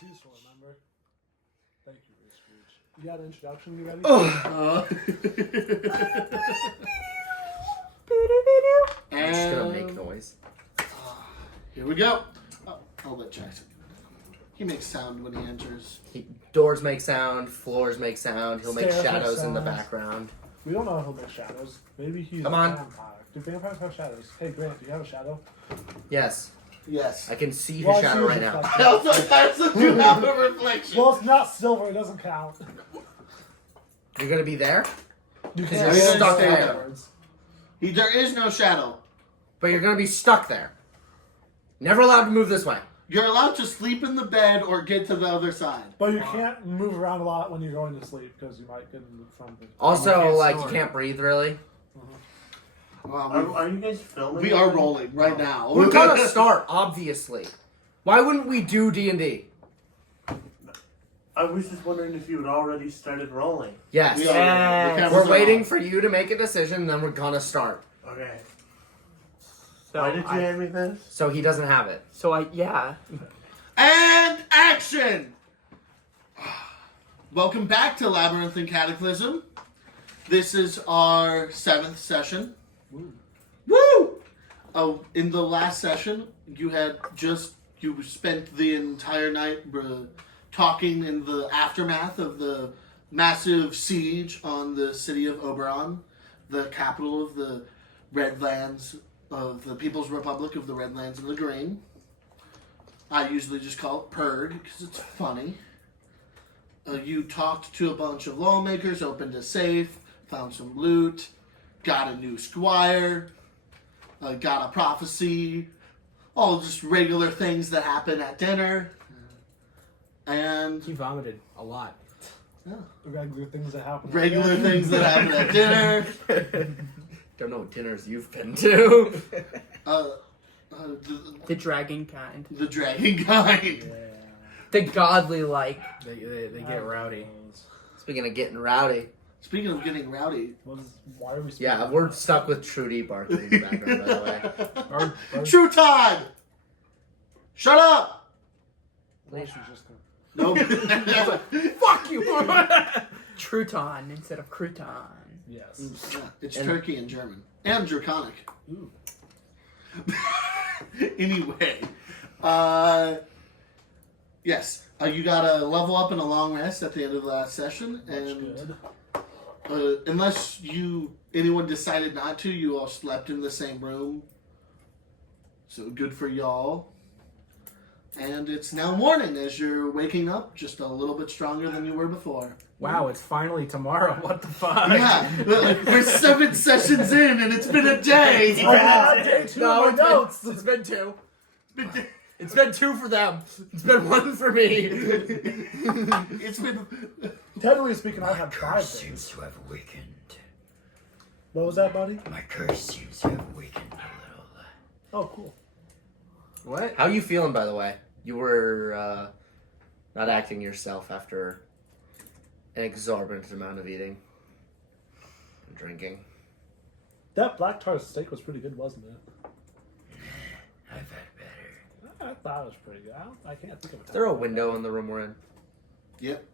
what's useful, remember? Thank you, Ray Scrooge. You got an introduction? You ready? I'm just gonna make noise. Here we go. Oh, I'll let Jackson. He makes sound when he enters. Doors make sound, floors make sound, he'll make Stairs make shadows in the sound. background. We don't know if he'll make shadows. Maybe he's Come a on. vampire. Do vampires have shadows? Hey, Grant, do you have a shadow? Yes, Yes. I can see his Well, I shadow see right his now. I also do have a reflection. Well, it's not silver. It doesn't count. You're gonna be there, You Yeah, can't you're stay stuck there. there. There is no shadow. but you're gonna be stuck there. Never allowed to move this way. You're allowed to sleep in the bed or get to the other side. But you can't move around a lot when you're going to sleep because you might get from the... Also, can't like, you snore. can't breathe really. Are you guys filming? We are rolling right now. We're gonna start, obviously. Why wouldn't we do D&D? I was just wondering if you had already started rolling. Yes. We are rolling. The cameras We're are waiting on. for you to make a decision, then we're gonna start. Okay. So Why did you hand me this? So he doesn't have it. yeah. And action! Welcome back to Labyrinth and Cataclysm. This is our 7th session. Woo. Woo! Oh, in the last session, you spent the entire night talking in the aftermath of the massive siege on the city of Oberon, the capital of the Redlands, of the People's Republic of the Redlands and the Green. I usually just call it PERG because it's funny. You talked to a bunch of lawmakers, opened a safe, found some loot, got a new squire, got a prophecy, all just regular things that happen at dinner. And He vomited a lot. yeah, Regular things that happen. regular things that happen at dinner. Don't know what dinners you've been to. The dragon kind. The dragon kind. Yeah. The godly like. They get rowdy. Speaking of getting rowdy. Speaking of getting rowdy, Why are we... Yeah, we're stuck with Trudy barking in the background, by the way. True Todd! Shut up! Well, she's just gonna... Nope. Fuck you! Crouton instead of crouton. Yes. Yeah, it's turkey in German. And draconic. Ooh. Anyway, yes, you got a level up and a long rest at the end of the last session, That's and good. unless anyone decided not to, you all slept in the same room. So good for y'all. And it's now morning as you're waking up, just a little bit stronger than you were before. Wow, it's finally tomorrow. What the fuck? Yeah, we're 7 sessions in, and it's been a day. Day two No, of my notes. it's been 2. It's been 2 for them. It's been 1 for me. It's been. Technically speaking, I had 5 days. Seems to have weakened. What was that, buddy? My curse seems to have weakened a little. Oh, cool. What? How you feeling, by the way? You were not acting yourself after an exorbitant amount of eating and drinking. That black tar steak was pretty good, wasn't it? I've had better. I thought it was pretty good. I can't think of it. Is there a window in the room we're in? Yep.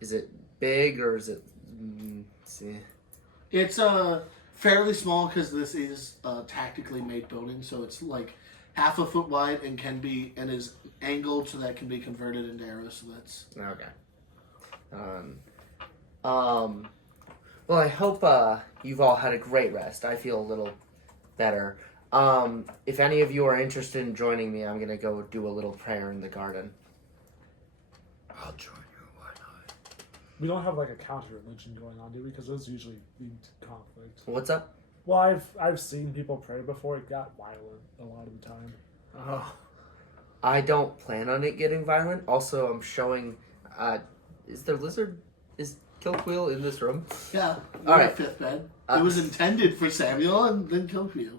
Is it big or is it... see. It's fairly small because this is a tactically made building, so it's like half a foot wide and is angled so that can be converted into arrows. So that's Okay. Well, I hope you've all had a great rest. I feel a little better. If any of you are interested in joining me, I'm gonna go do a little prayer in the garden. I'll join you. Why not? We don't have like a counter religion going on, do we? Because those usually lead to conflict. What's up? Well, I've seen people pray before. It got violent a lot of the time. Oh. I don't plan on it getting violent. Also, I'm showing. Is Kilqueel in this room? yeah. All right. Fifth bed. It was intended for Samuel and then Kilfield.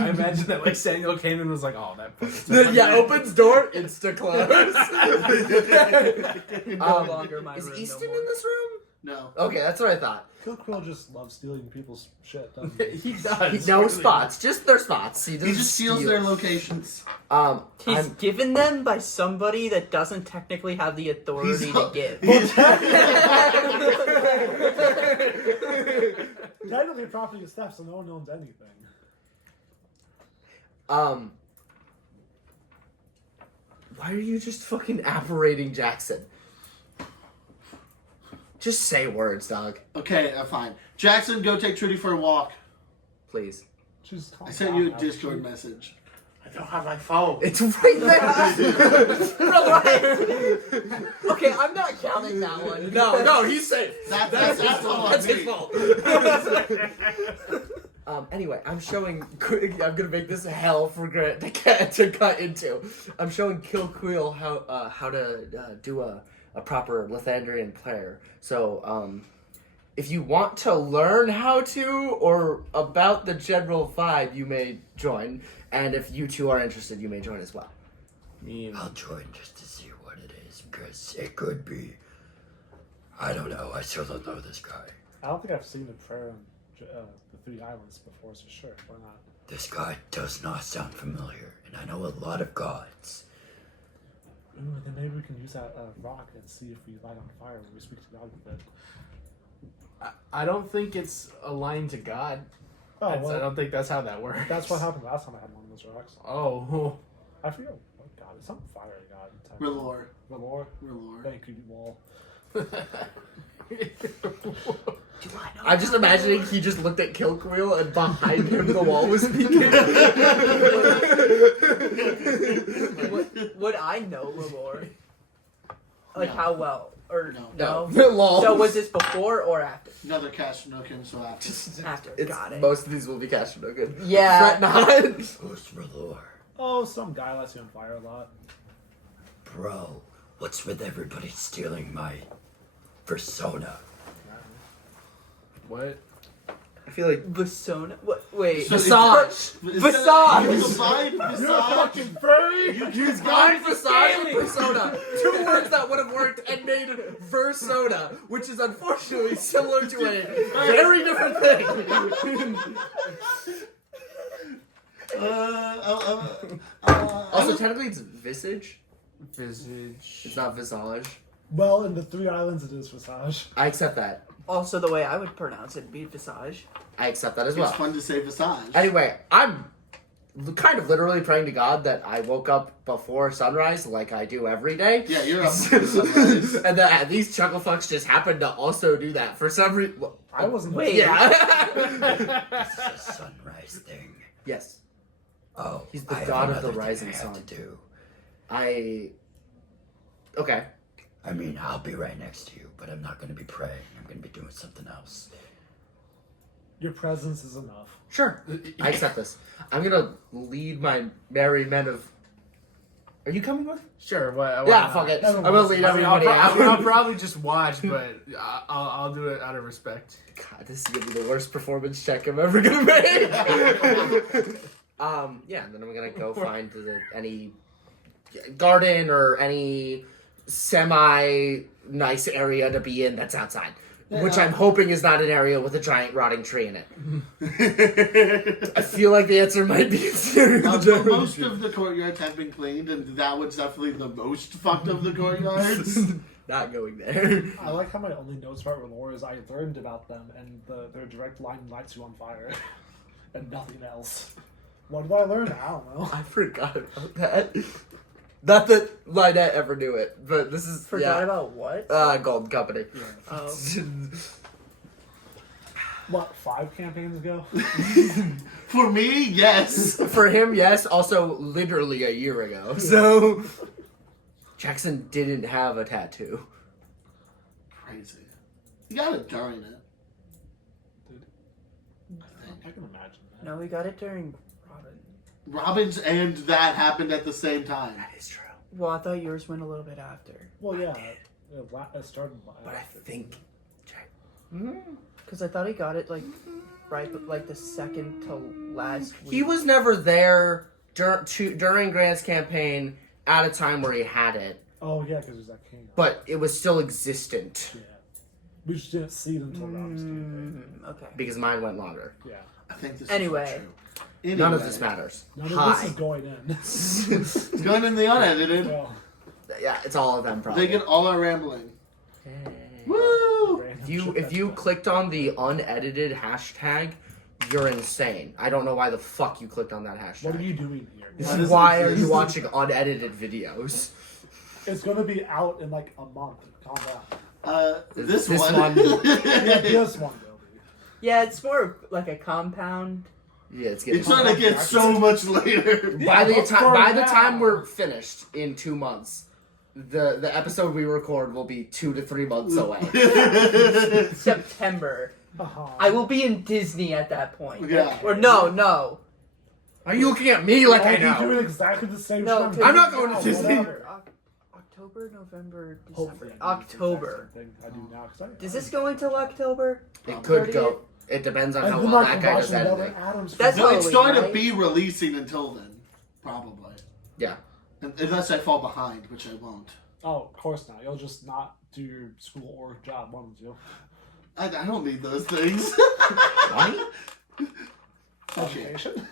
I imagine that like Samuel came and was like, "Oh, that." Opens door, insta close. No longer my Is room. Easton no in this room? No. Okay, that's what I thought. Kill Quill just loves stealing people's shit, doesn't he? He does. No spots, just their spots. He Just steals their locations. He's given them by somebody that doesn't technically have the authority to give. Technically, property is theft, so no one owns anything. Why are you just fucking apparating Jackson? Just say words, dog. Okay, fine. Jackson, go take Trudy for a walk. Please. She's I sent you a Discord message. I don't have my phone. It's right there. Okay, I'm not counting that one. No, he's safe. That's all on That's me. his fault. Anyway, I'm gonna make this hell for Grant to cut into. I'm showing Kill Quill how to do a proper Lathandrian prayer. So, if you want to learn how to or about the general vibe, you may join. And if you two are interested, you may join as well. I'll join just to see what it is, because it could be. I don't know. I still don't know this guy. I don't think I've seen a prayer on the Three Islands before, so sure, why not? This guy does not sound familiar, and I know a lot of gods. Ooh, then maybe we can use that rock and see if we light on fire when we speak to God with it. I don't think it's aligned to God. Oh, I well, don't think that's how that works. that's what happened last time I had one of those rocks. Oh. I forget what God. It's some fire God. Relore. Relore. Relore. Thank you, wall. I'm just imagining he just looked at Kill Quill and behind him the wall was speaking. Would I know Lamore? Like No. how well? Or No. no? Lol. So was this before or after? Another Cash Nookin, so after. After. It's, Got it. most of these will be Cash no good. Yeah. Fret not. Who's Relore? Oh, some guy lights you on fire a lot. Bro, what's with everybody stealing my persona? What? I feel like Visona? What? Wait. Visage. Visage. Visage. furry! Use God, Visage, and Persona. Two words that would have worked and made Versona, which is unfortunately similar to a very different thing. Also, technically it's Visage. Visage. It's not Visage. Well, in the Three Islands, it is Visage. I accept that. Also, the way I would pronounce it would be Visage. I accept that as It's well. fun to say Visage. Anyway, I'm kind of literally praying to God that I woke up before sunrise like I do every day. Yeah, you're up for sunrise. And that these chuckle fucks just happened to also do that for some reason. I wasn't. Wait. Yeah. This is a sunrise thing. Yes. Oh, He's the I have god of the another thing rising I have sun. to do. Okay. I mean, I'll be right next to you, but I'm not going to be praying. I'm going to be doing something else. Your presence is enough. Sure. I accept this. I'm gonna lead my merry men of. Are you coming with? Sure. Why Yeah, not? fuck it. Everyone I'm gonna wants lead to- everybody out. I'll probably just watch, but I'll do it out of respect. God, this is gonna be the worst performance check I'm ever gonna make. Yeah, and then I'm gonna go find any garden or any semi nice area to be in that's outside. Which I'm hoping is not an area with a giant rotting tree in it. I feel like the answer might be But most of the courtyards have been cleaned, and that was definitely the most fucked of the courtyards. Not going there. I like how my only notes about Relore is I learned about them, and their direct line lights you on fire, and nothing else. What did I learn? I don't know. I forgot about that. Not that Lynette ever knew it, but this is Forgot about what? Golden Company. Oh. What, 5 campaigns ago? For me, yes. For him, yes. Also, literally a year ago. So Jackson didn't have a tattoo. Crazy. You got it during it. I can imagine that. No, we got it during Robin. Robin's and that happened at the same time. That is true. Well, I thought yours went a little bit after. Well, yeah, it started by. But I think Because I thought he got it, like, right, but, like, the second to last week. he was never there during Grant's campaign at a time where he had it, Oh, yeah, because there's that king. but it was still existent. Yeah. We just didn't see it until Rob's Okay. Because mine went longer. Yeah. I think this Anyway. is not true. Anyway. None of this matters. None of Hi. this is going in. It's going in the unedited. Well, Yeah, it's all of them probably. They get all our rambling. Hey. Woo! random If shit you that's done. clicked on the unedited hashtag, you're insane. I don't know why the fuck you clicked on that hashtag. What are you doing here? Why does it Why are you exist? watching unedited videos? It's gonna be out in like a month. Calm down. This This one. one- Yeah, this one will be. Yeah, it's more like a compound. Yeah, it's getting. It's gonna get so much later. by the but time for by the now. time we're finished in 2 months, the episode we record will be 2 to 3 months away. September. Uh-huh. I will be in Disney at that point. Yeah. Or no. Are you looking at me like I I'll be know? doing exactly the same No, shit. I'm not going to now, Disney. whatever. October, November, Hopefully, December. I'm doing the October. exact same thing I do now, 'cause I- Does this go until October? It could 30th? go. It depends on And how then, well like, that guy does watching Never editing. Adams That's No, what- it's going to right? be releasing until then, probably. Yeah. Unless I fall behind, which I won't. Oh, of course not. You'll just not do your school or job, won't you? I don't need those things. Money? Okay. Education?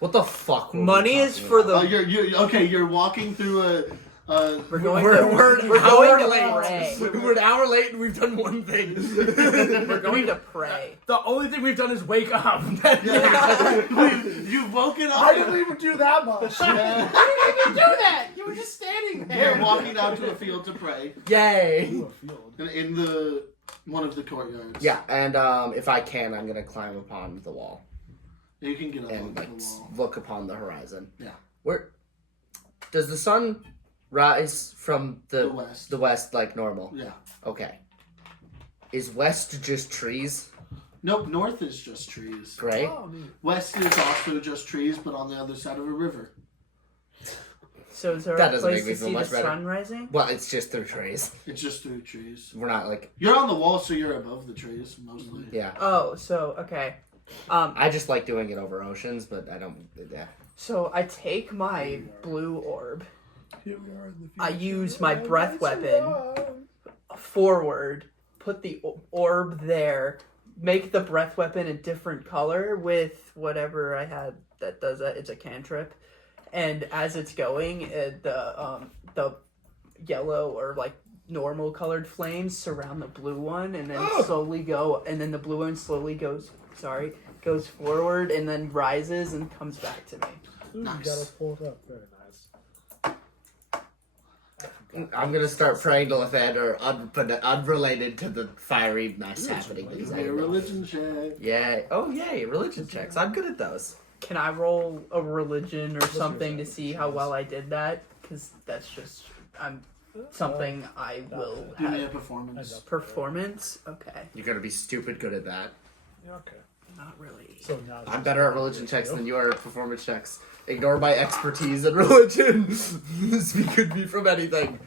What the fuck? were we Money is talking for about? the. You're okay. You're walking through a. We're going We're to. We're going to late. pray. We're an hour late and we've done one thing. We're going to pray. The only thing we've done is wake up. You've woken up. I didn't even do that much. Yeah. You didn't do that. You were just standing there. You're walking out to a field to pray Yay! Do a field. in the one of the courtyards. Yeah, and if I can, I'm gonna climb upon the wall You can get up on and the like wall. look upon the horizon. Yeah. Where does the sun rise from The west. The west, like normal. Yeah. Okay. Is west just trees? Nope. North is just trees. Great. Oh, neat. West is also just trees, but on the other side of a river. So is there That a doesn't place make me to feel see the much better. sun rising? Well, it's just through trees. It's just through trees. We're not like You're on the wall, so you're above the trees mostly. yeah. Oh, so okay. I just like doing it over oceans, but I don't. Yeah. So I take my blue orb. Here we are in the I future. use my breath Lights are weapon. on. Forward, put the orb there, make the breath weapon a different color with whatever I had that does that. It's a cantrip, and as it's going, the yellow or like normal colored flames surround the blue one, and then slowly go, and then the blue one slowly goes forward, and then rises and comes back to me. Ooh, Nice. You gotta pull it up. Very nice. I'm gonna start praying to Lathander unrelated to the fiery mess happening. Give inside me a of me. religion check. Yay. Oh, yay. Religion checks. I'm good at those. Can I roll a religion or your something to side? see how well I did that? Because that's just something I will Give me a have. performance. Performance? Okay. You're gonna be stupid good at that. Yeah, okay. Not really. So now I'm better at religion checks than you are at performance checks. Ignore my expertise in religion. This could be from anything.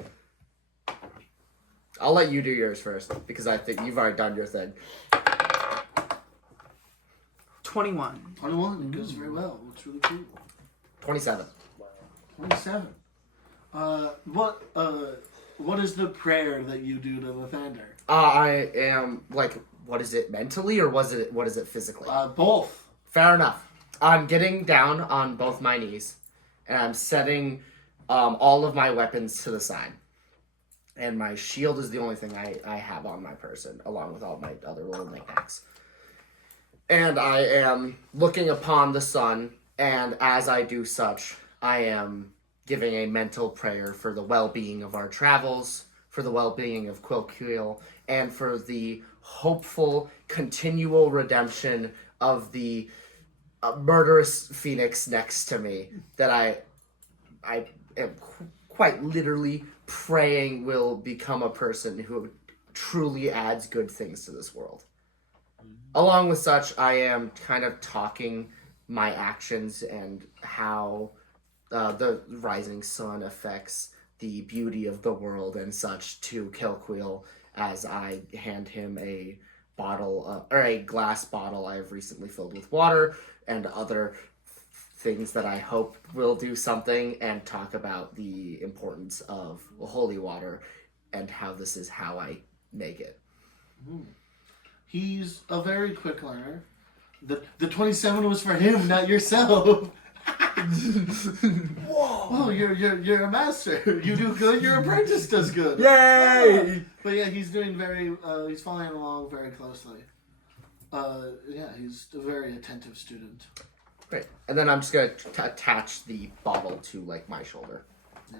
I'll let you do yours first because I think you've already done your thing. 21. 21. It goes very well. Looks really cool. 27. 27. What is the prayer that you do to Lathander? I am like, what is it mentally or what is it physically? Both. Fair enough. I'm getting down on both my knees, and I'm setting all of my weapons to the side. And my shield is the only thing I have on my person, along with all my other little knickknacks. And I am looking upon the sun, and as I do such, I am giving a mental prayer for the well-being of our travels, for the well-being of Quilquil, and for the hopeful, continual redemption of the murderous phoenix next to me that I am quite literally praying will become a person who truly adds good things to this world. Along with such, I am kind of talking my actions and how the rising sun affects the beauty of the world and such to Kilquil as I hand him a bottle or a glass bottle I have recently filled with water and other things that I hope will do something, and talk about the importance of holy water and how this is how I make it. He's a very quick learner. The 27 was for him, not yourself. Whoa! Oh, you're a master. You do good. Your apprentice does good. Yay! But yeah, he's doing he's following along very closely. Yeah, he's a very attentive student. Great. And then I'm just gonna attach the bottle to like my shoulder,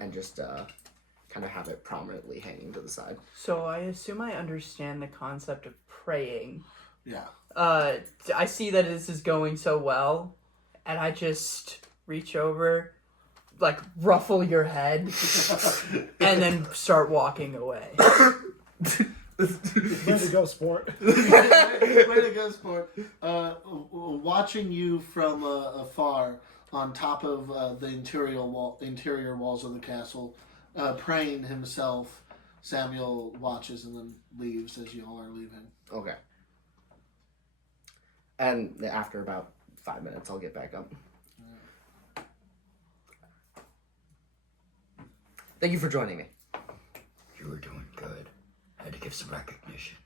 and just kind of have it prominently hanging to the side. So I assume I understand the concept of praying. Yeah. I see that this is going so well, and I just reach over, like ruffle your head, and then start walking away. Way to go, sport. Way to go, sport. Watching you from afar on top of the interior walls of the castle, praying himself, Samuel watches and then leaves as you all are leaving. Okay. And after about 5 minutes, I'll get back up. Thank you for joining me. You were doing good. I had to give some recognition.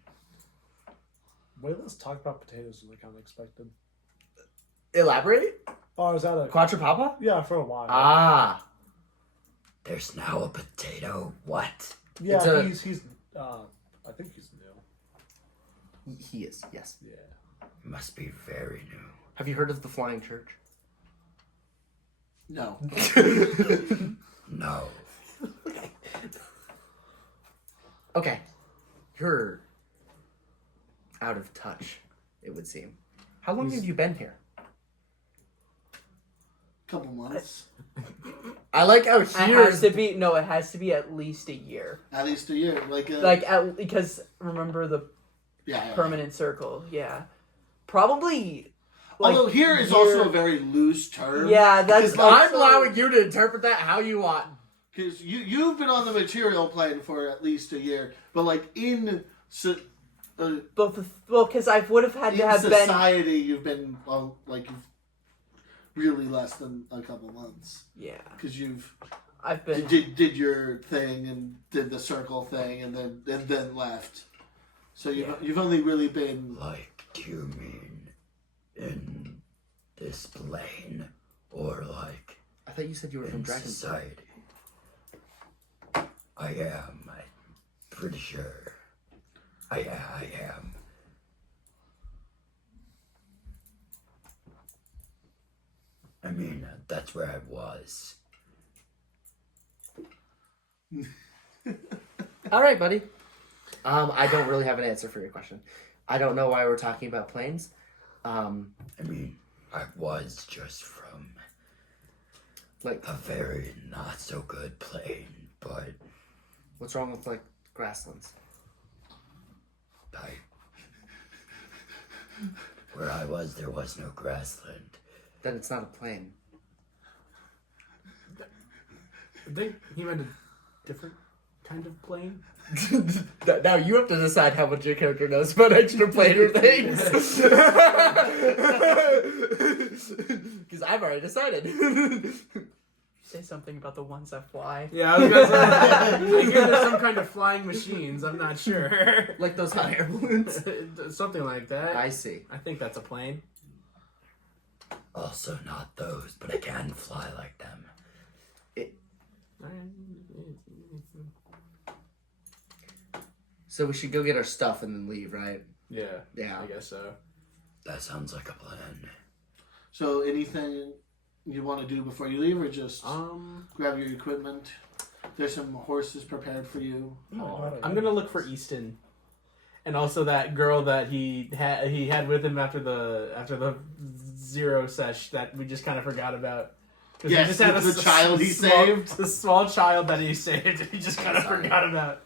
Wait, let's talk about potatoes like unexpected. Elaborate? Oh, is that a... Quattrapapa? Yeah, for a while. Ah. There's now a potato. What? Yeah, it's he's I think he's new. He is, yes. Yeah. Must be very new. Have you heard of the Flying Church? No. No. Okay. You're out of touch, it would seem. How long have you been here? Couple months. I like how It here has to be it has to be at least a year. At least a year. Because remember the yeah. permanent circle. Yeah, probably. Like, Although here is also a very loose term. Yeah, that's. I'm allowing you to interpret that how you want. Because you've been on the material plane for at least a year, but like in because I would have had to have been. society, you've been you've really less than a couple months. Yeah, because I've been did your thing and did the circle thing and then left. So you've only really been Like, do you mean in this plane or like I thought you said you were from in Dragon society? I am. I'm pretty sure. I am. I mean, that's where I was. All right, buddy. I don't really have an answer for your question. I don't know why we're talking about planes. I mean, I was just from Like, a very not so good plane, but what's wrong with like grasslands? where I was, there was no grassland. Then it's not a plane. I think he meant a different kind of plane. Now you have to decide how much your character knows about extraplanar things. Because I've already decided. say something about the ones that fly. Yeah, I was gonna say. I hear there's some kind of flying machines. I'm not sure. Like those hot air balloons. Something like that. I see. I think that's a plane. Also not those, but I can fly like them. So we should go get our stuff and then leave, right? Yeah. Yeah. I guess so. That sounds like a plan. So anything you want to do before you leave, or just grab your equipment? There's some horses prepared for you. I'm gonna look for Easton, and also that girl that he had with him after the zero sesh that we just kind of forgot about. Yes, he just had the child he saved. The small child that he saved. He just kind of forgot about.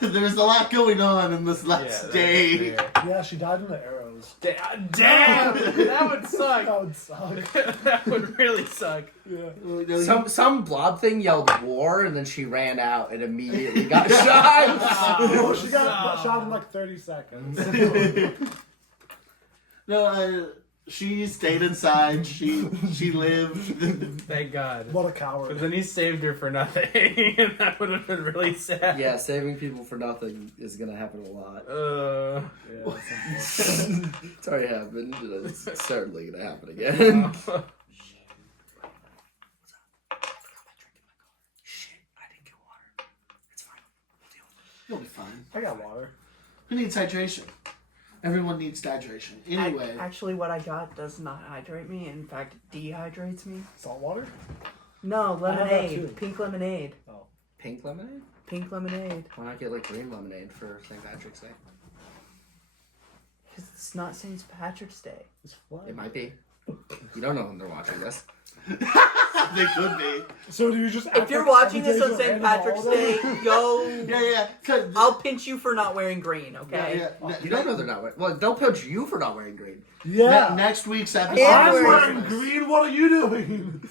There's a lot going on in this last day. Yeah, she died in the arrows. Damn! That would suck. That would suck. That would really suck. Yeah. Some blob thing yelled war, and then she ran out and immediately got shot. Oh, she got shot in like 30 seconds. No, She stayed inside. She lived. Thank God. What a But coward. then he saved her for nothing, and that would have been really sad. Yeah, saving people for nothing is gonna happen a lot. Yeah, It's already happened. And it's certainly gonna happen again. You'll be fine. I got water. Who needs hydration? Everyone needs hydration. Anyway, Actually, what I got does not hydrate me. In fact, it dehydrates me. Salt water? No, I have that lemonade. too. Pink lemonade. Pink lemonade? Pink lemonade. Why not get like green lemonade for St. Patrick's Day? Because it's not St. Patrick's Day. It's what? It might be. You don't know when they're watching this. they could be. So do you just If you're watching this on St. Patrick's Day, yo, Yeah. I'll pinch you for not wearing green, okay? Yeah. You don't know they're not wearing. Well, they'll pinch you for not wearing green. Yeah. Next week's episode. I'm is wearing Christmas. green. What are you doing?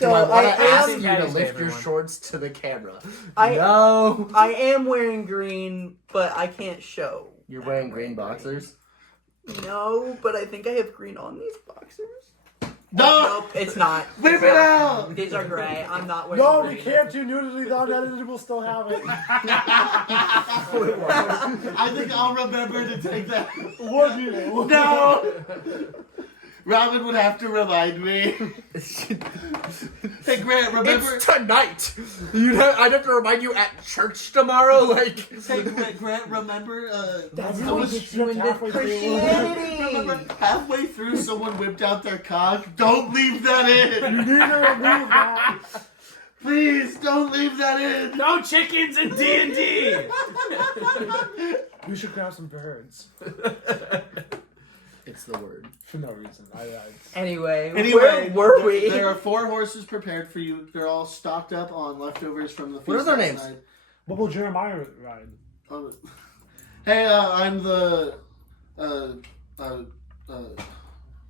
Do I want to ask am- you to Patty's Day, lift your everyone. shorts to the camera? I- No. I am wearing green, but I can't show. You're that wearing I'm green boxers? No, but I think I have green on these boxers. No! Nope, it's not. Whip it out! These are gray. I'm not wearing No, green. we can't do nudity. The unedited will still have it. I think I'll remember to take that. Would you? No! Robin would have to remind me. Hey, Grant, remember? It's tonight. I'd have to remind you at church tomorrow. Like, Hey, Grant, remember? That's I how we was- get you into halfway through. Christianity. Remember, halfway through, someone whipped out their cock. Don't leave that in. You need to remove that. Please, don't leave that in. No chickens in D&D. We should grab some birds. it's the word. For no reason. Anyway, Anyway, where were we? There are 4 horses prepared for you. They're all stocked up on leftovers from the feast. What are their last names? night. What will Jeremiah ride? Oh, hey, I'm the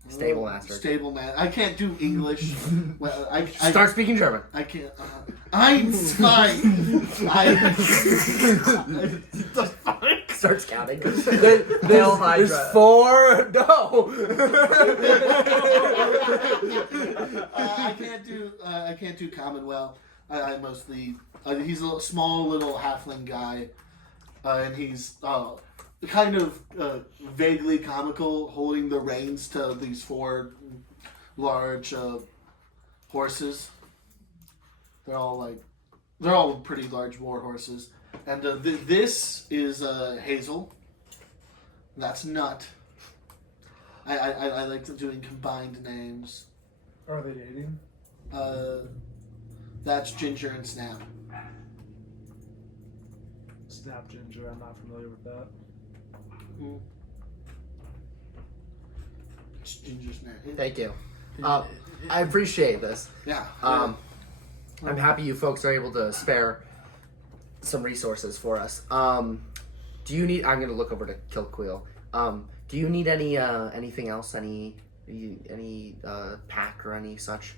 Stable master. Stable man. I can't do English. Well, I Start speaking German. I can't. Einstein. Starts counting. Hail Hydra. There's 4. No. I can't do Commonwealth. I mostly. He's a small little halfling guy, and he's kind of vaguely comical, holding the reins to these 4 large horses. They're all pretty large war horses. And this is Hazel. That's Nut. I like doing combined names. Are they dating? That's Ginger and Snap. Snap Ginger, I'm not familiar with that. It's Ginger Snap. Thank you. I appreciate this. Yeah. I'm happy you folks are able to spare some resources for us. Do you need? I'm gonna look over to Kilqueel. Do you need anything else? Any pack or any such?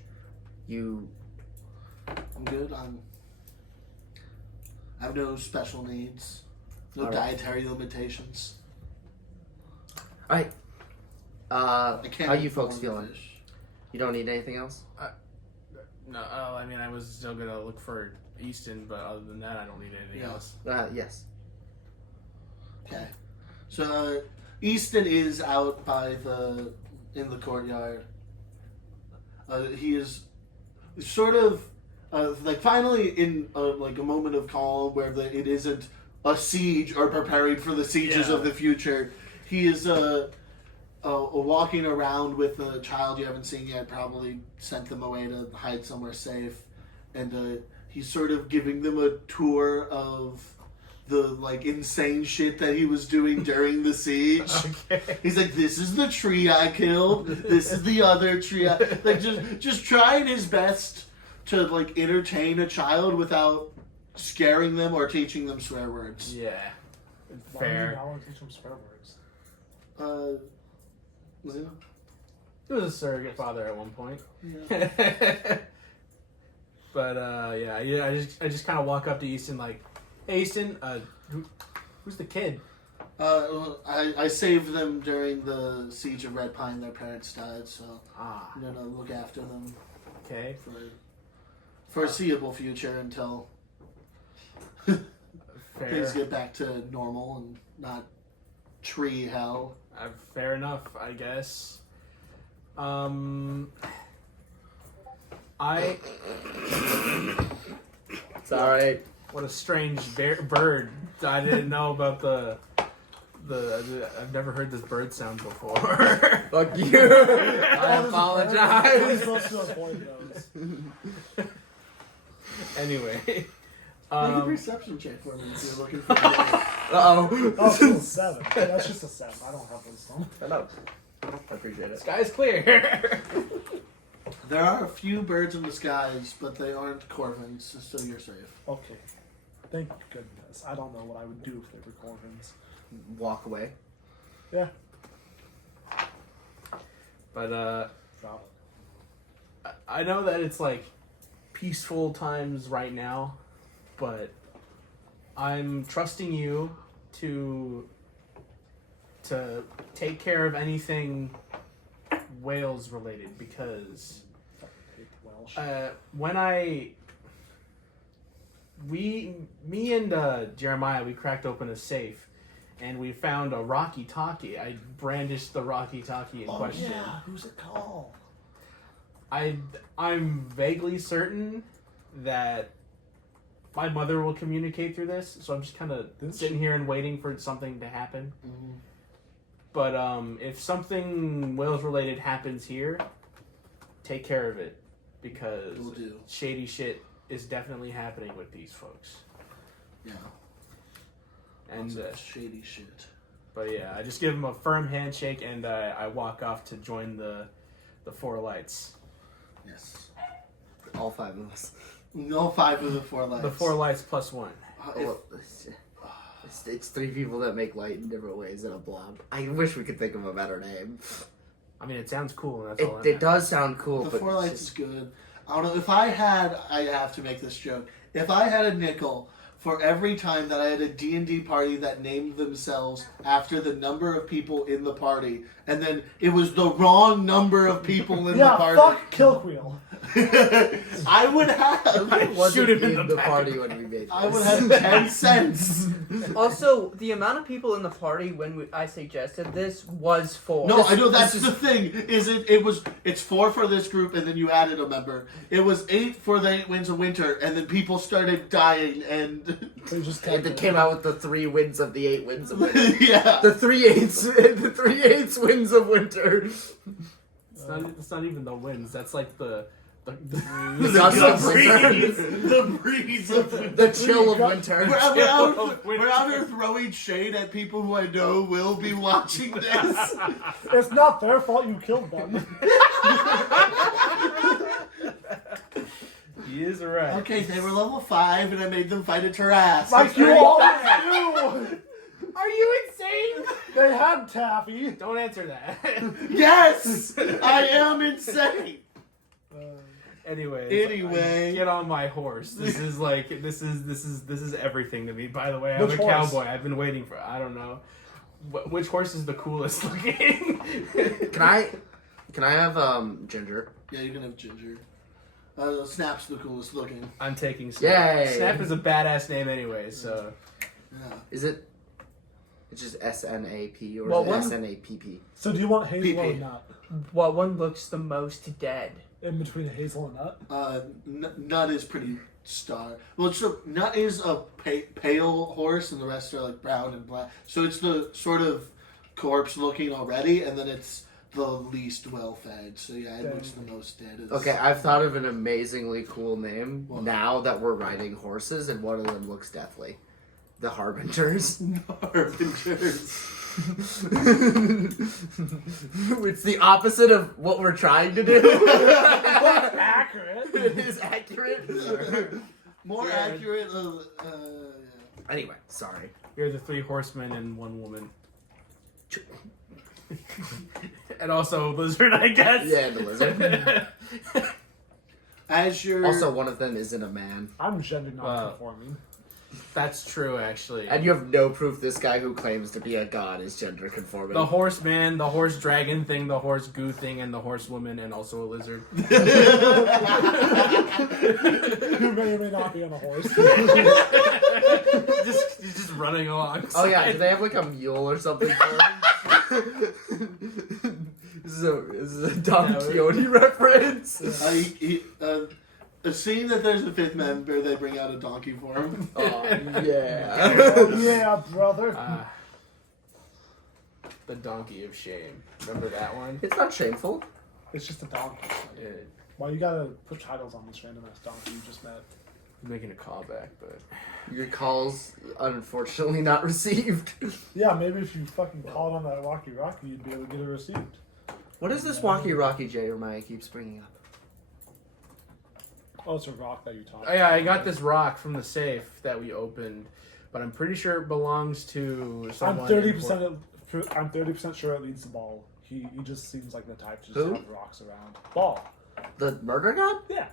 I'm good. I have no special needs. No All right. dietary limitations. All right. I can't. How eat you folks corned feeling? fish. You don't need anything else? No, I mean, I was still gonna look for Easton, but other than that, I don't need anything Yeah. else. Yes. Okay. So Easton is out in the courtyard. He is sort of finally in like a moment of calm where it isn't a siege or preparing for the sieges Yeah. of the future. He is walking around with a child you haven't seen yet. Probably sent them away to hide somewhere safe, and he's sort of giving them a tour of the insane shit that he was doing during the siege. Okay. He's like, "This is the tree I killed. This is the other tree." Just trying his best to entertain a child without scaring them or teaching them swear words. Yeah. Why Fair. do you not want to teach them swear words? Was it? He was a surrogate father at one point. Yeah. But I just kind of walk up to Easton like, "Hey, Easton, who's the kid?" I saved them during the siege of Red Pine. Their parents died, so I'm gonna look after them Okay. for foreseeable future until Fair. things get back to normal and not tree hell. Fair enough, I guess. It's alright. What a strange bird. I didn't know about the I've never heard this bird sound before. Fuck you. I I'm apologize. supposed to avoid those. Anyway. Make a perception check for me if you're looking for. Uh-oh. Oh, cool, 7. That's just a 7. I don't have wisdom. I know. I appreciate it. Sky's clear. There are a few birds in the skies, but they aren't corvins, so you're safe. Okay. Thank goodness. I don't know what I would do if they were Corvins. Walk away. Yeah. But Drop it. I know that it's like peaceful times right now, but I'm trusting you to take care of anything Wales related, because Welsh. when me and Jeremiah, we cracked open a safe and we found a Rocky Talkie. I brandished the Rocky Talkie in question. Yeah, who's it called? I'm vaguely certain that my mother will communicate through this, so I'm just kind of sitting here and waiting for something to happen. Mm-hmm. But if something Wales related happens here, take care of it, because Will do. shady shit is definitely happening with these folks. Yeah. And Lots of shady shit. but yeah, I just give them a firm handshake and I walk off to join the Four Lights. Yes. All 5 of us. No 5 of the 4 lights. The Four Lights plus 1. It's 3 people that make light in different ways in a blob. I wish we could think of a better name. I mean, it sounds cool, and that's all. It does sound cool, The but 4 lights is good. I don't know if I have to make this joke. If I had a nickel for every time that I had a D&D party that named themselves after the number of people in the party, and then it was the wrong number of people in the Yeah, party, fuck Killqueel. I would have. I wasn't Shoot him in in the the party back. when we made this. I would have 10 cents. Also, the amount of people in the party when I suggested this was 4. No, I know that's the thing. It's 4 for this group, and then you added a member. It was 8 for the 8 Winds of Winter, and then people started dying, and They just And it came out with the 3 winds of the 8 winds of winter. yeah. The 3/8 winds of winter. It's not even the winds. That's like the Gusts of winter. The breeze of winter. The chill of winter. We're out here throwing shade at people who I know will be watching this. It's not their fault you killed them. He is right. Okay, they were level 5, and I made them fight a Tarrasque. Like you always do. Are you insane? They had Taffy. Don't answer that. Yes, I am insane. Anyway, get on my horse. This is like this is everything to me. By the way, I'm Which a horse? cowboy. I've been waiting for. I don't know. Which horse is the coolest looking? Can I have Ginger? Yeah, you can have Ginger. Snap's the coolest looking. I'm taking Snap. Yay. Snap is a badass name anyway. So Yeah. Is it? It's just SNAP or Well, is it one- SNAPP? So do you want hazel or PP. nut? What one looks the most dead? In between hazel and nut? Nut is pretty star. Well, so Nut is a pale horse, and the rest are like brown and black. So it's the sort of corpse looking already, and then it's the least well fed. So yeah, it looks the most dead. It's, Okay, I've thought of an amazingly cool name What? now that we're riding horses, and one of them looks deathly. The Harbingers. Harbingers. It's the opposite of what we're trying to do. That's accurate. It is accurate. More Yeah. accurate. Anyway, sorry. you're the 3 horsemen and 1 woman. And also lizard, I guess. Yeah, the lizard. As you're Also, one of them isn't a man. I'm gender Wow. non-conforming. That's true, actually. And you have no proof this guy who claims to be a god is gender conforming. The horse man, the horse dragon thing, the horse goo thing, and the horse woman, and also a lizard. Who may or may not be on a horse. He's just running along. Oh yeah, do they have like a mule or something for him? This is a Don Quixote reference. Seeing that there's a fifth member, they bring out a donkey for him. Oh, yeah. Oh, yeah, brother. The donkey of shame. Remember that one? It's not shameful. It's just a donkey. Yeah, Why you gotta put titles on this random ass donkey you just met? I'm making a callback, but Your call's unfortunately not received. Yeah, maybe if you fucking called on that Rocky, you'd be able to get it received. What is this Walkie Rocky Jeremiah keeps bringing up? Oh, it's a rock that you taught. oh yeah, I got this rock from the safe that we opened, but I'm pretty sure it belongs to someone. I'm 30% sure it leads to Ball. He just seems like the type to just Who? have rocks around. Ball. The murder god? Yeah.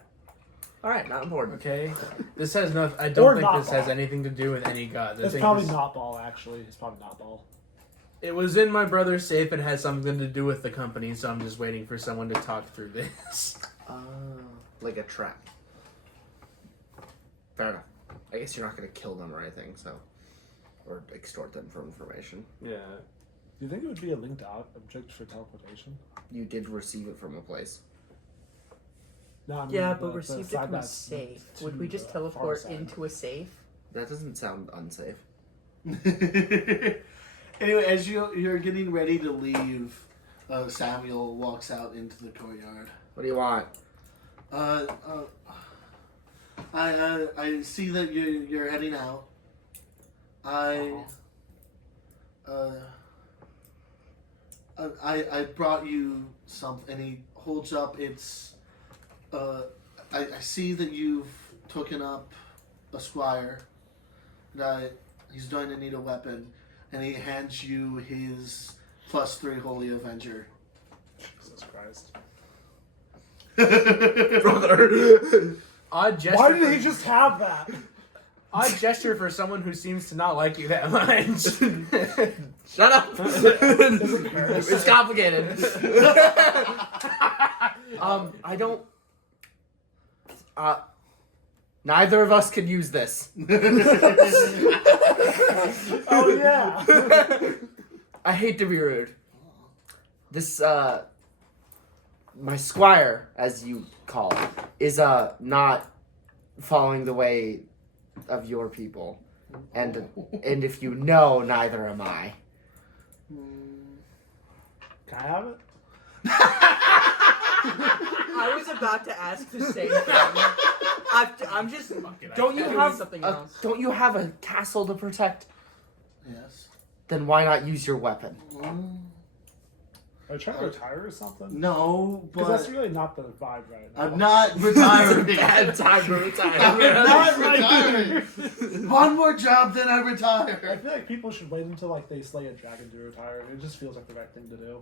Alright, not important. Okay, this has no. I Or don't think not this has Ball. anything to do with any god. I It's think probably this- not Ball, actually. It's probably not Ball. It was in my brother's safe. It has something to do with the company, so I'm just waiting for someone to talk through this. Like a trap. Fair enough. I guess you're not going to kill them or anything, so. Or extort them for information. Yeah. Do you think it would be a linked object for teleportation? You did receive it from a place. No, I mean, Yeah, the- but the received it side from a that's safe. to Would we just the far teleport side. into a safe? That doesn't sound unsafe. Anyway, as you're getting ready to leave, Samuel walks out into the courtyard. What do you want? I see that you're heading out. I brought you something. And he holds up. It's I see that you've taken up a squire. That he's going to need a weapon, and he hands you his +3 Holy Avenger. Jesus Christ. Brother! Odd gesture. Why did he just have that? Odd gesture for someone who seems to not like you that much. Shut up! It's complicated. I don't. Neither of us could use this. Oh, yeah. I hate to be rude. This, my squire, as you call it, is, not following the way of your people. And if you know, neither am I. Can I have it? I was about to ask the same thing. I'm just. Don't you doing have something a, else? don't you have a castle to protect? Yes. Then why not use your weapon? Are you trying to retire or something? No, Because but that's really not the vibe right now. I'm not retiring. Bad time to retire. I'm not retiring. One more job, then I I retire. feel like people should wait until like they slay a dragon to retire. It just feels like the right thing to do.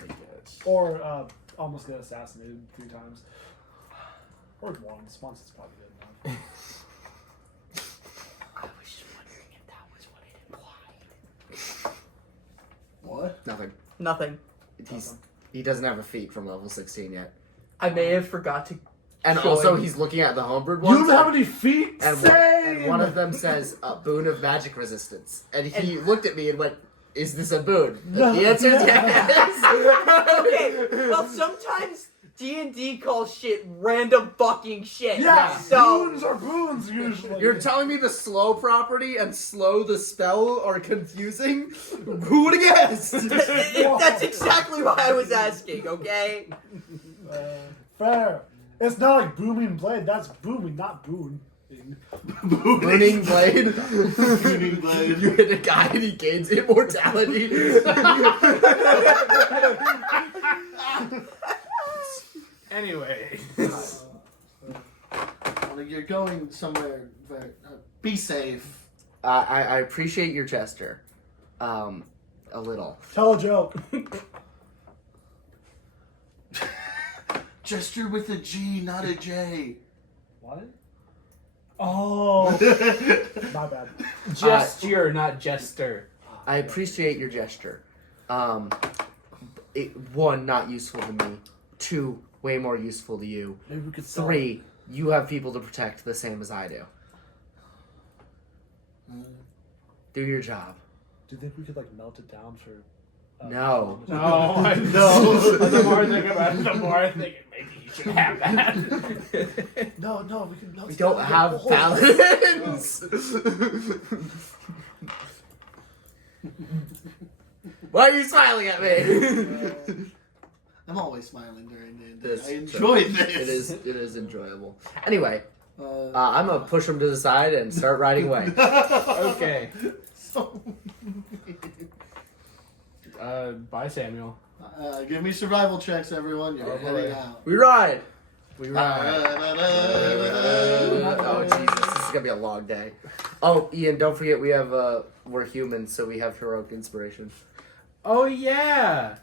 I guess. Or almost get assassinated 3 times. Or once. Once is probably good enough. I was just wondering if that was what it implied. What? Nothing. Nothing. He doesn't have a feat from level 16 yet. I may have forgot to. And Showing- also, he's looking at the homebrewed You ones. don't have any feet? and Same! one of them says, a boon of magic resistance. And he looked at me and went, is this a boon? No. The answer is yes. Okay, well sometimes D&D calls shit random fucking shit. Yeah, So boons are boons usually. You're telling me the slow property and slow the spell are confusing? Who would have guessed? that's exactly why I was asking. Okay. Fair. It's not like booming blade. That's booming, not boon. Burning blade. Booming blade. You hit a guy and he gains immortality. Anyway. Well, you're going somewhere. Be safe. I appreciate your gesture. A little. Tell a joke. Gesture with a G, not a J. What? Oh, my bad. Gesture, not jester. I appreciate your gesture. One, not useful to me. Two, way more useful to you. Maybe we could sell it. Three, you have people to protect the same as I do. Do your job. Do you think we could like melt it down for? No. No, No. The more I think about it, the more I think maybe you should have that. No, we can melt We it don't down. have Oh, balance. Why are you smiling at me? I'm always smiling during the This- I enjoy this. It is enjoyable. Anyway, Uh, I'm gonna push him to the side and start riding away. Okay. so, Bye, Samuel. give me survival checks, everyone. You're Oh, heading boy. out. We ride. We Oh Oh, Jesus, this is gonna be a long day. Oh, Ian, don't forget we have we're humans, so we have heroic inspiration. Oh yeah.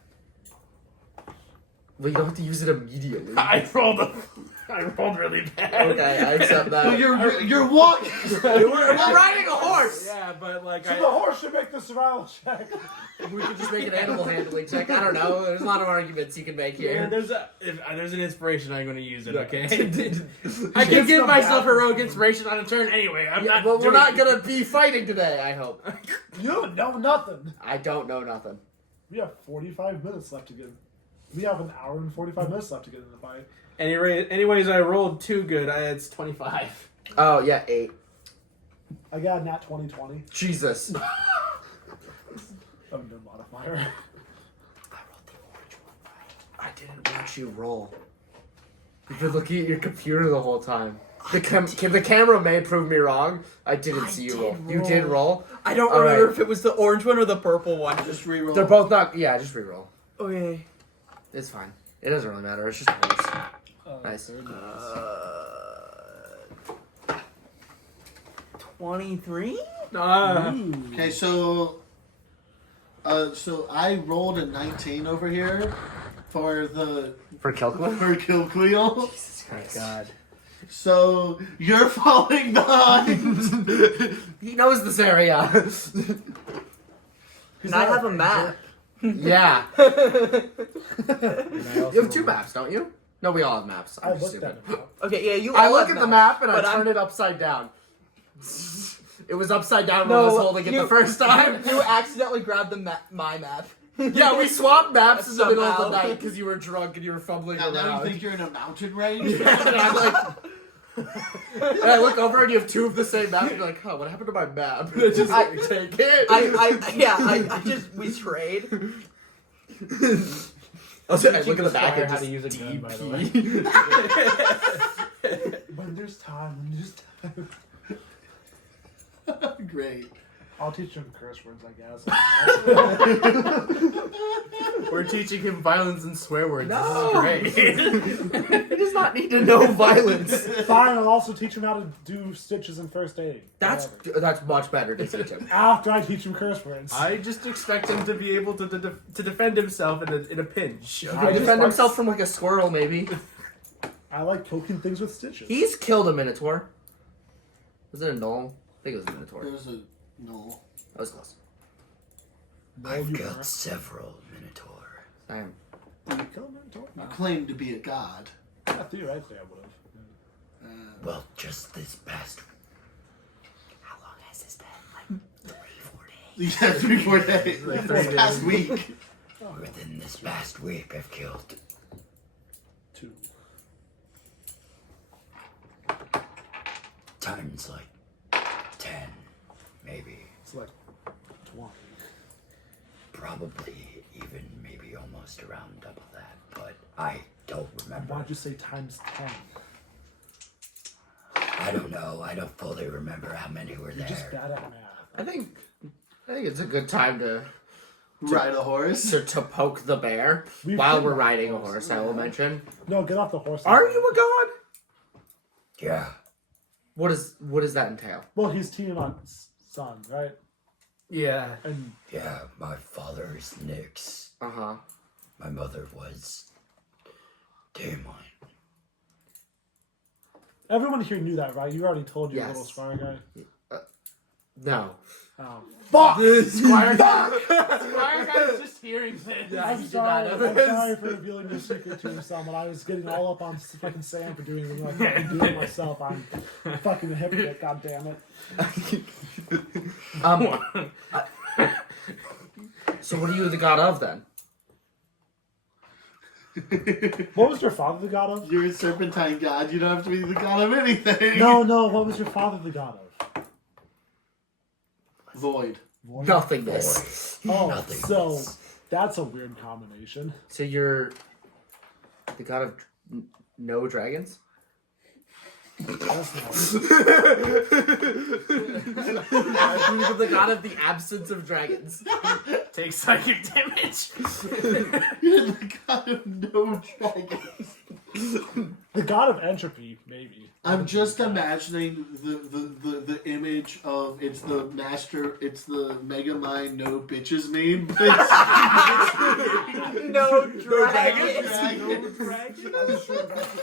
Well, you don't have to use it immediately. I rolled really bad. Okay, I accept that. Well, you're walking. we're riding a horse. Yeah, but like So the horse should make the survival check. We could just make an animal handling check. I don't know. There's a lot of arguments you can make Yeah, here. there's an inspiration. I'm going to use it. Okay. I It's can give not myself bad. heroic inspiration on a turn anyway. I'm not. Well, we're doing not it. gonna be fighting today. I hope. You don't know nothing. I don't know nothing. We have 45 minutes left to get. We have an hour and 45 minutes left to get in the fight. Anyways, I rolled too good. It's 25. Oh yeah, 8. I got a nat 2020. Jesus. I'm a new modifier. I rolled the orange one. I didn't watch you roll. You've been looking at your computer the whole time. The camera may prove me wrong. I didn't see you roll. You did roll? I don't All remember right. if it was the orange one or the purple one. Just reroll. They're both not. Yeah, just reroll. Okay. It's fine. It doesn't really matter. It's just a horse. Nice. 23? Okay, so I rolled a 19 over here for For Kilquin? Kilqueel. Jesus Christ. God. So you're falling behind. He knows this area. Can I have a map? Yeah. You You have 2 maps, don't you? No, we all have maps. I I'm just looked at stupid. it. Okay, yeah, you I all look have at the maps, map and I but turn I'm- it upside down. It was upside down when I was No, holding it you- the first time. You accidentally grabbed my map. Yeah, we swapped maps in the middle of the Somehow. night because you were drunk and you were fumbling Now you around. think you're in a mountain range? And I'm like, and I look over and you have 2 of the same map and you're like, huh, what happened to my map? And I just take it. I just, we trade. I look at the back and how just to use a gun, by the DP. When there's time. Great. I'll teach him curse words, I guess. We're teaching him violence and swear words. No. This is great. He does not need to know violence. Fine, I'll also teach him how to do stitches and first aid. That's much better to teach him. After I teach him curse words. I just expect him to be able to defend himself in a pinch. He I can just defend like- himself from like a squirrel, maybe. I like poking things with stitches. He's killed a minotaur. Was it a gnoll? I think it was a minotaur. There's a no. That was close. I've you killed are. several minotaur. I am. You kill him and talk You now. claim to be a god. Yeah, theoretically I would have. Well, just this past. How long has this been? Like 3-4 days. Yeah, 3-4 days. Like This 3 past days. week. Within this past week, I've killed 2. times like 10, maybe. It's like 20. Probably even maybe almost around double that, but I don't remember. Why'd you say times 10? I don't know. I don't fully remember how many were You're just there. bad at math. I think it's a good time to Ride a horse. to poke the bear We've while been we're on riding a horse. horse. I will mention. No, get off the horse. Are you a god? Yeah. What does that entail? Well, he's teaming on Sun, right? Yeah. And Yeah, my father is Nyx. Uh-huh. My mother was Damon. Everyone here knew that, right? You already told your Yes. little squire guy. No. Oh, fuck! Squire guy's just hearing this. Yeah. I'm he did sorry. not I'm know this. sorry for revealing your secret to someone. I was getting all up on fucking Sam for doing it. Like, I can do it myself. I'm fucking a hypocrite. God damn it. So what are you the god of then? What was your father the god of? You're a serpentine god. You don't have to be the god of anything. No. What was your father the god of? Void. Void? Nothingness. Oh, Nothingness. so that's a weird combination. So you're the god of no dragons? That's not. You're the god of the absence of dragons. Take psychic damage. You're the god of no dragons. The god of entropy, maybe. I'm just imagining the image of it's the Megamind no bitches meme. No dragons. I'm sure that's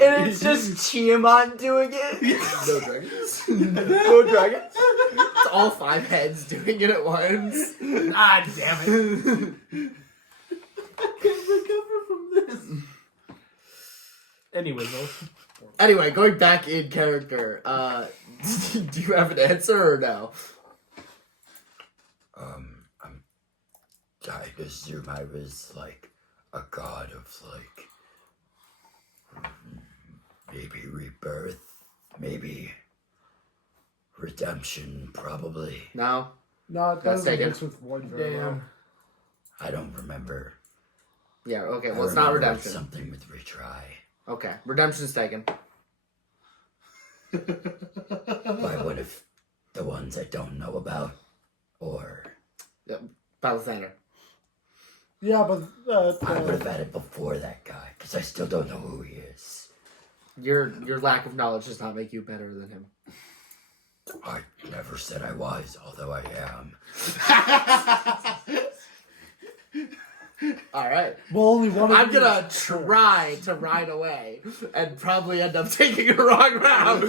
And it's just Chiamon doing it. No dragons? No dragons? It's all 5 heads doing it at once. Ah, damn it. I can't recover from this. Anyways, Anyway, going back in character, do you have an answer or no? I'm trying to assume I was like a god of like maybe rebirth, maybe redemption, probably. No? No, it That's doesn't taken. mix with void very well. damn. I don't remember. Yeah, okay, I well it's not remember redemption. Something with retry. Okay, redemption's taken. By one of the ones I don't know about, or Battle Thunder. Yeah, but I would have had it before that guy because I still don't know who he is. Your lack of knowledge does not make you better than him. I never said I was, although I am. Alright. well, only one. Of I'm you gonna is- try to ride away and probably end up taking a wrong route.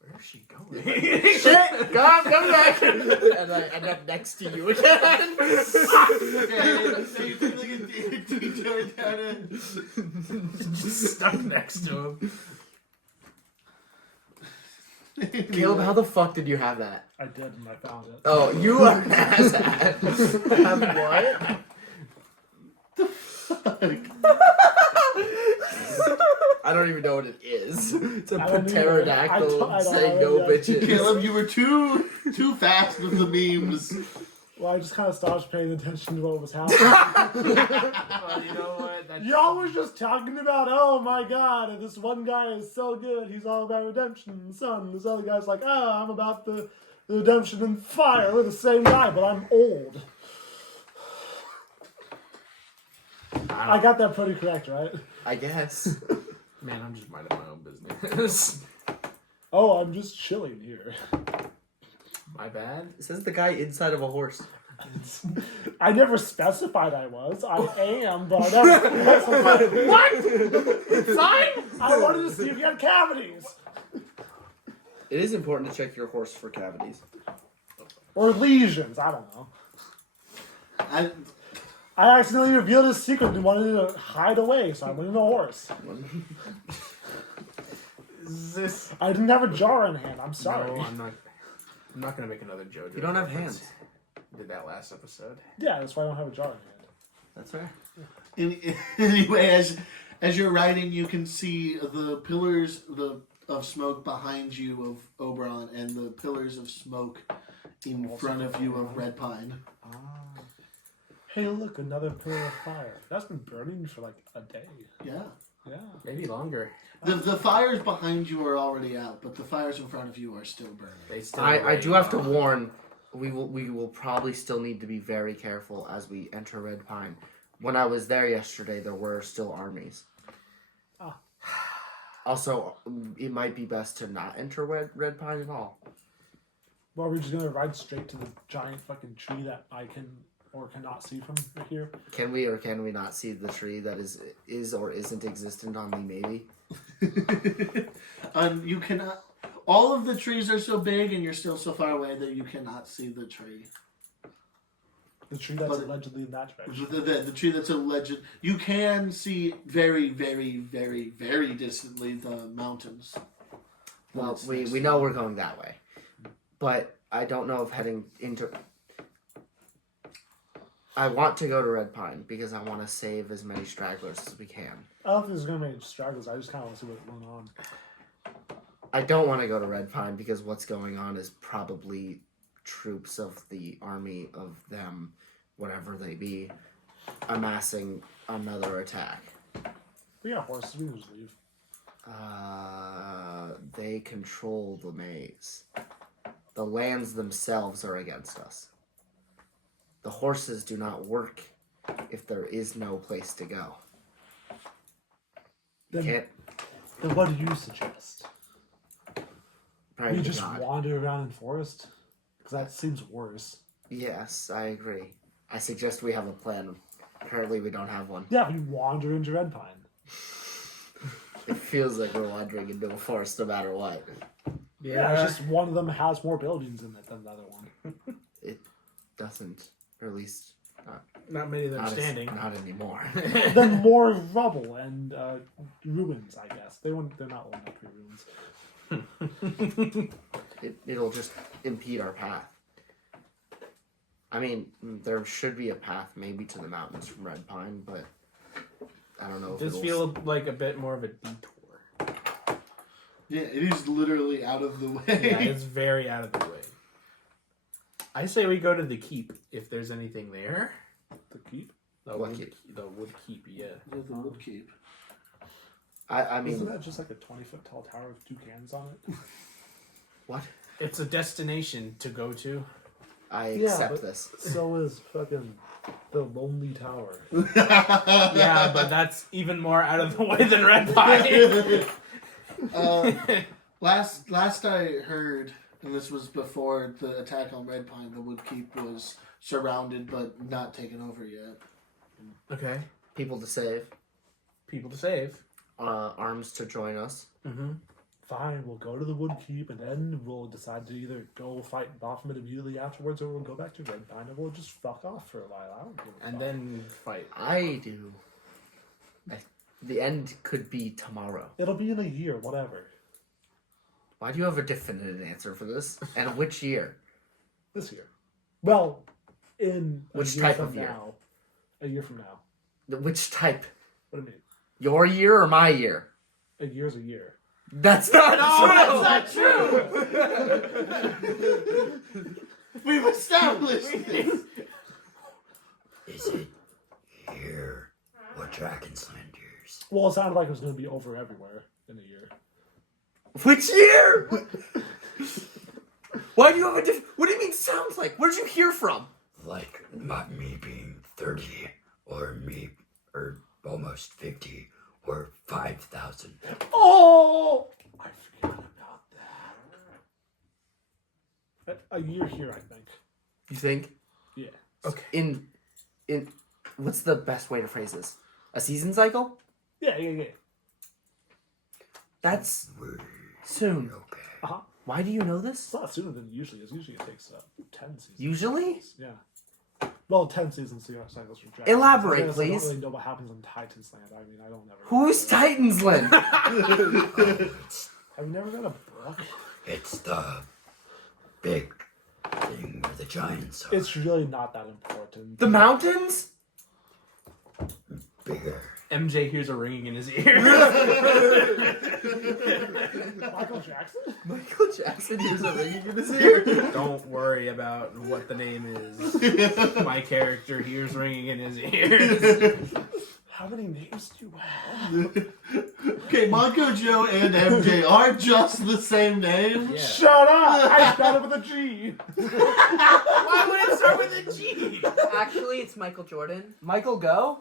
Where's she going? Shit! Come back! And I end up next to you again. Just stuck next to him. Caleb, how the fuck did you have that? I did, and I found it. Oh, you are an asshat. Have what? I don't even know what it is. It's a I don't either. pterodactyl I don't saying know no yet. bitches. Caleb, you were too fast with the memes. Well, I just kind of stopped paying attention to what was happening. Well, you know what? That's Y'all was just talking about, oh my god, this one guy is so good, he's all about redemption and sun. This other guy's like, oh, I'm about the redemption and fire. We're the same guy, but I'm old. I got that pretty correct, right? I guess. Man, I'm just minding my own business. Oh, I'm just chilling here. My bad. It says the guy inside of a horse. I never specified I was. I am, but I never specified. What? Sign? I wanted to see if you had cavities. It is important to check your horse for cavities. Or lesions, I don't know. I accidentally revealed his secret and wanted to hide away, so I went in a horse. Is this? I didn't have a jar in hand, I'm sorry. No, I'm not gonna make another JoJo. You don't have reference. hands. Did that last episode. Yeah, that's why I don't have a jar in hand. That's fair. Anyway, as you're riding, you can see the pillars of smoke behind you of Oberon and the pillars of smoke in front of you of Red Pine. Hey, look, another pillar of fire. That's been burning for like a day. Yeah. Yeah. Maybe longer. The fires behind you are already out, but the fires in front of you are still burning. They still I do rage have to on. warn. We will probably still need to be very careful as we enter Red Pine. When I was there yesterday, there were still armies. Ah. Also, it might be best to not enter Red Pine at all. Well, we're just gonna ride straight to the giant fucking tree that I can or cannot see from here? Can we or can we not see the tree that is or isn't existent on the maybe? You cannot. All of the trees are so big, and you're still so far away that you cannot see the tree. The tree that's allegedly in that direction. The tree that's alleged. You can see very, very, very, very distantly the mountains. Well, we know we're going that way, but I don't know if heading into. I want to go to Red Pine because I want to save as many stragglers as we can. I don't think there's going to be any stragglers. I just kind of want to see what's going on. I don't want to go to Red Pine because what's going on is probably troops of the army of them, whatever they be, amassing another attack. We got horses. We can just leave. They control the maze. The lands themselves are against us. The horses do not work if there is no place to go. Then what do you suggest? Pray We to just God. wander around in forest? Because that seems worse. Yes, I agree. I suggest we have a plan. Apparently we don't have one. Yeah, we wander into Red Pine. It feels like we're wandering into a forest no matter what. Yeah, it's just one of them has more buildings in it than the other one. It doesn't, or at least Not many of them not, standing. not anymore. Then more rubble and ruins, I guess. They're not old enough to be ruins. It'll just impede our path. I mean, there should be a path maybe to the mountains from Red Pine, but I don't know if It does it'll... feel like a bit more of a detour. Yeah, it is literally out of the way. Yeah, it's very out of the way. I say we go to the keep if there's anything there. The keep? The What wood, keep? The wood keep, yeah. The wood keep. I mean... Isn't that just like a 20-foot tall tower with two cannons on it? What? It's a destination to go to. I Yeah, accept but- this. So is fucking the Lonely Tower. Yeah, but that's even more out of the way than Red Pine. Last I heard, and this was before the attack on Red Pine, the wood keep was surrounded but not taken over yet. Okay. People to save. People to save. Arms to join us. Mm-hmm. Fine, we'll go to the Wood Keep, and then we'll decide to either go fight Baphomet immediately afterwards, or we'll go back to Red Pine, and we'll just fuck off for a while. I don't give a And fuck. then fight. I do. The end could be tomorrow. It'll be in a year, whatever. Why do you have a definite answer for this? And which year? This year. Well, in a Which year type from of year? now. A year from now. Which type? What do you mean? Your year or my year? A year's a year. That's not true! That's not true! We've established this! Is it here or Dragon's Land years? Well, it sounded like it was going to be over everywhere in a year. Which year? Why do you have a What do you mean sounds like? Where'd you hear from? Like not me being 30 or me or almost 50 or 5,000. Oh! I forgot about that. A year here, I think. You think? Yeah. Okay. In what's the best way to phrase this? A season cycle? Yeah. That's We're soon. okay. Uh-huh. Why do you know this? It's not sooner than it usually is. Usually it takes 10 seasons. Usually? Yeah. Well, 10 seasons cycles for dragons. Elaborate, I guess please. I don't really know what happens on Titan's Land. I mean, I don't never. Who's Titan's Land? Have you never read a book? It's the big thing where the giants are. It's really not that important. The mountains? Bigger. MJ hears a ringing in his ear. Michael Jackson? Michael Jackson hears a ringing in his ear. Don't worry about what the name is. My character hears ringing in his ears. How many names do you have? Okay, Manco Joe and MJ are just the same name. Yeah. Shut up! I spelled it with a G. Why would it start with a G? Actually, it's Michael Jordan. Michael Go?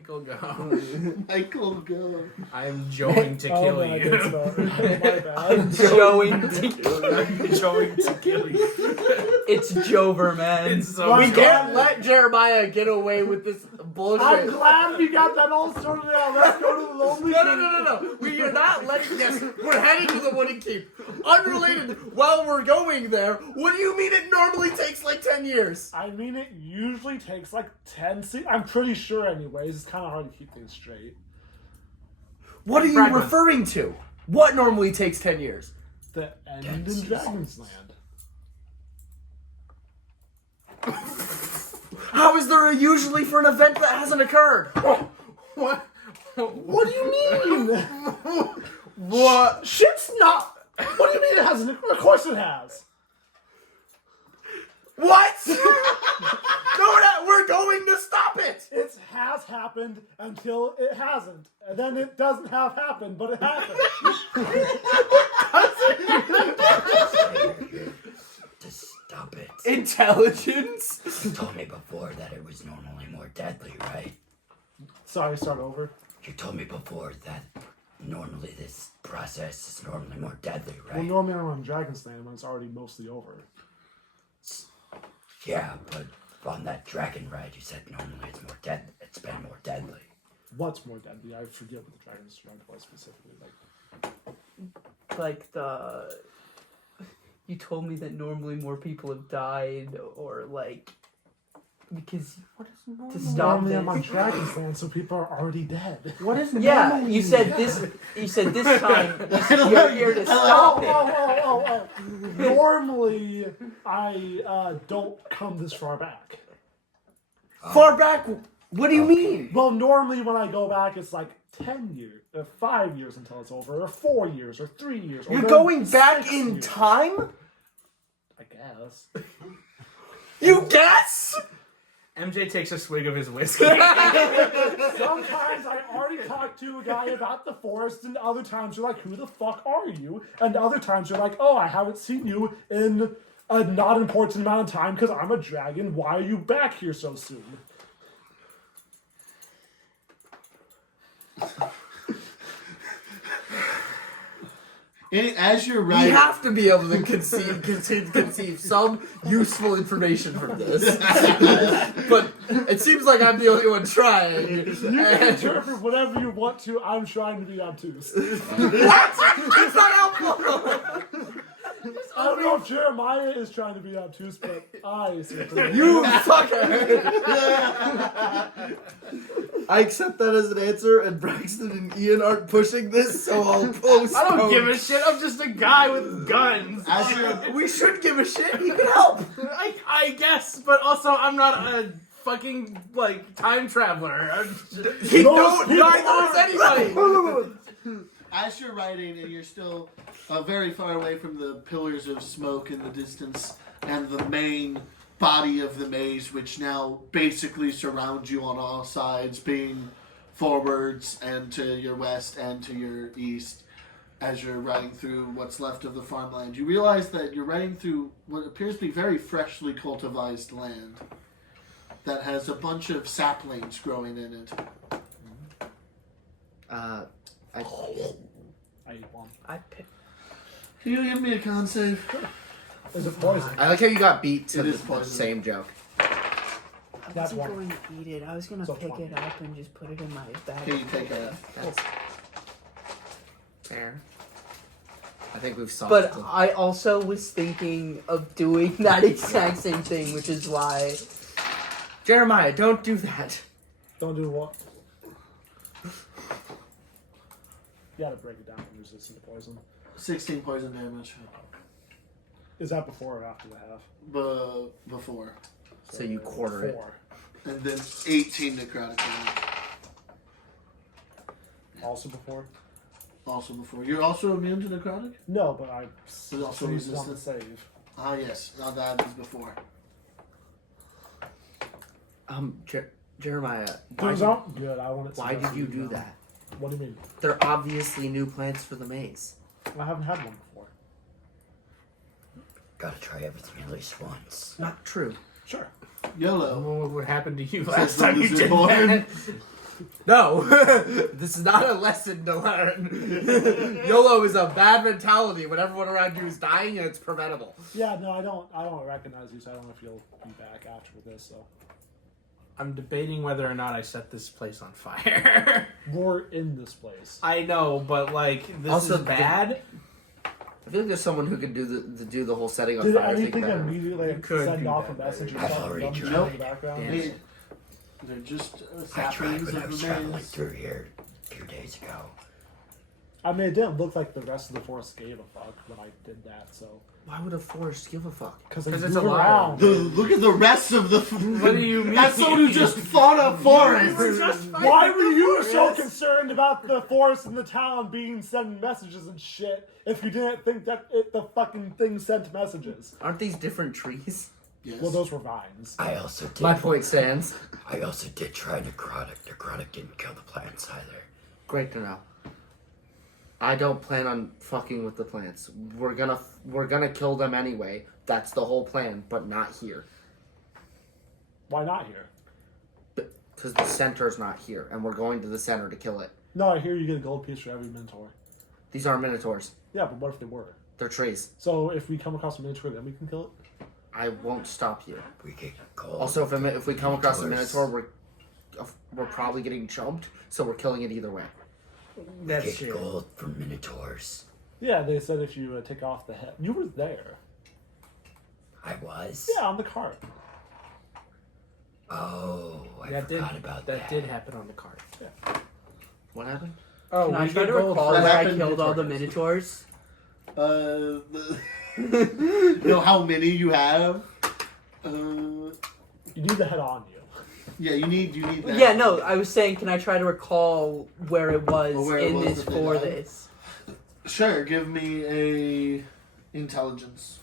Michael Joe. Michael Joe. I'm going to kill man, I you. did start. My bad. Going to I'm going to kill you. It's Jover, man. It's so We What's can't going- let Jeremiah get away with this bullshit. I'm glad we got that all sorted out. Let's go to the lonely. No. We are not letting. Yes, we're heading to the Wooden Keep. Unrelated. While we're going there, what do you mean it normally takes like 10 years? I mean, it usually takes like 10 I'm pretty sure, anyways. It's kind of hard to keep things straight. What are you Fragment. referring to? What normally takes 10 years? The end in Dragon's Land. How is there a usually for an event that hasn't occurred? What? What do you mean? What? Shit's not. What do you mean it hasn't? Of course it has. What? No, we're going to stop it. It has happened until it hasn't. And then it doesn't have happened, but it happened. To stop it. Intelligence? You told me before that it was normally more deadly, right? Sorry, start over. You told me before that normally this process is normally more deadly, Well, right? normally I'm on Dragon's Land when it's already mostly over. Yeah, but on that dragon ride, you said normally it's more deadly. It's been more deadly. What's more deadly? I forget what the Dragon's Ride was specifically. Like the. You told me that normally more people have died, or like. Because. To stop Normally I'm on this. Dragon's Land, so people are already dead. What is Yeah, you said this. You said this time you're here to stop it. Oh. Normally, I don't come this far back. Far back? What do you mean? Well, normally when I go back, it's like 10 years, 5 years until it's over, or 4 years, or 3 years. Or You're then going back 6 in years. time? I guess. You guess? MJ takes a swig of his whiskey. Sometimes I already talked to a guy about the forest, and other times you're like, who the fuck are you? And other times you're like, oh, I haven't seen you in a not important amount of time because I'm a dragon. Why are you back here so soon? As you're We writing, have to be able to conceive some useful information from this. But it seems like I'm the only one trying. You can interpret whatever you want to. I'm trying to be obtuse. What? That's not helpful! I don't know if Jeremiah is trying to be obtuse, but I certainly You fucker! I accept that as an answer, and Braxton and Ian aren't pushing this, so I'll post. I don't give a shit. I'm just a guy with guns. as you're We should give a shit. He can help. I guess, but also I'm not a fucking like time traveler. He Most don't. people Neither is anybody. As you're writing, and you're still very far away from the pillars of smoke in the distance and the main body of the maze, which now basically surrounds you on all sides, being forwards and to your west and to your east. As you're riding through what's left of the farmland, you realize that you're riding through what appears to be very freshly cultivated land that has a bunch of saplings growing in it. I I ate one. I picked. Can you give me a con save? Is it poison? like how you got beat to It the is poison. same joke. I That's wasn't one. going to eat it. I was going to So pick 20. it up and just put it in my bag. Can you take a... That's fair. I think we've solved But it. I also was thinking of doing that exact same thing, which is why. Jeremiah, don't do that. Don't do what? You gotta break it down and resistant to poison. 16 poison damage. Is that before or after the half? Before. So you quarter it. 4. And then 18 necrotic damage. Also before? Also before. You're also immune to necrotic? No, but I There's also please want to resistant. save. Ah, yes. Now that is before. Jeremiah, Those aren't good. I want it. why did you do that? What do you mean? They're obviously new plants for the maze. I haven't had one before. Gotta try everything at least once. Not true. Sure. YOLO. What would happen to you Says last time you Lucas did Boyd. that? No, this is not a lesson to learn. YOLO is a bad mentality when everyone around you is dying and it's preventable. Yeah, no, I don't recognize you, so I don't know if you'll be back after this. So I'm debating whether or not I set this place on fire. we're in this place. I know, but like this Also, is bad. I feel like there's someone who could do the whole setting on Did fire thing anything better. immediately could send do off a that message or I've something already in tried. the background? Damn. Hey, they're just I tried saplings when I of was traveling remains. through here a few days ago. I mean, it didn't look like the rest of the forest gave a fuck when I did that, so. Why would a forest give a fuck? Because 'Cause they it's move a lie. around. Look at the rest of the. What do you mean? That's someone who just fought a forest. Why were you so concerned about the forest and the town being sending messages and shit if you didn't think that the fucking thing sent messages? Aren't these different trees? Yes. Well, those were vines. I also did. My point stands. I also did try necrotic. Necrotic didn't kill the plants either. Great to know. I don't plan on fucking with the plants. We're gonna kill them anyway. That's the whole plan, but not here. Why not here? Because the center's not here, and we're going to the center to kill it. No, I hear you get a gold piece for every minotaur. These aren't minotaurs. Yeah, but what if they were? They're trees. So if we come across a minotaur, then we can kill it? I won't stop you. We get gold. Also, if we come across a Minotaurs. minotaur, we're probably getting chomped, so we're killing it either way. That's Get true. gold from minotaurs. Yeah, they said if you take off the head. You were there. I was. Yeah, on the cart. Oh, I That did forgot about that. did happen on the card. What happened? Oh, Can I we try get to gold recall for where I happened killed all the minotaur. minotaurs? You know how many you have? You need the head on you. Yeah, you need that. Yeah, no, I was saying, can I try to recall where it was Or where it in was this that they for died? this? Sure, give me a intelligence.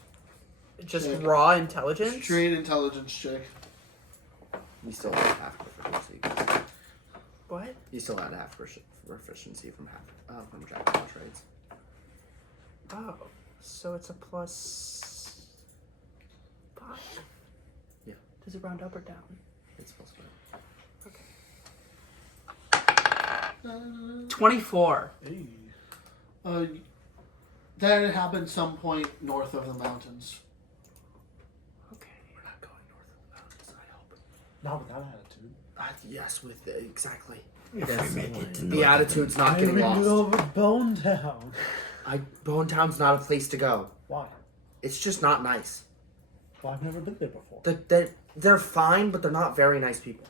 Just Yeah. raw intelligence? Straight intelligence check. You still had half proficiency. What? You still had half proficiency from jack of all trades. Oh, so it's a plus 5. Yeah. Does it round up or down? It's supposed to. Okay. 24. Hey. That happened some point north of the mountains. Okay. We're not going north of the mountains, I hope. Not with that attitude. Yes, with exactly. If we make it to The north of attitude's not getting Maybe lost. over Bone Town. Bone Town's not a place to go. Why? It's just not nice. Well, I've never been there before. They're fine, but they're not very nice people.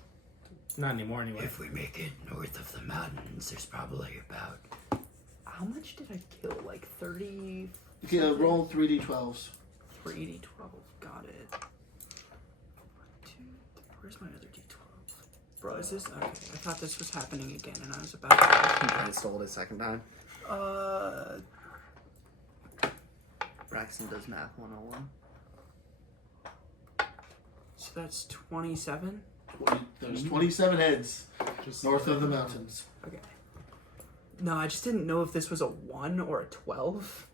Not anymore, anyway. If we make it north of the mountains, there's probably about. How much did I kill? Like 30? Yeah, roll 3d12s. 3d12. Got it. Where's my other d12? Bro, is this? Okay, I thought this was happening again, and I was about to. I stole it a second time. Braxton does math 101. So that's 27? There's 27 heads Just north of the mountains. Okay. No, I just didn't know if this was a 1 or a 12.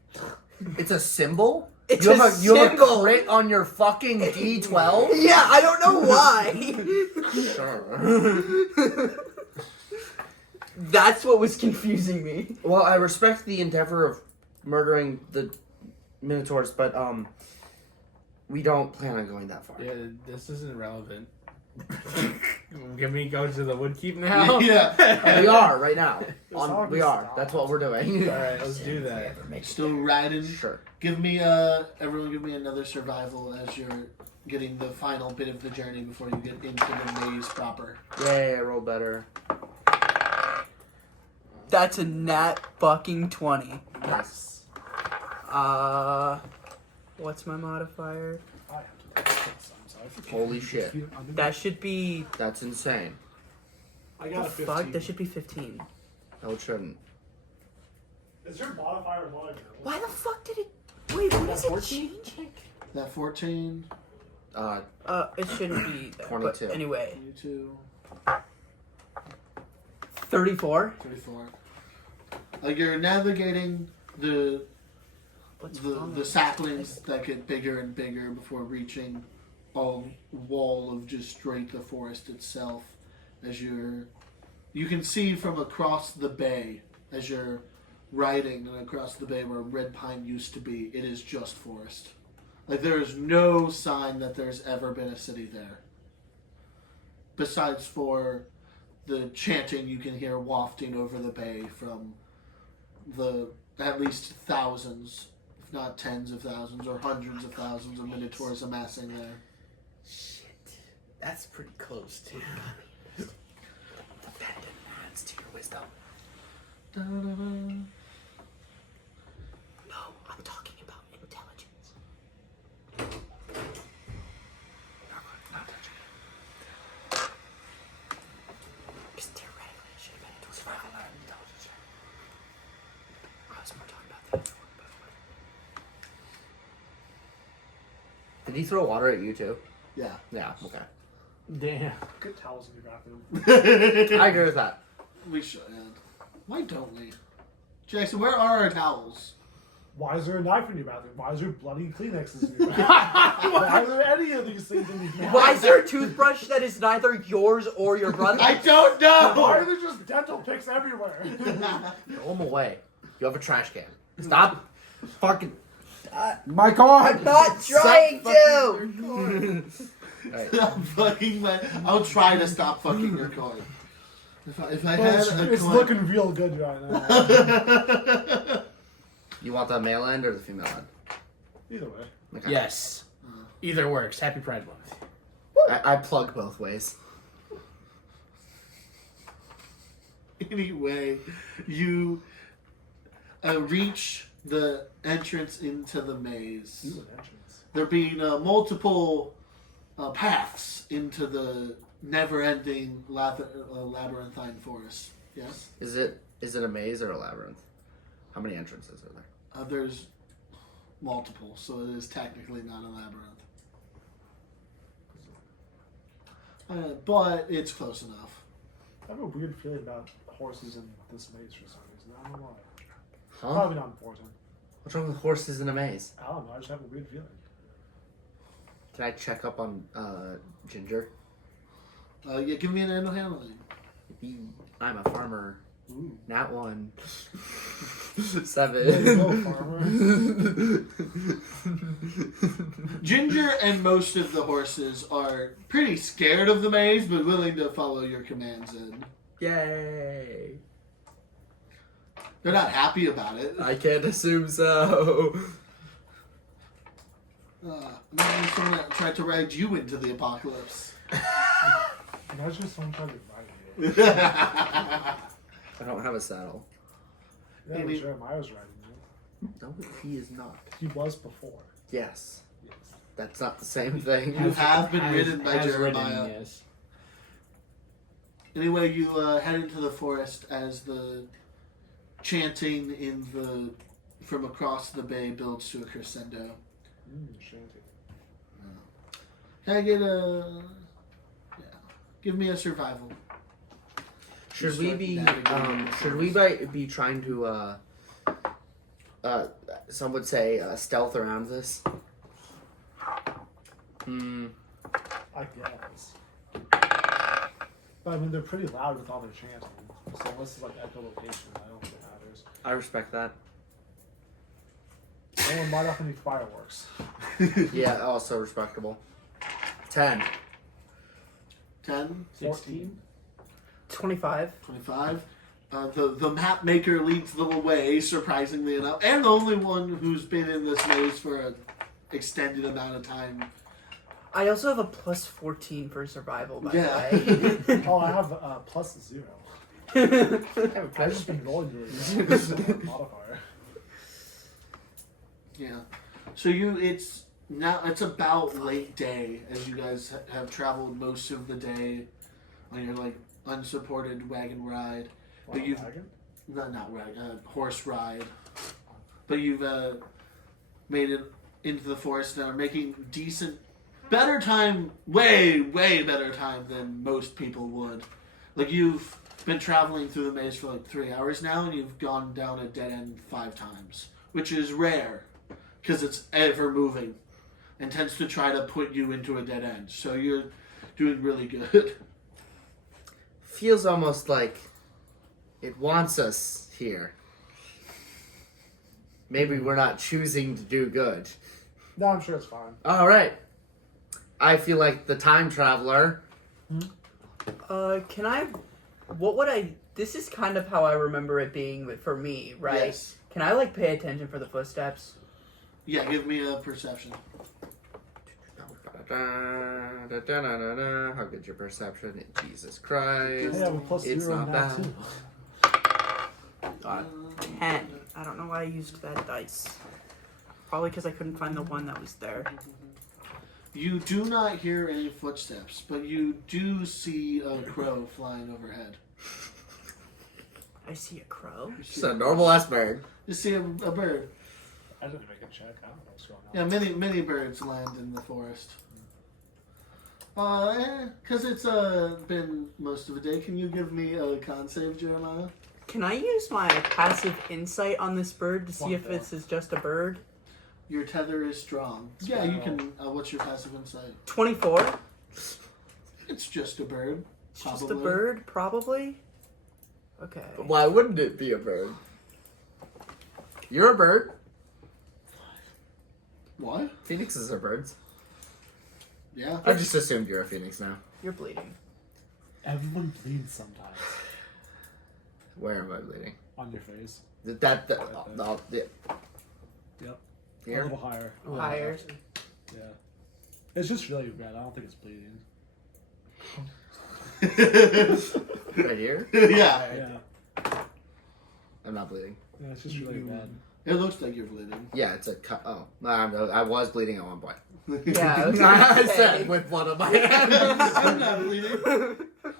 It's a symbol? It's you a have a symbol. crit on your fucking D12? Yeah, I don't know why. Sure. That's what was confusing me. Well, I respect the endeavor of murdering the Minotaurs, but we don't plan on going that far. Yeah, this isn't relevant. Can we go to the woodkeep now? Yeah. We are right now. hard We to are. stop. That's what we're doing. Alright, let's do If we that. ever make it Still there. riding. Sure. Give me everyone give me another survival as you're getting the final bit of the journey before you get into the maze proper. Yay, I rolled better. That's a nat fucking 20. Nice. What's my modifier? I have to look at this, I'm sorry. Holy shit. That should be. That's insane. I got What a the 15. fuck? That should be 15. No, it shouldn't. Is your modifier larger? Why the fuck did it. Wait, what is it 14? changing? That 14, It shouldn't be there. 22. But anyway, 22, 34. 34. Like you're navigating the What's the, wrong the with saplings that get bigger and bigger before reaching a wall of just straight the forest itself as you're you can see from across the bay as you're riding and across the bay where Red Pine used to be, it is just forest. Like, there is no sign that there's ever been a city there. Besides for the chanting you can hear wafting over the bay from the at least thousands, if not tens of thousands or hundreds of thousands of minotaurs amassing there. Shit. That's pretty close to. That adds to your wisdom. Da-da-da. No, I'm talking about intelligence. Not touching it. Because theoretically, it should have been into survival, not intelligence. I was more talking about that. Did he throw water at you too? Yeah. Yeah, okay. Damn. Get towels in your bathroom. I agree with that. We should. Why don't we? Jackson, where are our towels? Why is there a knife in your bathroom? Why is there bloody Kleenexes in your bathroom? Why are there any of these things in these bathrooms? Why is there a toothbrush that is neither yours or your brother's? I don't know! Why are there just dental picks everywhere? Throw them away. You have a trash can. Stop fucking... My God! I'm not trying to! Right. Stop fucking my... I'll try to stop fucking your car. If I had a It's coin... looking real good right now. You want the male end or the female end? Either way. Okay. Yes. Either works. Happy Pride Month. I plug both ways. Anyway, you reach the entrance into the maze. Ooh, an entrance. There being multiple paths into the never-ending labyrinthine forest. Yes? Is it a maze or a labyrinth? How many entrances are there? There's multiple, so it is technically not a labyrinth. But it's close enough. I have a weird feeling about horses in this maze for some reason. I don't know why. Huh? Probably not important. What's wrong with horses in a maze? I don't know. I just have a weird feeling. Can I check up on Ginger? Yeah, give me an animal handling. I'm a farmer. Ooh. Not one. There you 7. go, farmer. Ginger and most of the horses are pretty scared of the maze, but willing to follow your commands in. Yay! They're not happy about it. I can't assume so. Imagine someone that tried to ride you into the apocalypse. Imagine someone tried to ride you. I don't have a saddle. Yeah, Maybe- Jeremiah's riding you. No, he is not. He was before. Yes. Yes. That's not the same thing. You have been ridden by Has Jeremiah. ridden, yes. Anyway, you head into the forest as the chanting from across the bay builds to a crescendo. Shanty. Can I get give me a survival. Should we be be trying to some would say stealth around this? I guess. But I mean, they're pretty loud with all their chanting. So unless it's like echolocation, I don't think it matters. I respect that. Anyone might off any fireworks. Yeah, also respectable. 10. 10, 14. 25. 25. The map maker leads the way, surprisingly enough, and the only one who's been in this maze for an extended amount of time. I also have a plus 14 for survival, by Yeah. the way. Oh, I have plus 0. I've just been rolling this modifier. Yeah. So it's about late day as you guys have traveled most of the day on your like unsupported wagon ride. But you've Wagon? not ride, horse ride. But you've made it into the forest and are making better time, way better time than most people would. Like you've been traveling through the maze for like 3 hours now, and you've gone down a dead end 5 times, which is rare because it's ever moving and tends to try to put you into a dead end. So you're doing really good. feels almost like it wants us here. Maybe we're not choosing to do good. No, I'm sure it's fine. All right. I feel like the time traveler. Can I? What would I? This is kind of how I remember it being for me, right? Yes. Can I like pay attention for the footsteps? Yeah, give me a perception. How good's your perception? Jesus Christ. Yeah, with plus It's 0 not and that bad. too. 10. I don't know why I used that dice. Probably because I couldn't find the one that was there. You do not hear any footsteps, but you do see a crow flying overhead. I see a crow. You see It's a normal ass bird. You see a bird. I didn't make a check. I don't know what's going on. Yeah, many birds land in the forest. Because it's been most of the day. Can you give me a con save, Jeremiah? Can I use my passive insight on this bird to see if this is just a bird? Your tether is strong. Yeah, you can. What's your passive insight? 24. It's just a bird. It's just a bird, probably. Okay. Why wouldn't it be a bird? You're a bird. What? Phoenixes are birds. Yeah. I just assumed you're a phoenix now. You're bleeding. Everyone bleeds sometimes Where am I bleeding? on your face. Yeah. Yep. A Here? little higher. Higher. Yeah. It's just really red. I don't think it's bleeding. Right here? Yeah. Yeah. I'm not bleeding. Yeah, it's just really red. It looks like you're bleeding. Yeah, it's a cut. Oh, I was bleeding at one point. Yeah, I said with one of my hands. I'm not bleeding.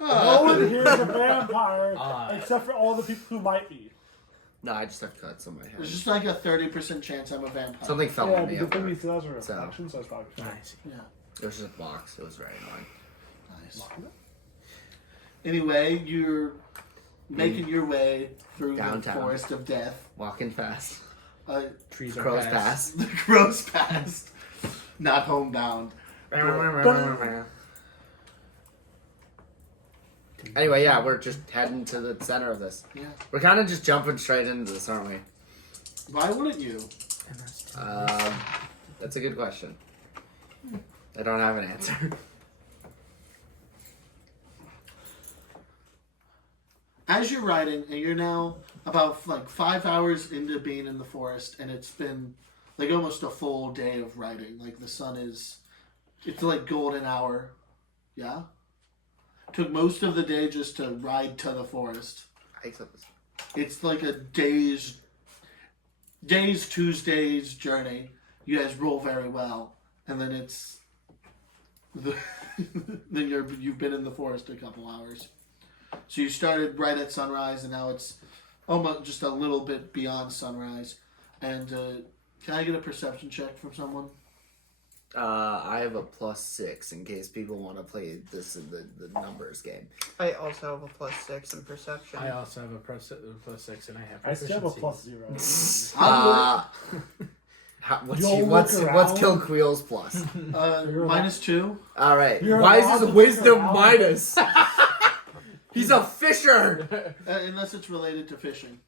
No one here is a vampire Ah. except for all the people who might be. No, I just have cuts on my head. There's just like a 30% chance I'm a vampire. Something fell Yeah, on but me. the Up thing there. is, that was a So. reflection, so it's probably fine. Nice. Yeah. It was just a box. It was very annoying. Nice. Anyway, you're making your way through Downtown. the forest of death. Walking fast. Trees are Crows past. past. The crow's past. Not homebound. Anyway, yeah, we're just heading to the center of this. Yeah. We're kind of just jumping straight into this, aren't we? Why wouldn't you? That's a good question. I don't have an answer. As you're riding, and you're now about like 5 hours into being in the forest, and it's been like almost a full day of riding. Like the sun is, it's like golden hour. Yeah. Took most of the day just to ride to the forest. I accept this. It's like a Tuesday's journey. You guys roll very well, and then it's then you've been in the forest a couple hours. So you started right at sunrise, and now it's almost just a little bit beyond sunrise. And can I get a perception check from someone? I have a +6 in case people want to play this in the numbers game. I also have a +6 in perception. I also have a +6 and I have I still have a proficiency. +0. What's Kill Queel's plus? -2. All right. You're Why allowed is his to wisdom figure out. minus? He's a fisher. Unless it's related to fishing.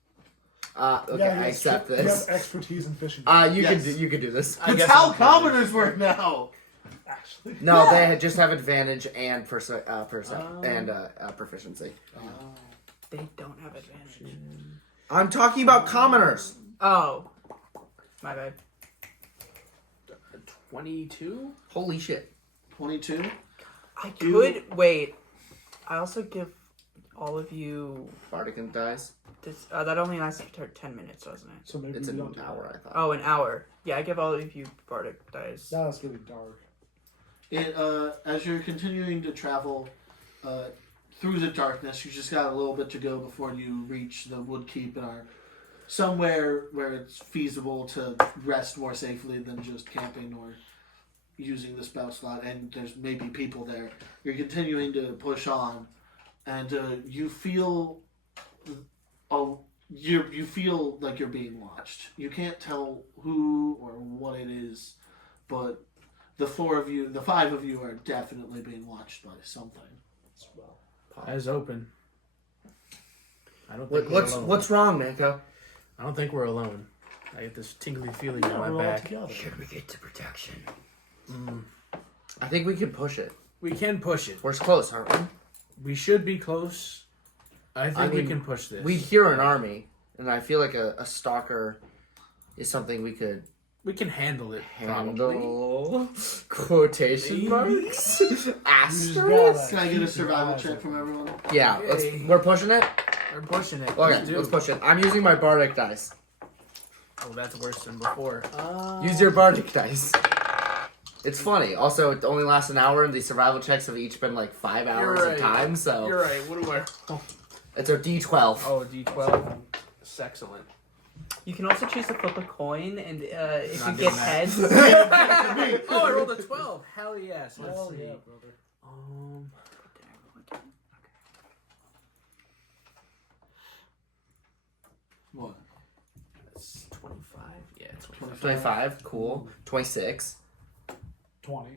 Okay, Yeah, I accept You this. have expertise in fishing. You Yes. can do this. That's how commoners work now. Actually. No, they just have advantage and proficiency. They don't have advantage. I'm talking about commoners. Oh. My bad. 22? Holy shit. 22. I could... Wait. I also give all of you... Bardic dies. This, that only lasts for 10 minutes, doesn't it? So maybe It's we an don't do hour, I that. thought. Oh, an hour. Yeah, I give all of you Bardic dice. Now it's getting dark. As you're continuing to travel through the darkness, you just got a little bit to go before you reach the wood keep and are somewhere where it's feasible to rest more safely than just camping or using the spell slot, and there's maybe people there. You're continuing to push on, and you feel you feel like you're being watched. You can't tell who or what it is, but the five of you are definitely being watched by something. Eyes open. I don't think we're alone. What's wrong, Manco? I don't think we're alone. I get this tingly feeling Yeah, down we're my all back. together. Should we get to protection? I think we can push it. We can push it. We're close, aren't we? We should be close. I think we mean, can push this. We hear an army, and I feel like a stalker is something we could We can handle it. Probably. handle. Quotation Maybe. marks. Asterisk. gotta- Can I get a survival check from everyone? Yeah, we're pushing it. We're pushing it. Okay, let's push it. I'm using my bardic dice. Oh, that's worse than before. Use your bardic dice. It's funny. Also, it only lasts an hour, and the survival checks have each been like 5 hours You're of time. So You're right. What do I? it's a D12. Oh, D12. It's excellent. You can also choose to flip a coin, and if Not you get doing that. heads, Oh, I rolled a 12. Hell yes. Let's Hell see. yeah, brother. What? It's 25. Yeah, 25. 25. Cool. 26. 20.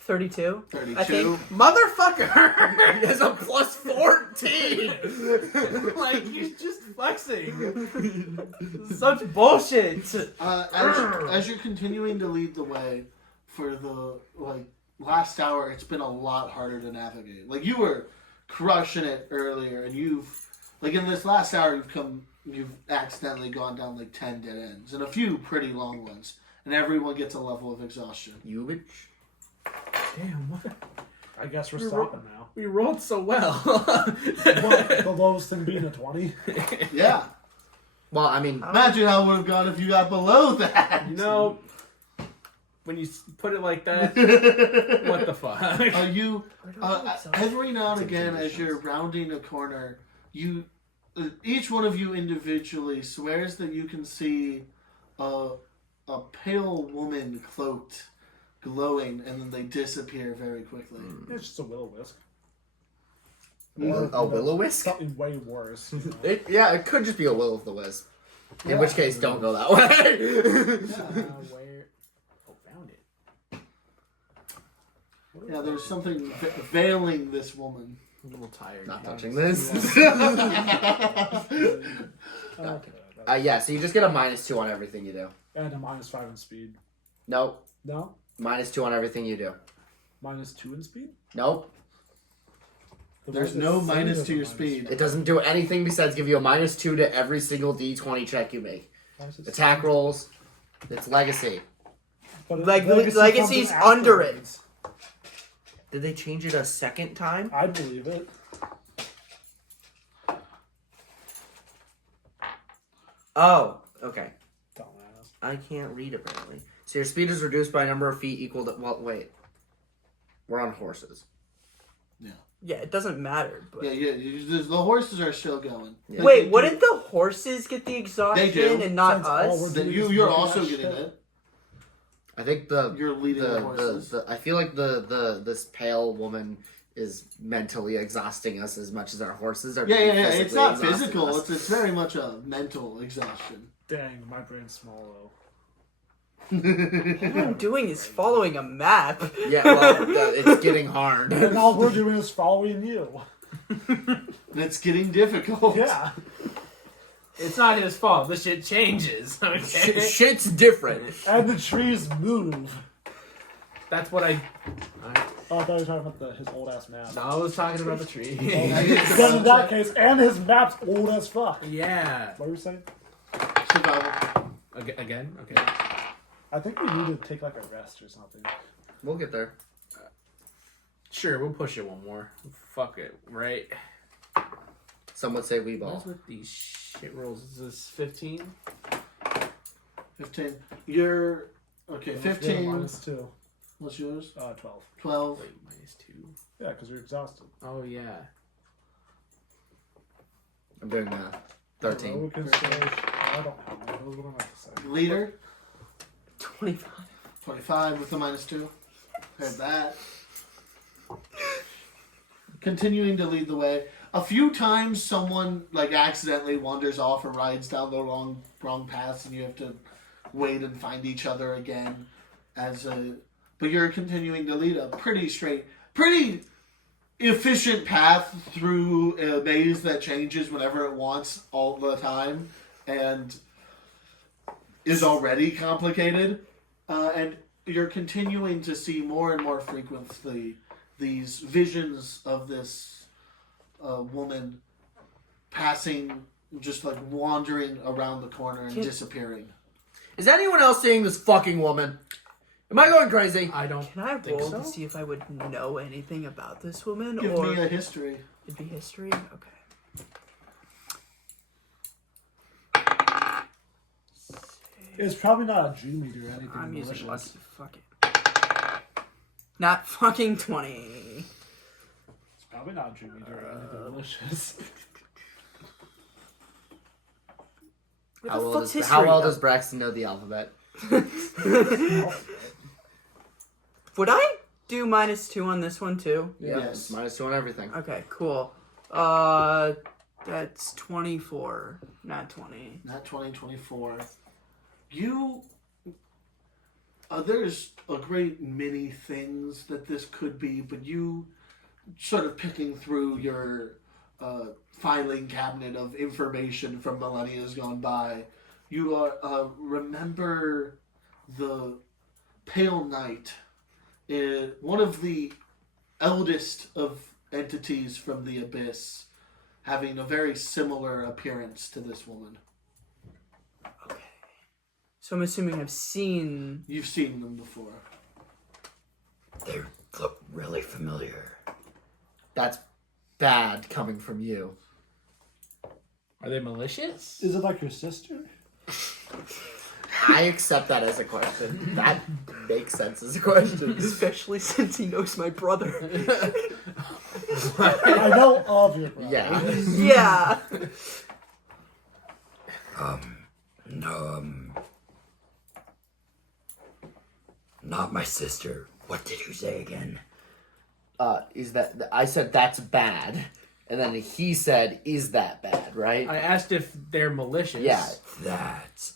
32. 32. I think Motherfucker! He has a plus 14. Like, he's just flexing. such bullshit. As you're continuing to lead the way for the last hour, it's been a lot harder to navigate. Like you were crushing it earlier, and in this last hour you've accidentally gone down like 10 dead ends and a few pretty long ones, and everyone gets a level of exhaustion. You bitch. Damn, what? I guess we're We stopping now. We rolled so well. The lowest thing being a 20. Yeah. Well, I mean, Imagine how it would have gone if you got below that. You know, when you put it like that, what the fuck? You every now and again, as you're rounding a corner, each one of you individually swears that you can see a pale woman cloaked, glowing, and then they disappear very quickly. It's just a will-o-wisp. a will-o-wisp? Something way worse. You know? It could just be a will of the wisp. In Yeah. which case, don't go that way. Where? Oh, found it. Yeah, there's something veiling this woman. I'm a little tired. Not touching this. Okay. Yeah, so you just get a -2 on everything you do. And a -5 in speed. Nope. No? -2 on everything you do. -2 in speed? Nope. There's no minus to your speed. It doesn't do anything besides give you a -2 to every single D20 check you make. Attack rolls. It's legacy. But Legacy's under it. Did they change it a second time? I believe it. Oh, okay. Dumbass. I can't read apparently. So your speed is reduced by a number of feet equal to. Well, wait. We're on horses. Yeah, it doesn't matter. But Yeah. The horses are still going. Yeah. wait, They wouldn't the horses get the exhaustion do. and not Since all we're us? doing- You're also getting it. I think the You're leading the horses. I feel like this pale woman is mentally exhausting us as much as our horses are. Yeah. being It's physically not exhausting physical. us. It's very much a mental exhaustion. Dang, my brain's small though. All I'm doing is following a map. Yeah, well, it's getting hard. And all we're doing is following you. It's getting difficult. Yeah. It's not his fault. This shit changes. Okay? Shit's different. And the trees move. That's what I. Oh, I thought you were talking about his old ass map. No, I was talking about the tree. Then in that case, and his map's old as fuck. Yeah. What were you saying? Survival. Again? Okay. I think we need to take like a rest or something. We'll get there. Sure, we'll push it one more. Fuck it, right? Some would say we What's ball. with these shit rolls? Is this 15? 15. You're okay. 15. -2. What's yours? 12. 12. Wait, -2. Yeah, because you're exhausted. Oh, yeah. I'm doing math. 13. We can say, I don't have one of those. What am I to say? Leader. 25. 25 with the -2. Heard that. Continuing to lead the way. A few times someone like accidentally wanders off or rides down the wrong paths, and you have to wait and find each other again. But you're continuing to lead a pretty efficient path through a maze that changes whenever it wants all the time and is already complicated. And you're continuing to see more and more frequently these visions of this woman passing, just like wandering around the corner and disappearing. Is anyone else seeing this fucking woman? Am I going crazy? I don't. Can I think roll so. to see if I would know anything about this woman? Give or me a history. it'd be history? Okay. It's probably not a G meter or anything I'm using malicious. lucky. Fuck it. Not fucking 20. It's probably not a G meter or anything malicious. What How the well, fuck's does, history? how well does Braxton know the alphabet? Would I do -2 on this one too? Yes. -2 on everything. Okay, cool. That's 24, not 20. Not 2024. You. There's a great many things that this could be, but you sort of picking through your filing cabinet of information from millennia gone by. You are remember the Pale Knight, one of the eldest of entities from the Abyss, having a very similar appearance to this woman. Okay. So I'm assuming I've seen. You've seen them before. They look really familiar. That's bad coming from you. Are they malicious? Is it like your sister? I accept that as a question. That makes sense as a question. Especially since he knows my brother. I know of your brother. Yeah. Yeah. No, not my sister. What did you say again? Is that I said that's bad, and then he said, "Is that bad?" Right? I asked if they're malicious. Yeah. That,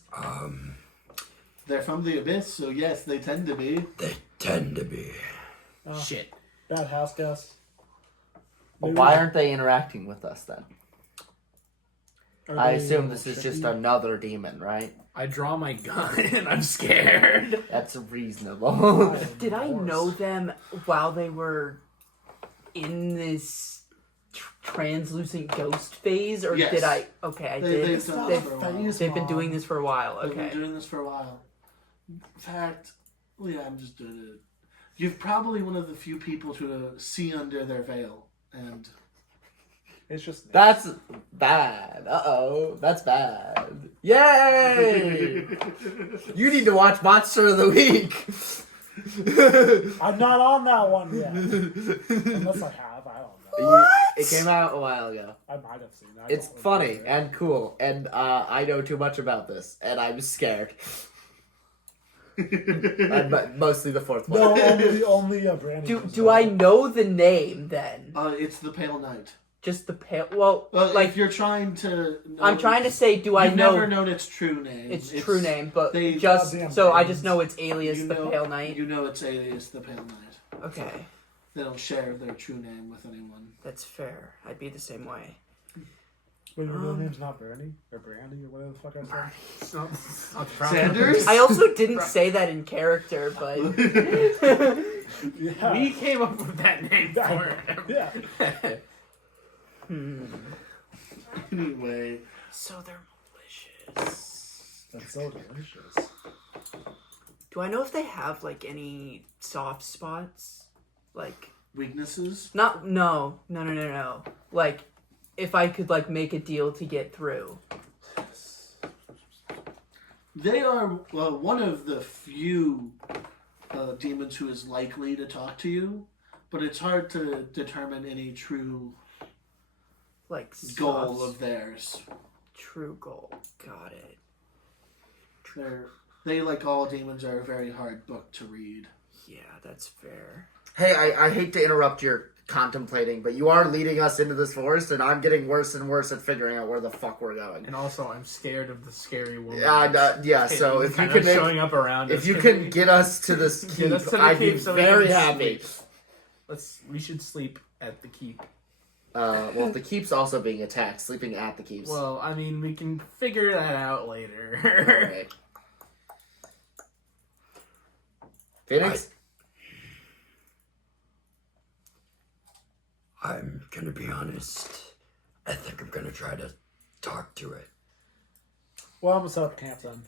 They're from the Abyss, so yes, they tend to be. they tend to be. Shit. Bad house guess. Well, why aren't they interacting with us then? Are I they assume this is just tricky? another demon, right? I draw my gun and I'm scared. That's reasonable. Did I know them while they were in this translucent ghost phase, or Yes. did I? Okay, I did. They've done this for a while. They've been doing this for a while. They've Okay. been doing this for a while. In fact, yeah, I'm just doing it. You're probably one of the few people to see under their veil, and It's just That's bad. Uh-oh. That's bad. Yay! You need to watch Monster of the Week. I'm not on that one yet. Unless I have, I don't know. It came out a while ago. I might have seen that. It's funny and cool, and I know too much about this, and I'm scared. But mostly the fourth one. No, only Brandy. Do I know the name then? it's the Pale Knight. Just the pale. Well, Well, like if you're trying to, know I'm trying to say, do I you've know never known its true name. its true name? But they- just Goddamn so I brains. just know it's alias you the know, Pale Knight. You know it's alias the Pale Knight. Okay, They don't share their true name with anyone. that's fair. I'd be the same way. Wait, your real name's not Bernie or Brandy or whatever the fuck I said. It's not the problem. Sanders? I also didn't say that in character, but Yeah. We came up with that name for him. Yeah. Anyway, so they're malicious. That's so delicious. Do I know if they have like any soft spots? Like weaknesses? no. Like if I could like make a deal to get through. They are one of the few demons who is likely to talk to you, but it's hard to determine any true Like goal soft- of theirs. true goal. Got it. They, like all demons, are a very hard book to read. Yeah, that's fair. Hey, I hate to interrupt your contemplating, but you are leading us into this forest, and I'm getting worse and worse at figuring out where the fuck we're going. And also, I'm scared of the scary woman. Yeah, so if you kind can of make, showing up around us. if you can get us to this keep, Get us to the I'd be keep so we very can happy. We should sleep at the keep. Well, the keep's also being attacked. Sleeping at the keeps. Well, I mean, we can figure that out later. Okay. Phoenix? I'm gonna be honest. I think I'm gonna try to talk to it. Well, I'm gonna set up camp then.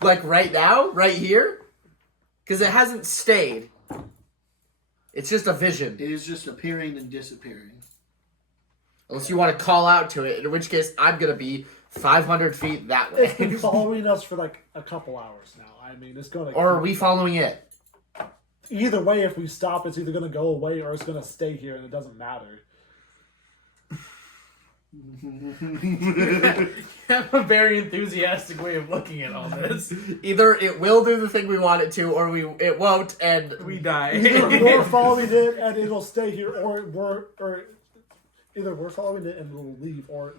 Like right now? Right here? Because it hasn't stayed. It's just a vision. It is just appearing and disappearing. Unless you want to call out to it, in which case I'm going to be 500 feet that way. It's been following us for like a couple hours now. I mean, it's gonna. Or are we following it? Either way, if we stop, it's either gonna go away or it's gonna stay here, and it doesn't matter. You have a very enthusiastic way of looking at all this. Either it will do the thing we want it to, or it won't, and We die. Either we're following it and it'll stay here, or either we're following it and it'll leave, or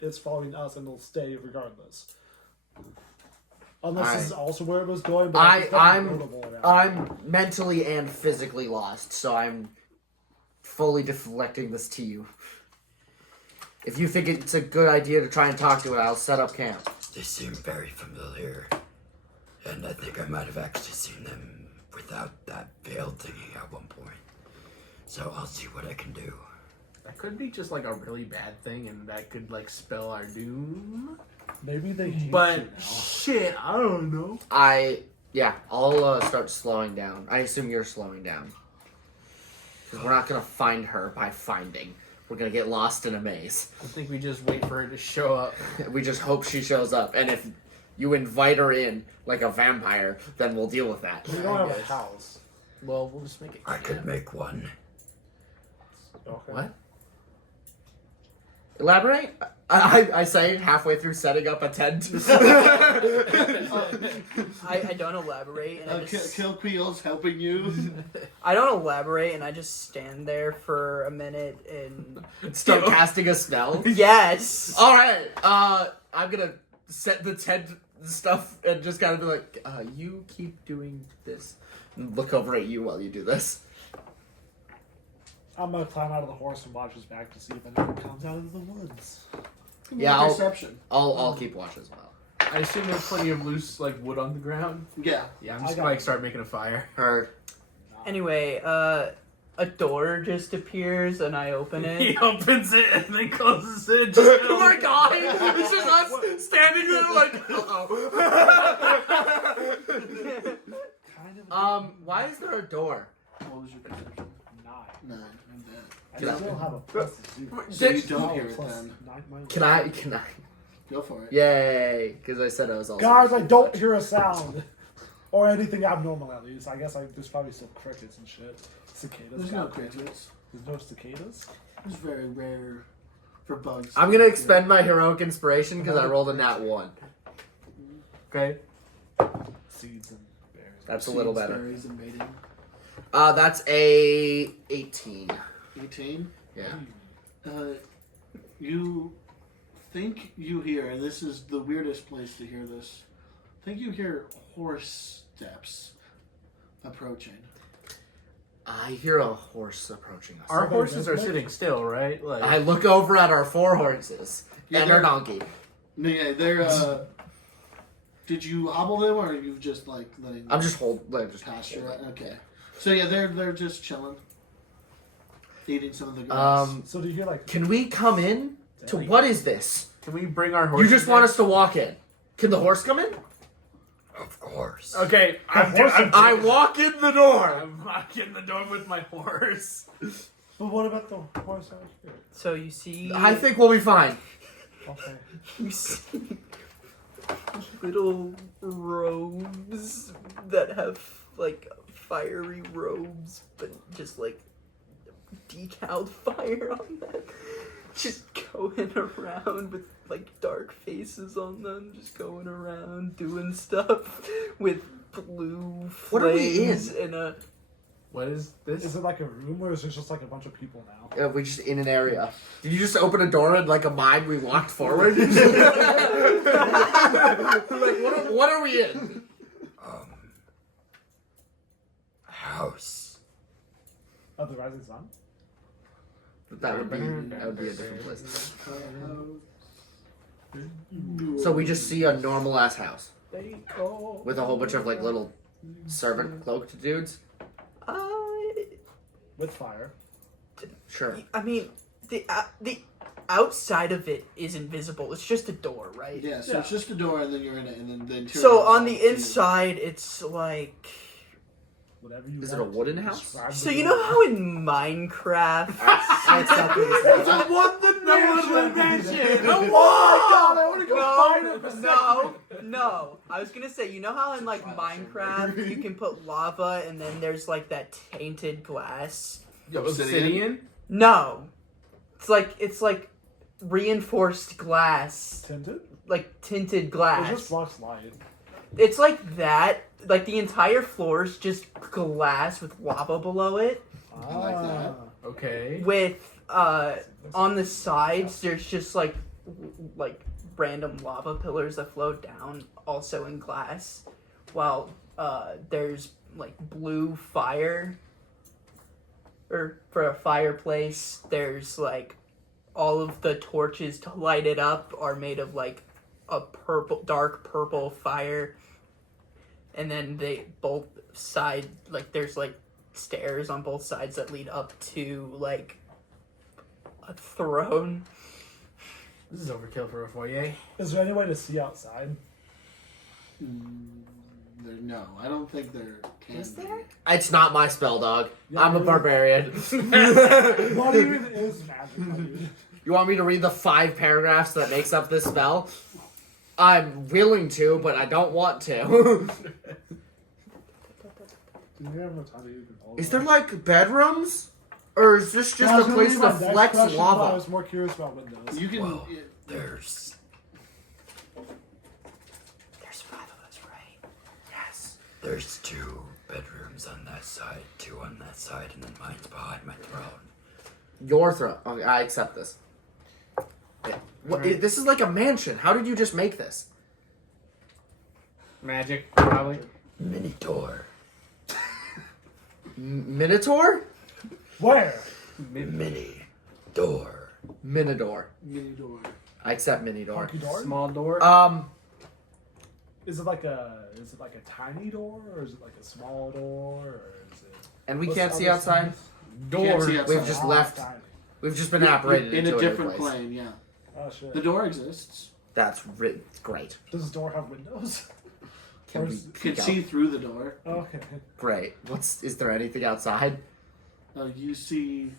it's following us and it'll stay regardless. Unless this is also where it was going, but it's definitely notable now. I'm mentally and physically lost, so I'm fully deflecting this to you. If you think it's a good idea to try and talk to it, I'll set up camp. They seem very familiar. And I think I might have actually seen them without that veil thingy at one point. So I'll see what I can do. That could be just like a really bad thing, and that could like spell our doom. Maybe they hate you But now. shit, I don't know. I'll start slowing down. I assume you're slowing down. Because we're not going to find her by finding. We're going to get lost in a maze. I think we just wait for her to show up. We just hope she shows up. And if you invite her in like a vampire, then we'll deal with that. We don't have a guess. house. Well, we'll just make it. I could make one. Okay. What? Elaborate? I say halfway through setting up a tent. I don't elaborate, and I Kill Creel's helping you. I don't elaborate, and I just stand there for a minute and Start casting a spell. yes. All right. I'm gonna set the tent stuff and just kind of be like, you keep doing this. And look over at you while you do this. I'm gonna climb out of the horse and watch his back to see if anyone comes out of the woods. Yeah, I'll- Perception. I'll keep watch as well. I assume there's plenty of loose like wood on the ground. Yeah. Yeah, I'm I just got gonna like it. start making a fire. Her. Anyway, a door just appears, and I open He it. opens it and then closes it. Oh my god! It's just us standing there like, Kind of. Why is there a door? What was your perception? 9. 9. I'm dead. I Can I- still have a plus 0. So you don't hear it Plus then. 9 Can I? Go for it. Yay! Because I said I was also. Guys, I don't hear a sound. Or anything abnormal, at least. I guess there's probably still crickets and shit. Cicadas. There's no crickets. There's no cicadas? It's very rare for bugs. I'm gonna expend my heroic inspiration because I rolled a nat 1. Okay. Seeds and berries. That's a little Seeds, better. berries, and mating. That's a 18. 18. Yeah. You think you hear, and this is the weirdest place to hear this. Think you hear horse steps approaching. I hear a horse approaching us. Our horses are sitting still, right? Like I look over at our 4 horses Yeah, and our they're- donkey. No, yeah, they're. Did you hobble them, or are you just like letting? I'm just just pasture. Okay. So yeah, they're just chilling, eating some of the grass. So do you hear like... Can we come in to what is this? Can we bring our horses? You just want us to walk in. Can the horse come in? Of course. Okay, I walk in the door. I'm locking the door with my horse. But what about the horse out here? So you see, I think we'll be fine. Okay. you see little robes that have like fiery robes, but just like decaled fire on them. Just going around with like dark faces on them, just going around doing stuff with blue What are we flames in? and a. What is this? Is it like a room or is it just like a bunch of people now? We're just in an area. Did you just open a door and like a mine we walked forward? Like what are we in? House. Of the rising sun? That would be a different place. So we just see a normal ass house with a whole bunch of like little servant cloaked dudes. With fire. Sure. I mean, the outside of it is invisible. It's just a door, right? Yeah, so it's just a door, and then you're in it, and then the interior. So on the inside, it's like. Whatever you Is it a want wooden to house? describe So the you door. know how in Minecraft. I accept It's it. a woodland mansion. Oh my god, I want to go find it for No. I was gonna say, you know how in like Minecraft you can put lava and then there's like that tainted glass? Obsidian? No. It's like reinforced glass. Tinted? Like tinted It's glass. just blocks light. It's like that. Like the entire floor is just glass with lava below it. I like that. Okay. With on the sides there's just like random lava pillars that float down, also in glass. While there's like blue fire, or for a fireplace, there's like all of the torches to light it up are made of like a dark purple fire. And then they both side, like there's like stairs on both sides that lead up to like a throne. This is overkill for a foyer. Is there any way to see outside? No, I don't think there can. Is be. there? It's not my spell, dog. Yeah, I'm a really? barbarian. What even is magic, dude? You want me to read the 5 paragraphs that makes up this spell? I'm willing to, but I don't want to. Do you have enough time to even hold Is on? there like bedrooms? Or is this That just was a gonna place be to my next flex question, but I lava? was more curious about windows. You can. Well, there's 5 of us, right? Yes. there's 2 bedrooms on that side, 2 on that side, and then mine's behind my throne. Your throne. Okay, I accept this. This is like a mansion. How did you just make this? Magic, probably. Mini door. Minotaur? Where? Mini door. Minotaur. Mini door. I accept Minotaur. Funky door? Small door. Is it like a tiny door, or is it like a small door, or is it? And we what's can't the see other outside. side? Can't see We've outside. just Ah, left. tiny. We've just been apparated in into a new different place. plane. Yeah, Oh shit. the door exists. That's great. Does this door have windows? Can we Or is- You can peek see out? through the door. Okay. Great. Is there anything outside? You see,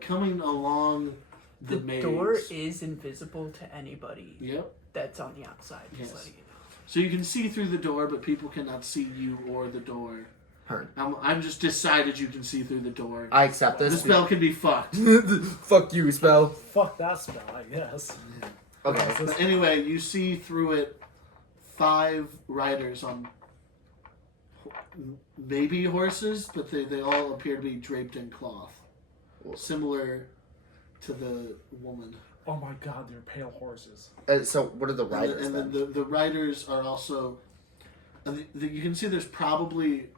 coming along the, The maze. door is invisible to anybody Yep. that's on the outside. Just Yes. letting you know. So you can see through the door, but people cannot see you or the door. Heard. I'm just decided you can see through the door. I accept The this. spell can be fucked. Fuck you, spell. Fuck that spell, I guess. Okay. But anyway, you see through it 5 riders on maybe horses, but they all appear to be draped in cloth, similar to the woman. Oh my god, they're pale horses. So what are the riders And then? then the riders are also. And you can see there's probably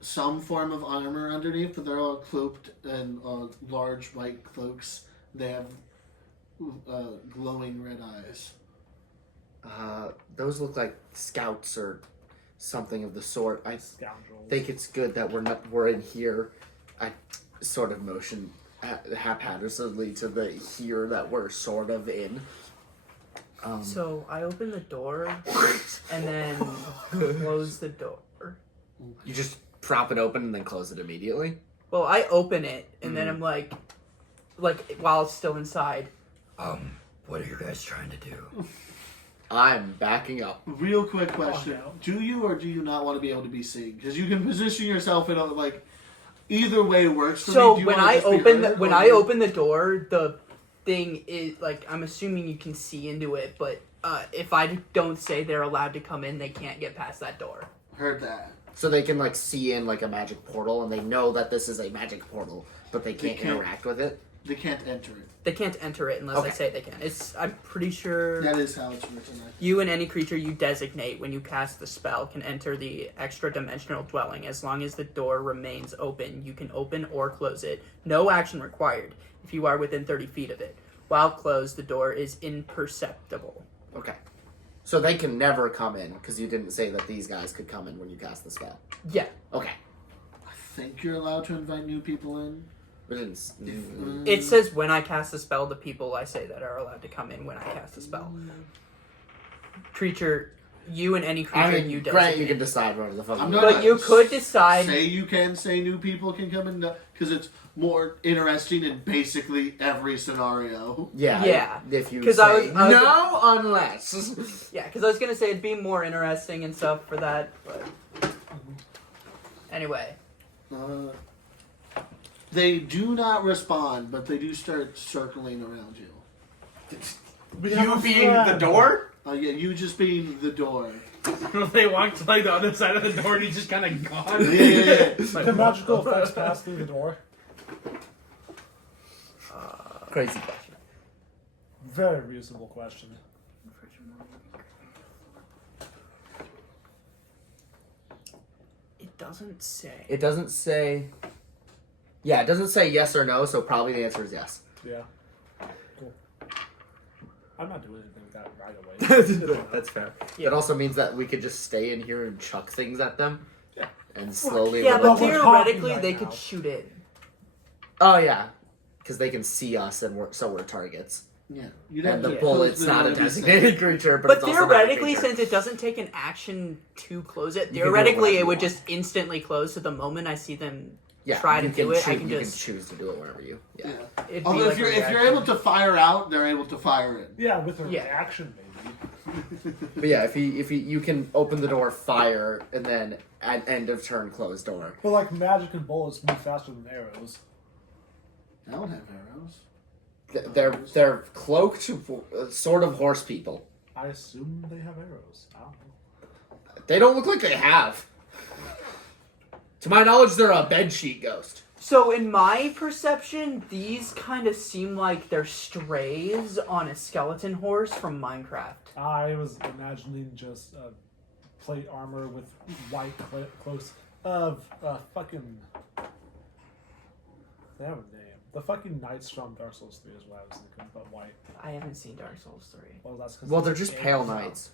some form of armor underneath, but they're all cloaked in large white cloaks. They have glowing red eyes. Those look like scouts or something of the sort. I Scoundrels. think it's good that we're in here. I sort of motion haphazardly to the here that we're sort of in. So I open the door and then close the door. You just prop it open and then close it immediately. Well, I open it and then I'm like while it's still inside. What are you guys trying to do? I'm backing up. Real quick question: no. Do you or do you not want to be able to be seen? Because you can position yourself in a either way works for me. So Do you when wanna I just be open heard, when or I do you- open the door, the thing is like I'm assuming you can see into it, but if I don't say they're allowed to come in, they can't get past that door. heard that. So they can see in like a magic portal and they know that this is a magic portal, but they can't can't- interact with it. They can't enter it. They can't enter it unless I say they can. I'm pretty sure That is how it's written. you and any creature you designate when you cast the spell can enter the extra dimensional dwelling as long as the door remains open. You can open or close it. No action required if you are within 30 feet of it. While closed, the door is imperceptible. Okay. So they can never come in, because you didn't say that these guys could come in when you cast the spell. Yeah. Okay. I think you're allowed to invite new people in. We didn't... It says when I cast the spell, the people I say that are allowed to come in when I cast the spell. Creature, you and any creature you designate. Grant, you can decide whatever the fuck I'm you not- want. But you could decide... Say you can say new people can come in, because it's more interesting in basically every scenario. Yeah. Yeah. If you 'Cause say I was- no, unless... Yeah, because I was going to say it'd be more interesting and stuff for that, but... Anyway. They do not respond, but they do start circling around you. You being the door? Yeah, you just being the door. They walk to like the other side of the door and he's just kind of gone. Yeah. Like, Can magical effects pass through the door? Crazy question. Very reasonable question. It doesn't say. It doesn't say... Yeah, it doesn't say yes or no, so probably the answer is yes. Yeah. Cool. I'm not doing anything with that right away. That's fair. Yeah. It also means that we could just stay in here and chuck things at them. Yeah. And slowly... Yeah, but we're theoretically talking right they now. could shoot in. Oh, yeah. Because they can see us and we're targets. Yeah. You'd And have the to bullet's close not a door to be safe. designated creature, but But it's also not a theoretically, creature. since it doesn't take an action to close it, do theoretically whatever it you would want. just instantly close. So the moment I see them Yeah, try to you do can it, I choo- can you just... can choose to do it whenever you... Yeah. Yeah. it'd be Although like if you're a if you're reaction. able to fire out, they're able to fire in. Yeah, with a Yeah. reaction, maybe. But yeah, if you can open the door, fire, and then at end of turn, close door. But like magic and bullets move faster than arrows. I don't have arrows. They're cloaked, sort of horse people. I assume they have arrows. I don't know. They don't look like they have. To my knowledge, they're a bedsheet ghost. So in my perception, these kind of seem like they're strays on a skeleton horse from Minecraft. I was imagining just plate armor with white close of fucking. They have a name. The fucking knights from Dark Souls 3 is what I was thinking, but white. I haven't seen Dark Souls 3. Well, that's 'cause Well, it's they're just pale games. knights.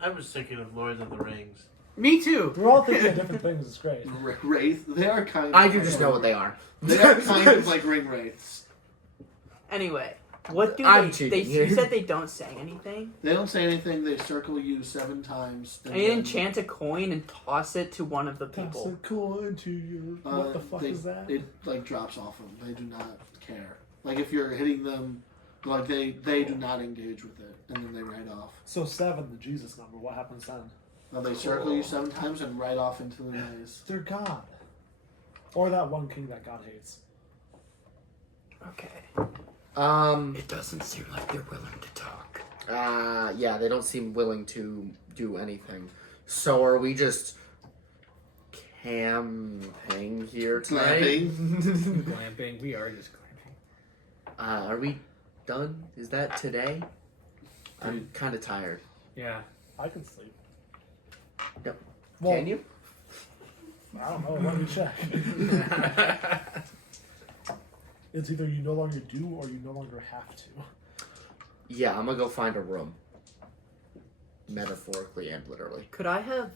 I was thinking of Lord of the Rings. Me too. We're all thinking of different things. It's great. Wraith. They are kind. I do just know what they are. They are kind of like ring wraiths. Anyway, what do I'm they... cheating You here. said they don't say anything? They don't say anything. They circle you 7 times. I enchant a coin and toss it to one of the Toss people. a coin to you. What the fuck is that? It like drops off them. They do not care. Like if you're hitting them, like they do not engage with it, and then they ride off. So 7, the Jesus number. What happens then? Now they circle you 7 times and ride off into the maze. They're God. Or that one king that God hates. Okay. It doesn't seem like they're willing to talk. Yeah, they don't seem willing to do anything. So are we just camping here tonight? Glamping. We are just glamping. Are we done? Is that today? I'm kind of tired. Yeah. I can sleep. Yep. Well, Can you? I don't know. Let me check. It's either you no longer do or you no longer have to. Yeah, I'm gonna go find a room. Metaphorically and literally. Could I have...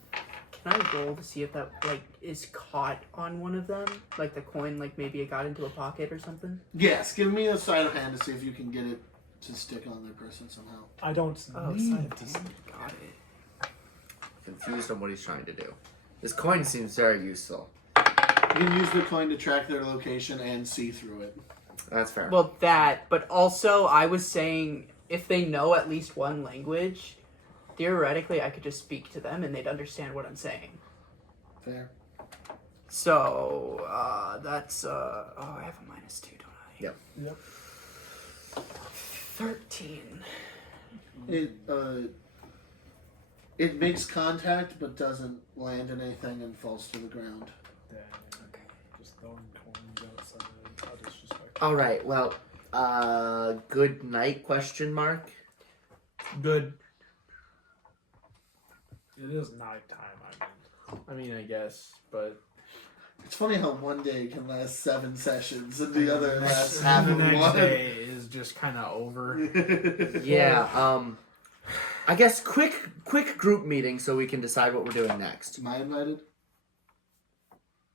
Can I roll to see if that, like, is caught on one of them? Like, the coin, like, maybe it got into a pocket or something? Yes, give me a sleight of hand to see if you can get it to stick on their person somehow. I don't Oh, need side of to. hand. Got it. Confused on what he's trying to do. This coin seems very useful. You can use the coin to track their location and see through it. That's fair. Well, that, but also I was saying if they know at least one language, theoretically I could just speak to them and they'd understand what I'm saying. Fair. So, that's, oh, I have a -2, don't I? Yep. Yep. 13. It makes contact but doesn't land in anything and falls to the ground. Dang. Okay. Just throwing coins outside. How disrespectful. All right. Well, good night? Question mark. Good. It is nighttime. I mean, I guess, but It's funny how one day can last 7 sessions and the other lasts the half of next one. day is just kind of over. Yeah. I guess quick group meeting so we can decide what we're doing next. Am I invited?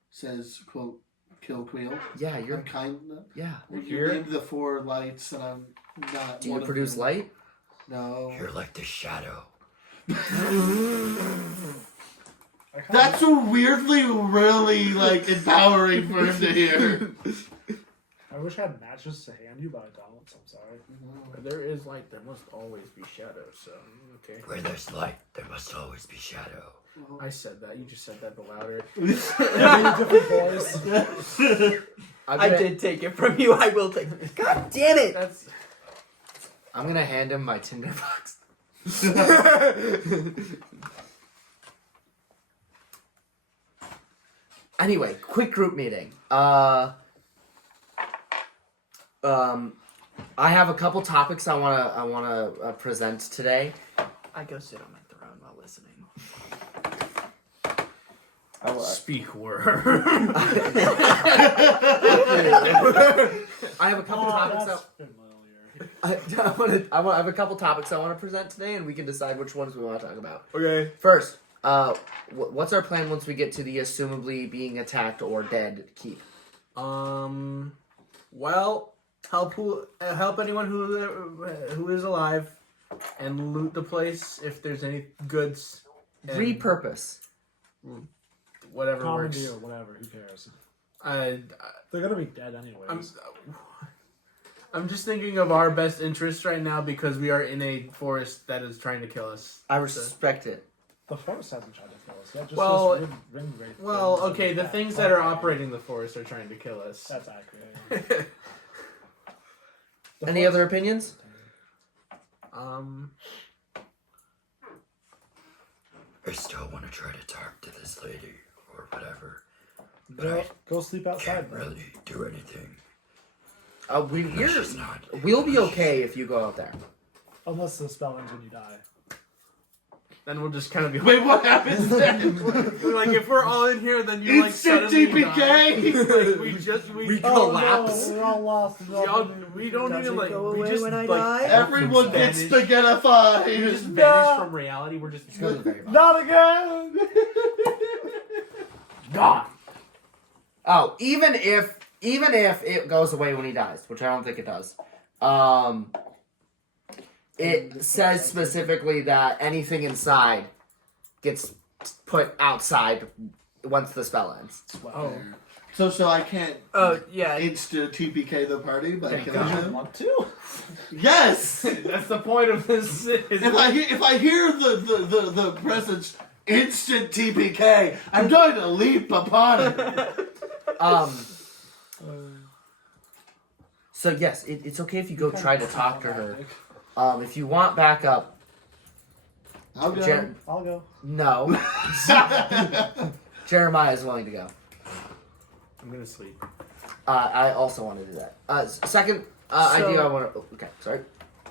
Says, quote, Kill Queel. Yeah, you're. I'm kind enough. Yeah. You Here? named the 4 lights, and I'm not. Do you one of produce them. light? No. You're like the shadow. That's weirdly, really like empowering for him to hear. I wish I had matches to hand you, but I don't. So I'm sorry. Where there is light, there must always be shadow. So okay. Where there's light, there must always be shadow. I said that. You just said that the louder. Different voice. I did take it from you. I will take it. God damn it! That's. I'm gonna hand him my Tinder box. Anyway, quick group meeting. I have a couple topics I wanna present today. I go sit on my throne while listening. Speak word. I have a couple topics. That's familiar. I have a couple topics I want to present today, and we can decide which ones we want to talk about. Okay. First, what's our plan once we get to the assumably being attacked or dead keep? Well, help anyone who is alive, and loot the place if there's any goods. and Repurpose. Whatever works. Commandeer, whatever. Who cares? I They're gonna be dead anyways. I'm just thinking of our best interest right now because we are in a forest that is trying to kill us. I respect it. The forest hasn't tried to kill us yet. Just Well, this ring wraith Well, things okay, the that things fuck that are me. operating the forest are trying to kill us. That's accurate. The Any forest- other opinions? I still want to try to talk to this lady or whatever. Go sleep Can't outside. Then. really do anything. We're not. We'll be okay if you go out there. Unless the spell ends when you die. Then we'll just kind of be Wait, what happens then? like, if we're all in here, then you like Instant suddenly TPK! die. Like, we Collapse. No, we're all lost. we don't Does even it like go we away just when I like die? Everyone gets vanish. We just spaghettified. vanish from reality. We're just Go to the very bottom. Not again! gone. Oh, even if it goes away when he dies, which I don't think it does. It says specifically that anything inside gets put outside once the spell ends. Oh, So I can't Oh, yeah. insta TPK the party by Thank killing God. him? Want to? Yes! that's the point of this. If I hear the presence instant TPK, I'm going to leap upon it. So yes, it's okay if you go try to talk to her. If you want backup, I'll go. I'll go. no. Jeremiah is willing to go. I'm gonna sleep. I also want to do that. Second idea I want to. Okay, sorry.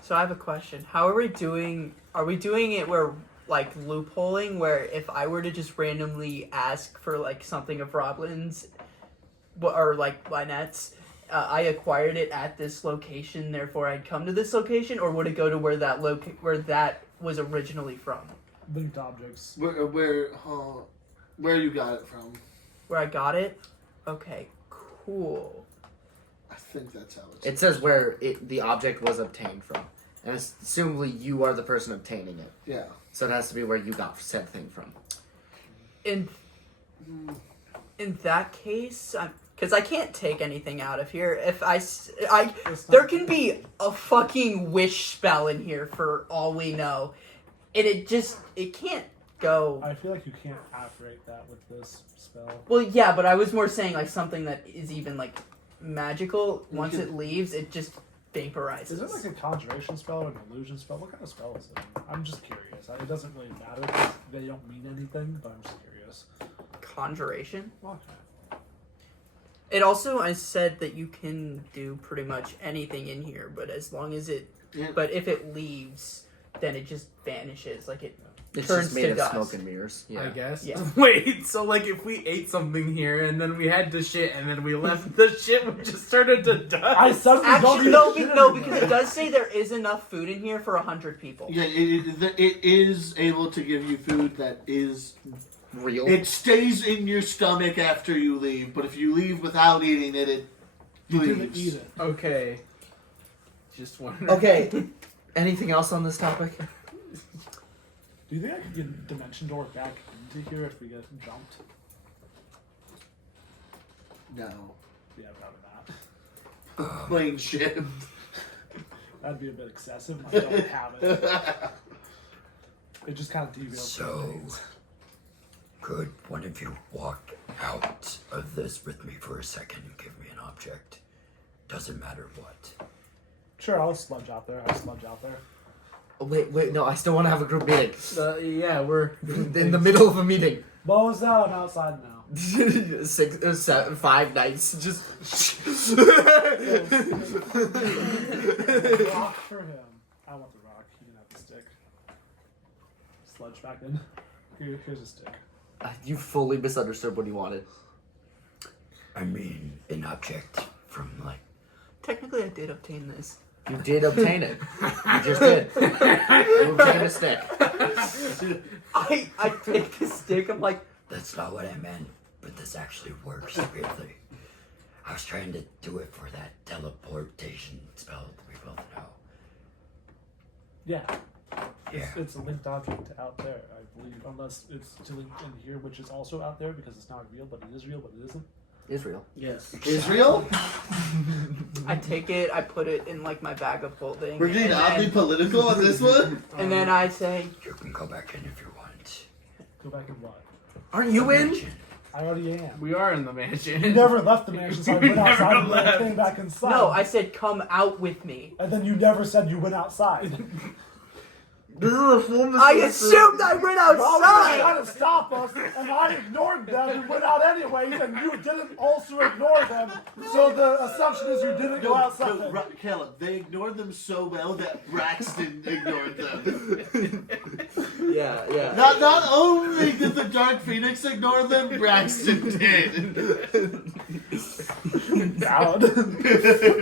So I have a question. How are we doing? Are we doing it where, like, loopholing, where if I were to just randomly ask for, like, something of Roblin's, or, like, Lynette's, I acquired it at this location, therefore I'd come to this location, or would it go to where that where that was originally from? Linked objects. Where you got it from? Where I got it? Okay, cool. I think that's how it's. It says where the object was obtained from, and assumably you are the person obtaining it. Yeah. So it has to be where you got said thing from. In that case, because I can't take anything out of here. If there can be a fucking wish spell in here for all we know, and it can't go. I feel like you can't operate that with this spell. Well, yeah, but I was more saying like something that is even like magical. Once it leaves, it just vaporizes. Is it like a conjuration spell or an illusion spell? What kind of spell is it? I'm just curious. It doesn't really matter because they don't mean anything, but I'm just curious. Conjuration? Okay. It also, I said that you can do pretty much anything in here, but as long as it, but if it leaves, then it just vanishes, like it It's turns just made to of dust. smoke and mirrors. Yeah. I guess. Yeah. Wait, so like if we ate something here and then we had the shit and then we left, the shit would just turn into dust. I suddenly don't Actually, eat no, shit no, anymore. because it does say there is enough food in here for 100 people. Yeah, it is able to give you food that is Real. It stays in your stomach after you leave, but if you leave without eating it, it You leaves. didn't eat it. Okay. Just one. Okay. Anything else on this topic? Do you think I could get a dimension door back into here if we get jumped? No. Yeah, probably not. Plain shit. That'd be a bit excessive. I don't have it. It just kind of derails So- things. Could one of you walk out of this with me for a second and give me an object? Doesn't matter what. Sure, I'll sludge out there. Oh, wait, no, I still want to have a group meeting. Yeah, we're In the middle of a meeting. What was that? I'm outside now. 5 nights. Just. Rock for him. I want the rock. You can have the stick. Sludge back in. Here's a stick. You fully misunderstood what he wanted. I mean, an object from, like, Technically, I did obtain this. You did obtain it. You just did. You obtained a stick. I take the stick, I'm like, that's not what I meant, but this actually works weirdly. I was trying to do it for that teleportation spell that we both know. Yeah. Yeah. It's a linked object out there, I believe. Unless it's to link in here, which is also out there because it's not real, but it is real, but it isn't. Israel. Yes. Israel? I take it, I put it in like my bag of holding. We're getting and oddly then- political on this one? And then I say, You can go back in if you want. Go back and what? Aren't you in? I already am. we are in the mansion. You never left the mansion, so I We went outside never and then I left. came back inside. no, I said come out with me. And then you never said you went outside. This is a full I assumed I went Well, they outside! tried to stop us, and I ignored them and went out anyways, and you didn't also ignore them. So the assumption is you didn't go outside. No, Caleb, they ignored them so well that Braxton ignored them. Yeah. Not only did the Dark Phoenix ignore them, Braxton did. Down.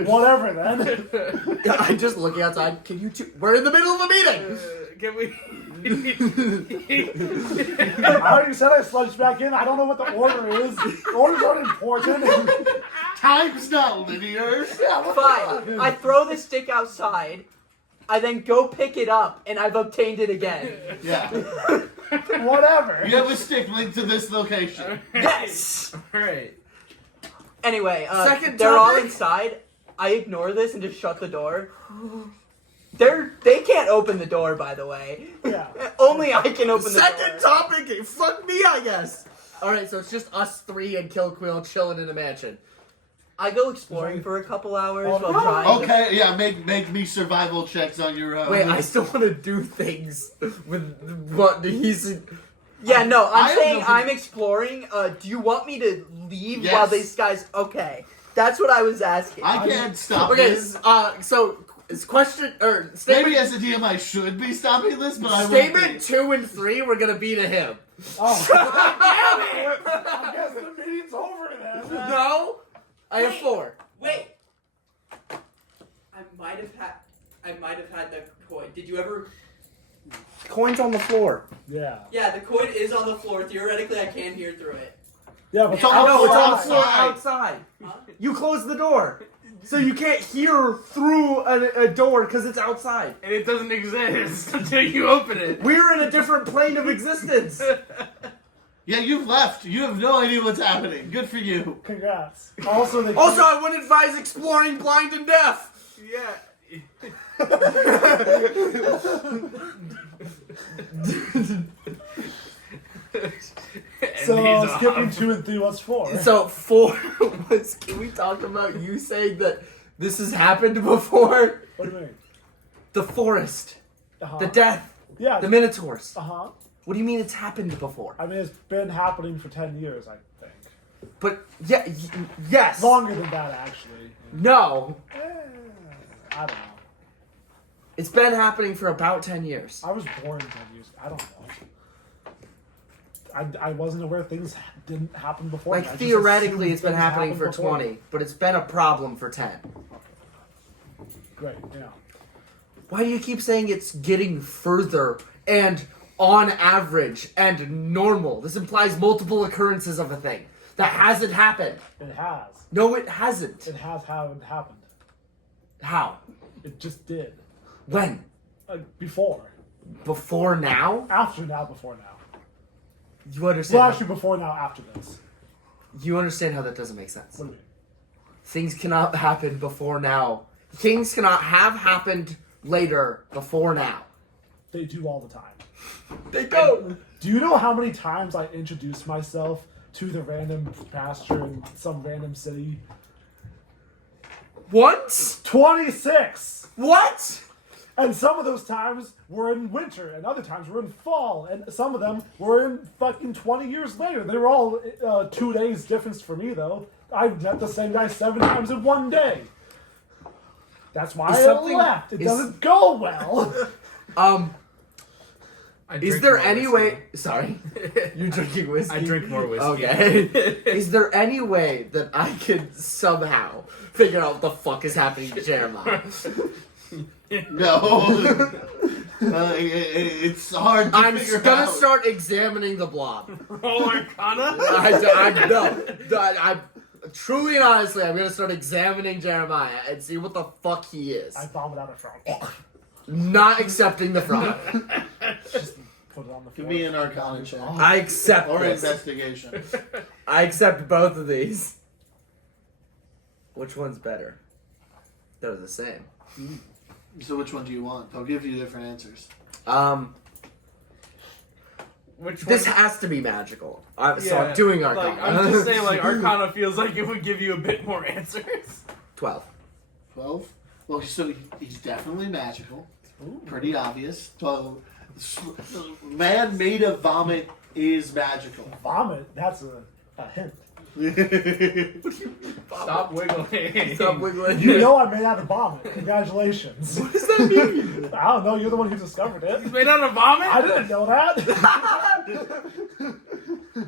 Whatever then. I'm just looking outside. Can you two? We're in the middle of a meeting. Can we? I already said I sludged back in. I don't know what the order is. Orders aren't important. Time's not linear. Fine. I throw the stick outside. I then go pick it up, and I've obtained it again. Yeah. Whatever. You have a stick linked to this location. Yes! Alright. Anyway, Second they're all topic? inside. I ignore this and just shut the door. They can't open the door, by the way. Yeah. Only I can open the Second door. topic. Fuck me, I guess. All right, so it's just us three and Kill Quill chilling in a mansion. I go exploring for a couple hours Oh, while trying. Okay, yeah, make me survival checks on your own. Wait, I still want to do things with what he's. Yeah, no, I I'm don't saying know. I'm exploring. Do you want me to leave Yes. while these guys? Okay, that's what I was asking. I can't stop Okay, this. so it's question or Maybe statement. as a DM I should be stopping this, but I won't Statement be. 2 and 3, we're gonna be to him. Oh. Damn it! I guess the meeting's over then. No, I have 4. Wait. I might have had the coin. Did you ever? Coins on the floor. Yeah. Yeah, the coin is on the floor. Theoretically, I can hear through it. Yeah, but It's on the No, it's on the outside. floor outside. Huh? You close the door, so you can't hear through a door because it's outside. And it doesn't exist until you open it. We're in a different plane of existence. Yeah, you've left. You have no idea what's happening. Good for you. congrats. Also, they Also, I wouldn't advise exploring blind and deaf. Yeah. so skipping 2 and 3. What's 4? So 4 was. Can we talk about you saying that this has happened before? What do you mean? The forest, Uh-huh. the death, Yeah. the minotaurs. Uh huh. What do you mean it's happened before? I mean, it's been happening for 10 years, I think. But yeah, yes. Longer than that, actually. No, I don't know. it's been happening for about 10 years. I was born 10 years. I don't know. I wasn't aware things didn't happen before. Like I just theoretically, assumed it's been things happening happened for before. 20, but it's been a problem for 10. Great, yeah. Why do you keep saying it's getting further and on average and normal? This implies multiple occurrences of a thing that hasn't happened. It has. No, it hasn't. It has happened. How? It just did. When? Before. Before now? After now, before now. You understand? Well, actually, before now, after this. You understand how that doesn't make sense. What do you mean? Things cannot happen before now. Things cannot have happened later before now. They do all the time. They don't. Do you know how many times I introduced myself to the random pastor in some random city? What? 26! What? And some of those times were in winter, and other times were in fall, and some of them were in fucking 20 years later. They were all 2 days difference for me, though. I met the same guy 7 times in 1 day. That's why I left. It doesn't go well. Is there any way... Sorry. You're drinking whiskey? I drink more whiskey. Okay. Is there any way that I could somehow figure out what the fuck is happening to Jeremiah? No. It's hard to I'm figure gonna out. start examining the blob. Roll Arcana? I truly and honestly, I'm gonna start examining Jeremiah and see what the fuck he is. I vomit out a frog. Not accepting the frog. Just put it on the floor. Give me an Arcana check. I accept Or this. investigation. I accept both of these. Which one's better? They're the same. So which one do you want? I'll give you different answers. Which one? This has to be magical. So I'm Yeah, doing like, Arcana. I'm just saying, like, Arcana feels like it would give you a bit more answers. 12. 12? Well, so he's definitely magical. Pretty obvious. 12. Man made of vomit is magical. Vomit? That's a hint. Stop wiggling. Stop wiggling. You know I made out of vomit. Congratulations. What does that mean? I don't know. You're the one who discovered it. He's made out of vomit? I didn't know that.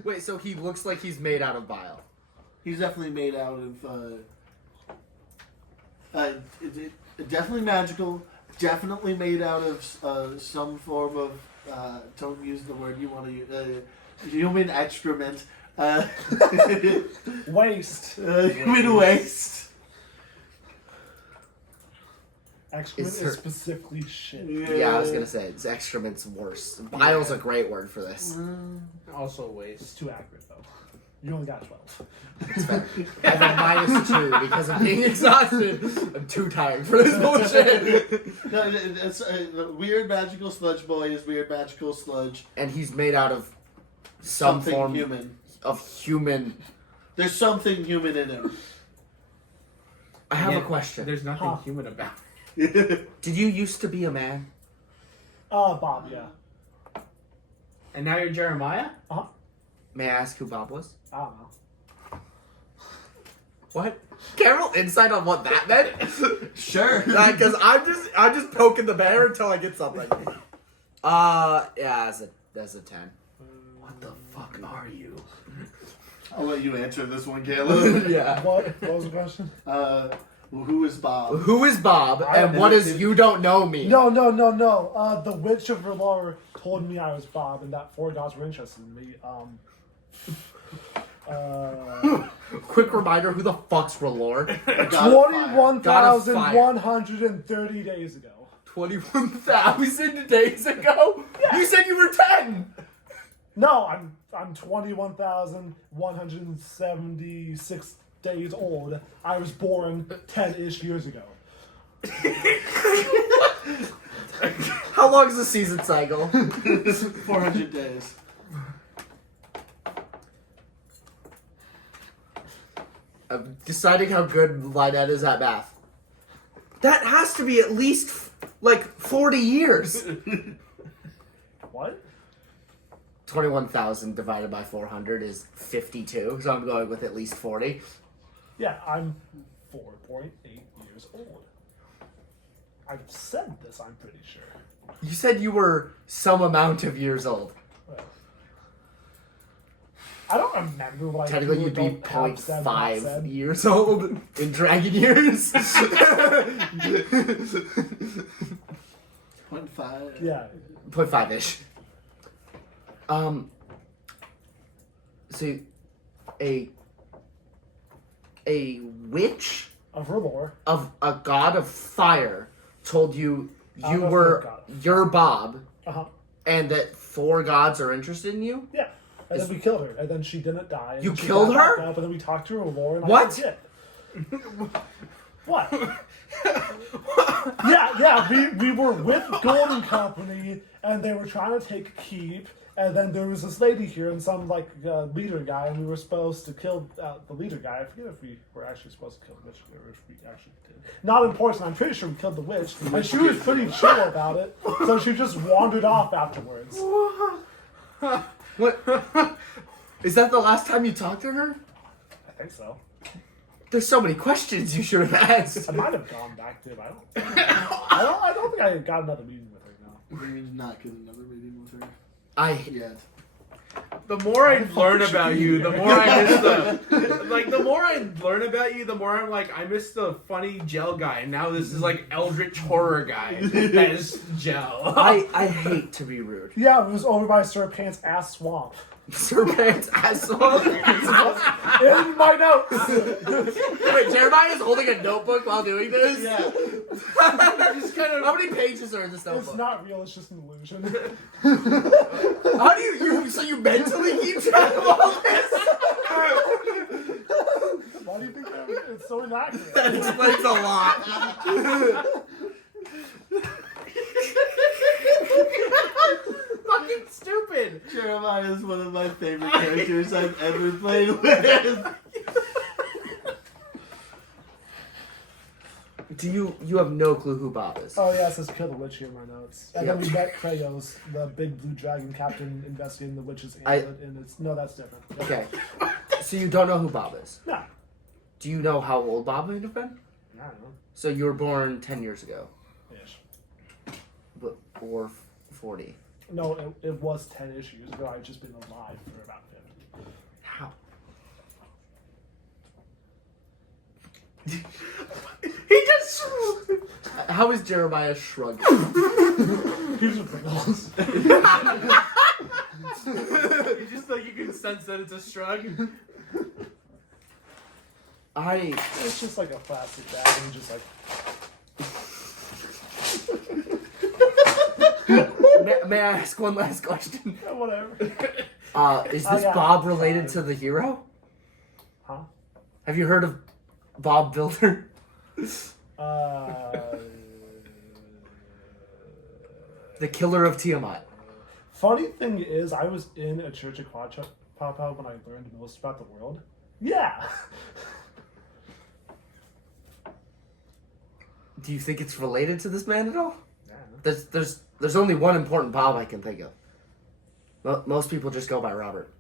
Wait, so he looks like he's made out of bile. He's definitely made out of definitely magical, definitely made out of some form of don't use the word you want to use, human excrement, Waste. human waste. Excrement Is is her- specifically shit. Yeah, I was gonna say it's excrement's worse. Bile's a great word for this. Also It's waste. too accurate, though. You only got 12. It's fair. I have a -2 because I'm being exhausted. I'm too tired for this bullshit. No, it's weird magical sludge boy is weird magical sludge. And he's made out of some Something form human. of human. There's something human in him. I have Yeah, a question. There's nothing Huh. human about Did you used to be a man? Bob, yeah. And now you're Jeremiah? May I ask who Bob was? I don't know. What? Carol, insight on what that meant? Sure. Because I'm just poking the bear until I get something. Yeah, that's a 10. What the fuck are you? I'll let you answer this one, Caleb. Yeah. What was the question? Who is Bob? Who is Bob, and what is you don't know me? No. The Witch of Verlor told me I was Bob, and that 4 gods were interested in me. Quick reminder, who the fuck's Relore? 21,130 days ago. 21,000 days ago? You said you were 10! No, I'm 21,176 days old. I was born 10-ish years ago. How long is the season cycle? 400 days. I'm deciding how good Lynette is at math. That has to be at least, 40 years. What? 21,000 divided by 400 is 52, so I'm going with at least 40. Yeah, I'm 4.8 years old. I've said this, I'm pretty sure. You said you were some amount of years old. Well, I don't remember what Technically, you'd be people have said, not 0.5 said. years old in dragon years. 0.5. Yeah. 0.5-ish. So, a witch Of her lore. of a god of fire told you you of were her god. your Bob, Uh-huh. and that 4 gods are interested in you? Yeah. And then we killed her, and then she didn't die. And You she killed got her? back up, and then we talked to her lore, and What? I forget. What? yeah, we were with Golden Company, and they were trying to take Keep, and then there was this lady here, and some, leader guy, and we were supposed to kill the leader guy. I forget if we were actually supposed to kill the witch, or if we actually did. Not important, I'm pretty sure we killed the witch, and she was pretty chill about it, so she just wandered off afterwards. What? Is that the last time you talked to her? I think so. There's so many questions you should have asked. I might have gone back to it, but I don't think I got another meeting with her now. We're not getting another meeting with her yet. The more I learn about you, the more I miss the more I learn about you, the more I'm like, I miss the funny gel guy, and now this is like eldritch horror guy that is gel. I hate to be rude. Yeah, it was over by Sir Pants' ass swamp. Serpent's asshole. In my notes! Wait, Jeremiah is holding a notebook while doing this? Yeah. Just kind of, how many pages are in this It's notebook? not real, it's just an illusion. How do so you mentally keep track of all this? Why do you think that? It's so inaccurate. That explains a lot. Fucking stupid. Jeremiah is one of my favorite characters I've ever played with. Do you have no clue who Bob is? Oh yeah, it says kill the witch here in my notes. And then we met Kratos, the big blue dragon captain investigating the witch's amulet, and it's... No, that's different. Yeah. Okay. So you don't know who Bob is? No. Do you know how old Bob might have been? I don't know. So you were born 10 years ago. Ish. Or 40. No, it was 10-ish years ago. I've just been alive for about 50. How? He just. How is Jeremiah shrugging? Here's the Pringles. You just like you can sense that it's a shrug. It's just like a plastic bag, and just like... May I ask one last question? Yeah, whatever. Is this yeah. Bob related to the hero? Huh? Have you heard of Bob Builder? The killer of Tiamat. Funny thing is, I was in a church at Papa when I learned most about the world. Yeah. Do you think it's related to this man at all? Yeah. There's only one important Bob I can think of. Most people just go by Robert.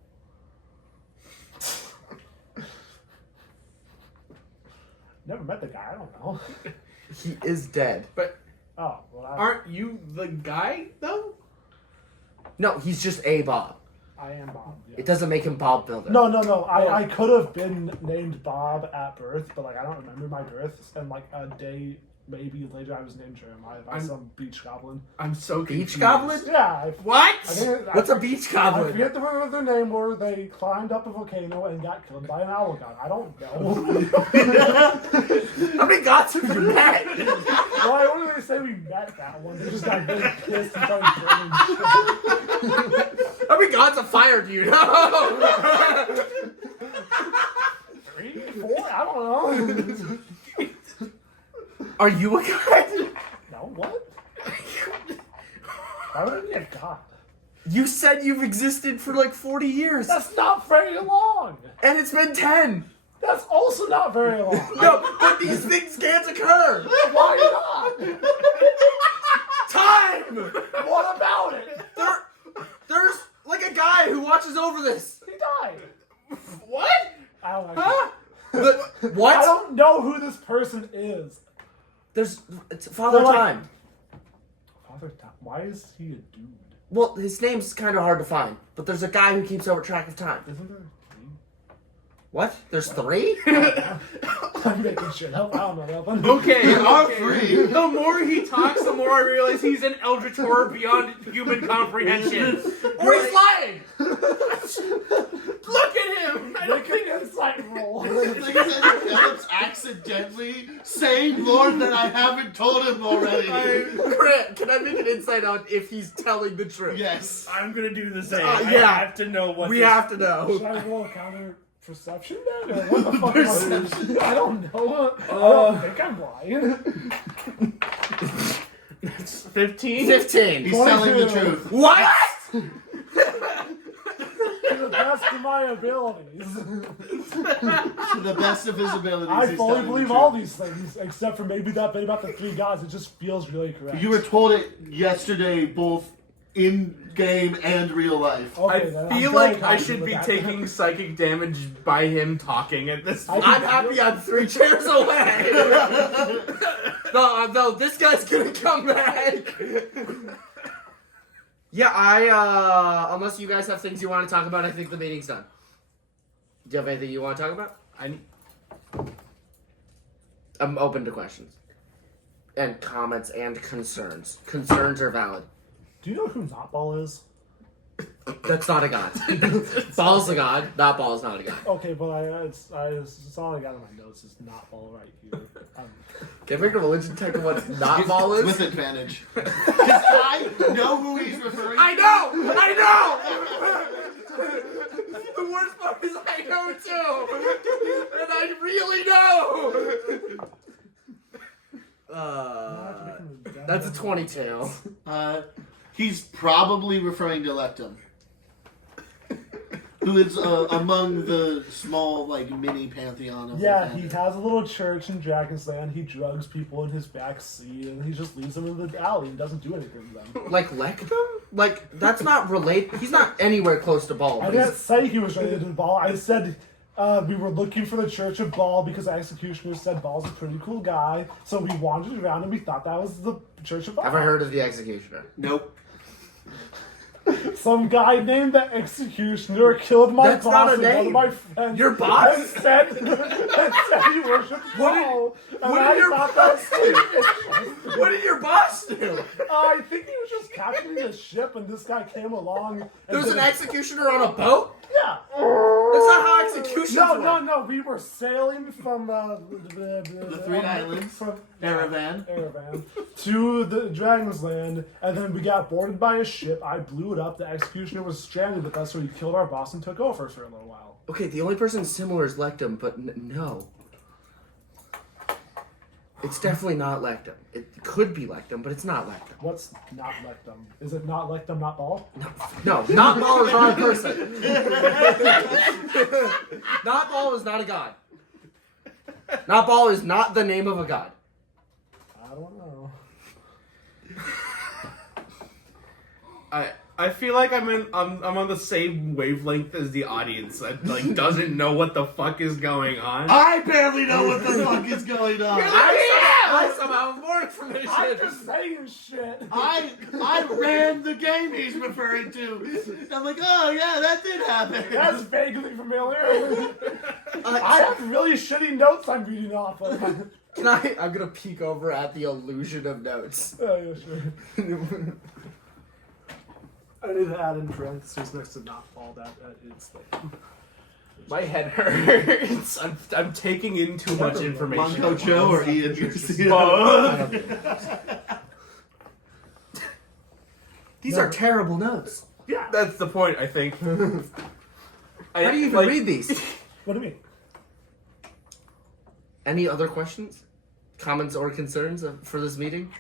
Never met the guy. I don't know. He is dead. But Oh, well, aren't you the guy though? No, he's just a Bob. I am Bob. Yeah. It doesn't make him Bob Builder. No. I could have been named Bob at birth, but I don't remember my birth. And a day maybe later, I was named Jeremiah by some beach goblin. I'm so confused. Beach Goblin? Yeah. What? What's a beach I goblin? forget what their name were. They climbed up a volcano and got killed by an owl god. I don't know. How many gods have you met? Well, I wouldn't really say we met that one. They just got really pissed and started burning shit. How many gods of fire do you know? 3, 4? I don't know. Are you a god? No, what? Why would I be a god? You said you've existed for 40 years. That's not very long. And it's been 10. That's also not very long. No, but these things can't occur. Why not? Time! What about it? There's Like a guy who watches over this. He died. What? I don't actually, Huh? What? I don't know who this person is. It's Father They're like- Time. Father Time. Why is he a dude? Well, his name's kind of hard to find, but there's a guy who keeps over track of time. Isn't there? What? There's 3? I'm making shit up. I don't know that one. Okay, There are okay. 3. The more he talks, the more I realize he's an eldritch horror beyond human comprehension. Or he's lying! Look at him! I don't Make think an insight roll. The thing is that Philip's accidentally saying more than I haven't told him already. Grant, can I make an insight on if he's telling the truth? Yes. I'm gonna do the same. Yeah. I have to know what We this- have to know. Should I roll a counter perception then? Or what the fuck am I don't know. I don't think I'm lying. It's 15. 15. He's telling the 22. truth. What? To the best of my abilities. To the best of his abilities. I he's fully telling the believe truth. all these things, except for maybe that bit about the 3 gods. It just feels really correct. You were told it yesterday, both in game and real life. Okay, then, I I'm feel very like I confident should with be that. taking psychic damage by him talking at this point. I'm happy I'm 3 chairs away. No, this guy's gonna come back. Yeah, unless you guys have things you want to talk about, I think the meeting's done. Do you have anything you want to talk about? I'm open to questions. And comments and concerns. Concerns are valid. Do you know who Notball is? That's not a god. Ball's a god. Not Ball's not a god. Okay, but I saw I got in my notes. It's Notball right here. Can I make a religion check of what not Ball is? With advantage. Because I know who he's referring to. I know! The worst part is I know too! And I really know! That's a 22. He's probably referring to Lectum. Who is among the small, like, mini pantheon of Yeah, Lathander. he has a little church in Dragon's Land. He drugs people in his back seat, and he just leaves them in the alley and doesn't do anything to them. Like Lectum? Like, that's not related. He's not anywhere close to Ball. I but didn't he's- say he was related to Ball. I said we were looking for the Church of Ball because the Executioner said Ball's a pretty cool guy. So we wandered around and we thought that was the Church of Ball. Have I heard of the Executioner? Nope. Some guy named the Executioner killed my That's boss not a and one name. of my friends. Your boss? And said he worshipped Ball. And what I did your thought that was stupid. What did your boss do? I think he was just captaining the ship, and this guy came along. And There's did an executioner on a boat? Yeah. That's not how executions work. No. We were sailing from The Three Islands. from Erevan. to the Dragon's Land, and then we got boarded by a ship. I blew it up. The Executioner was stranded with us, so he killed our boss and took over for a little while. Okay, the only person similar is Lectum, but no. It's definitely not Lectum. It could be Lectum, but it's not Lectum. What's not Lectum? Is it not Lectum, not Ball? No, not Ball is not a person. Not Ball is not a god. Not Ball is not the name of a god. I don't know. I feel like I'm on the same wavelength as the audience that like doesn't know what the fuck is going on. I barely know what the fuck is going on. I somehow have more information. I'm just saying shit. I ran the game he's referring to. I'm like, oh yeah, that did happen. That's vaguely familiar. I have really shitty notes I'm reading off of. Can I'm gonna peek over at the illusion of notes. Oh, yeah, sure. I need to add in parentheses next to not Ball that it's like. My head hurts. I'm taking in too much information. Manco Joe or Ian Garcia? These are terrible notes. Yeah. That's the point, I think. How do you even read these? What do you mean? Any other questions, comments, or concerns for this meeting?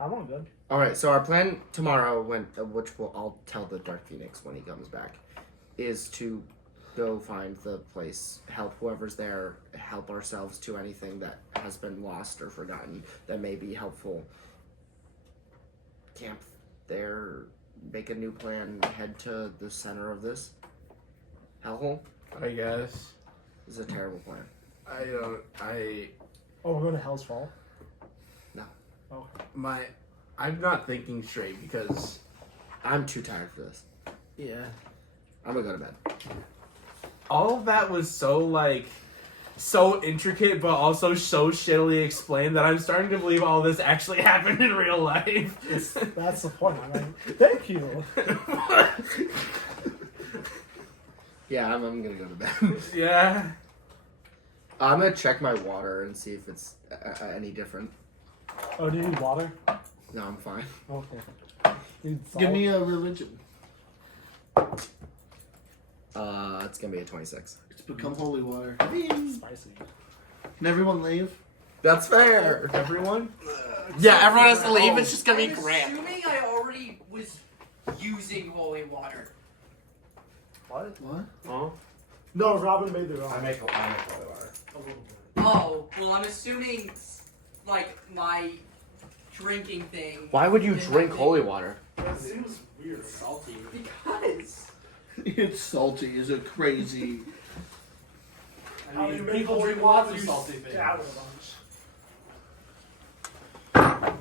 I'm all good. All right. So our plan tomorrow, which I'll tell the Dark Phoenix when he comes back, is to go find the place, help whoever's there, help ourselves to anything that has been lost or forgotten that may be helpful. Camp there, make a new plan, head to the center of this hellhole? I guess. This is a terrible plan. Oh, we're going to Hell's Fall? No. Okay. I'm not thinking straight because... I'm too tired for this. Yeah. I'm gonna go to bed. All of that was so intricate, but also so shittily explained that I'm starting to believe all this actually happened in real life. That's the point. I'm like, thank you. Yeah, I'm gonna go to bed. Yeah. I'm gonna check my water and see if it's any different. Oh, do you need water? No, I'm fine. Okay. Need salt? Give me a religion. It's gonna be a 26. It's become holy water. Spicy. Can everyone leave? That's fair. Everyone? Yeah, everyone has to leave. It's just gonna be I'm grand. assuming I already was using holy water. What? What? Oh. No, Robin made their own. I make holy water. A little bit. Oh, well, I'm assuming, like, my drinking thing. Why would you is drink like- holy water? It seems weird. Salty. Because. It's salty. Is it crazy? I mean, people drink drink lots water, of you salty things. stab it a bunch.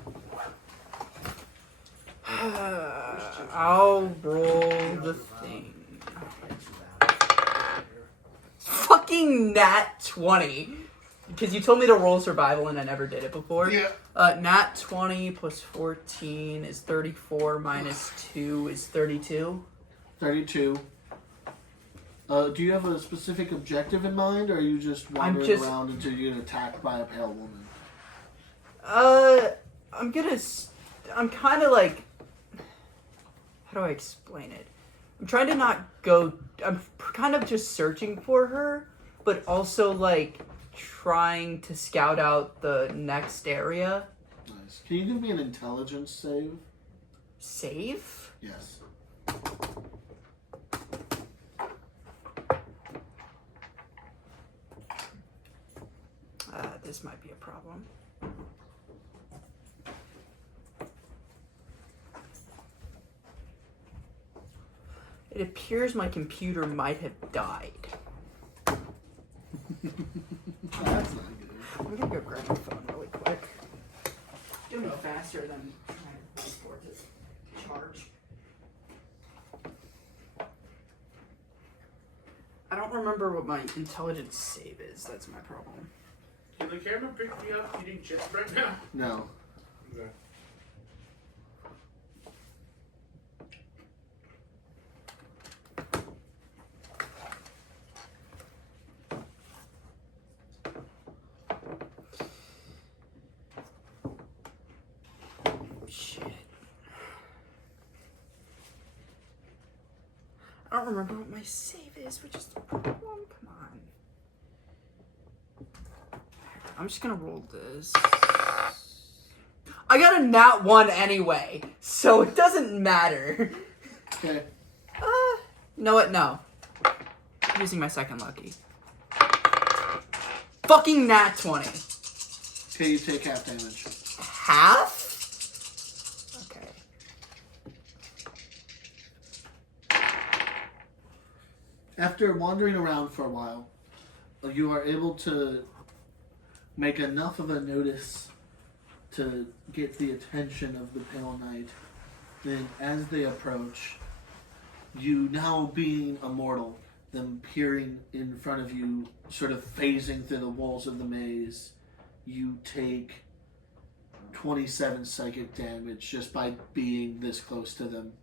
I'll roll the thing. Fucking nat 20. Because you told me to roll survival and I never did it before. Yeah. Nat 20 plus 14 is 34 minus 2 is 32. 32. Do you have a specific objective in mind, or are you just wandering around until you get attacked by a pale woman? I'm kind of like, how do I explain it? I'm trying to not go, I'm kind of just searching for her, but also like trying to scout out the next area. Nice. Can you give me an intelligence save? Save? Yes. This might be a problem. It appears my computer might have died. That's not good. I'm gonna go grab my phone really quick. Doing it faster than trying to wait for it to charge. I don't remember what my intelligence save is. That's my problem. Can the camera pick me up eating chips right now? No. Okay. Shit. I don't remember what my save is, which is the problem. Come on. I'm just gonna roll this. I got a nat 1 anyway, so it doesn't matter. Okay. You know what? No. I'm using my second lucky. Fucking nat 20. Okay, you take half damage. Half? Okay. After wandering around for a while, you are able to make enough of a notice to get the attention of the Pale Knight. Then, as they approach, you now being immortal, them peering in front of you, sort of phasing through the walls of the maze, you take 27 psychic damage just by being this close to them.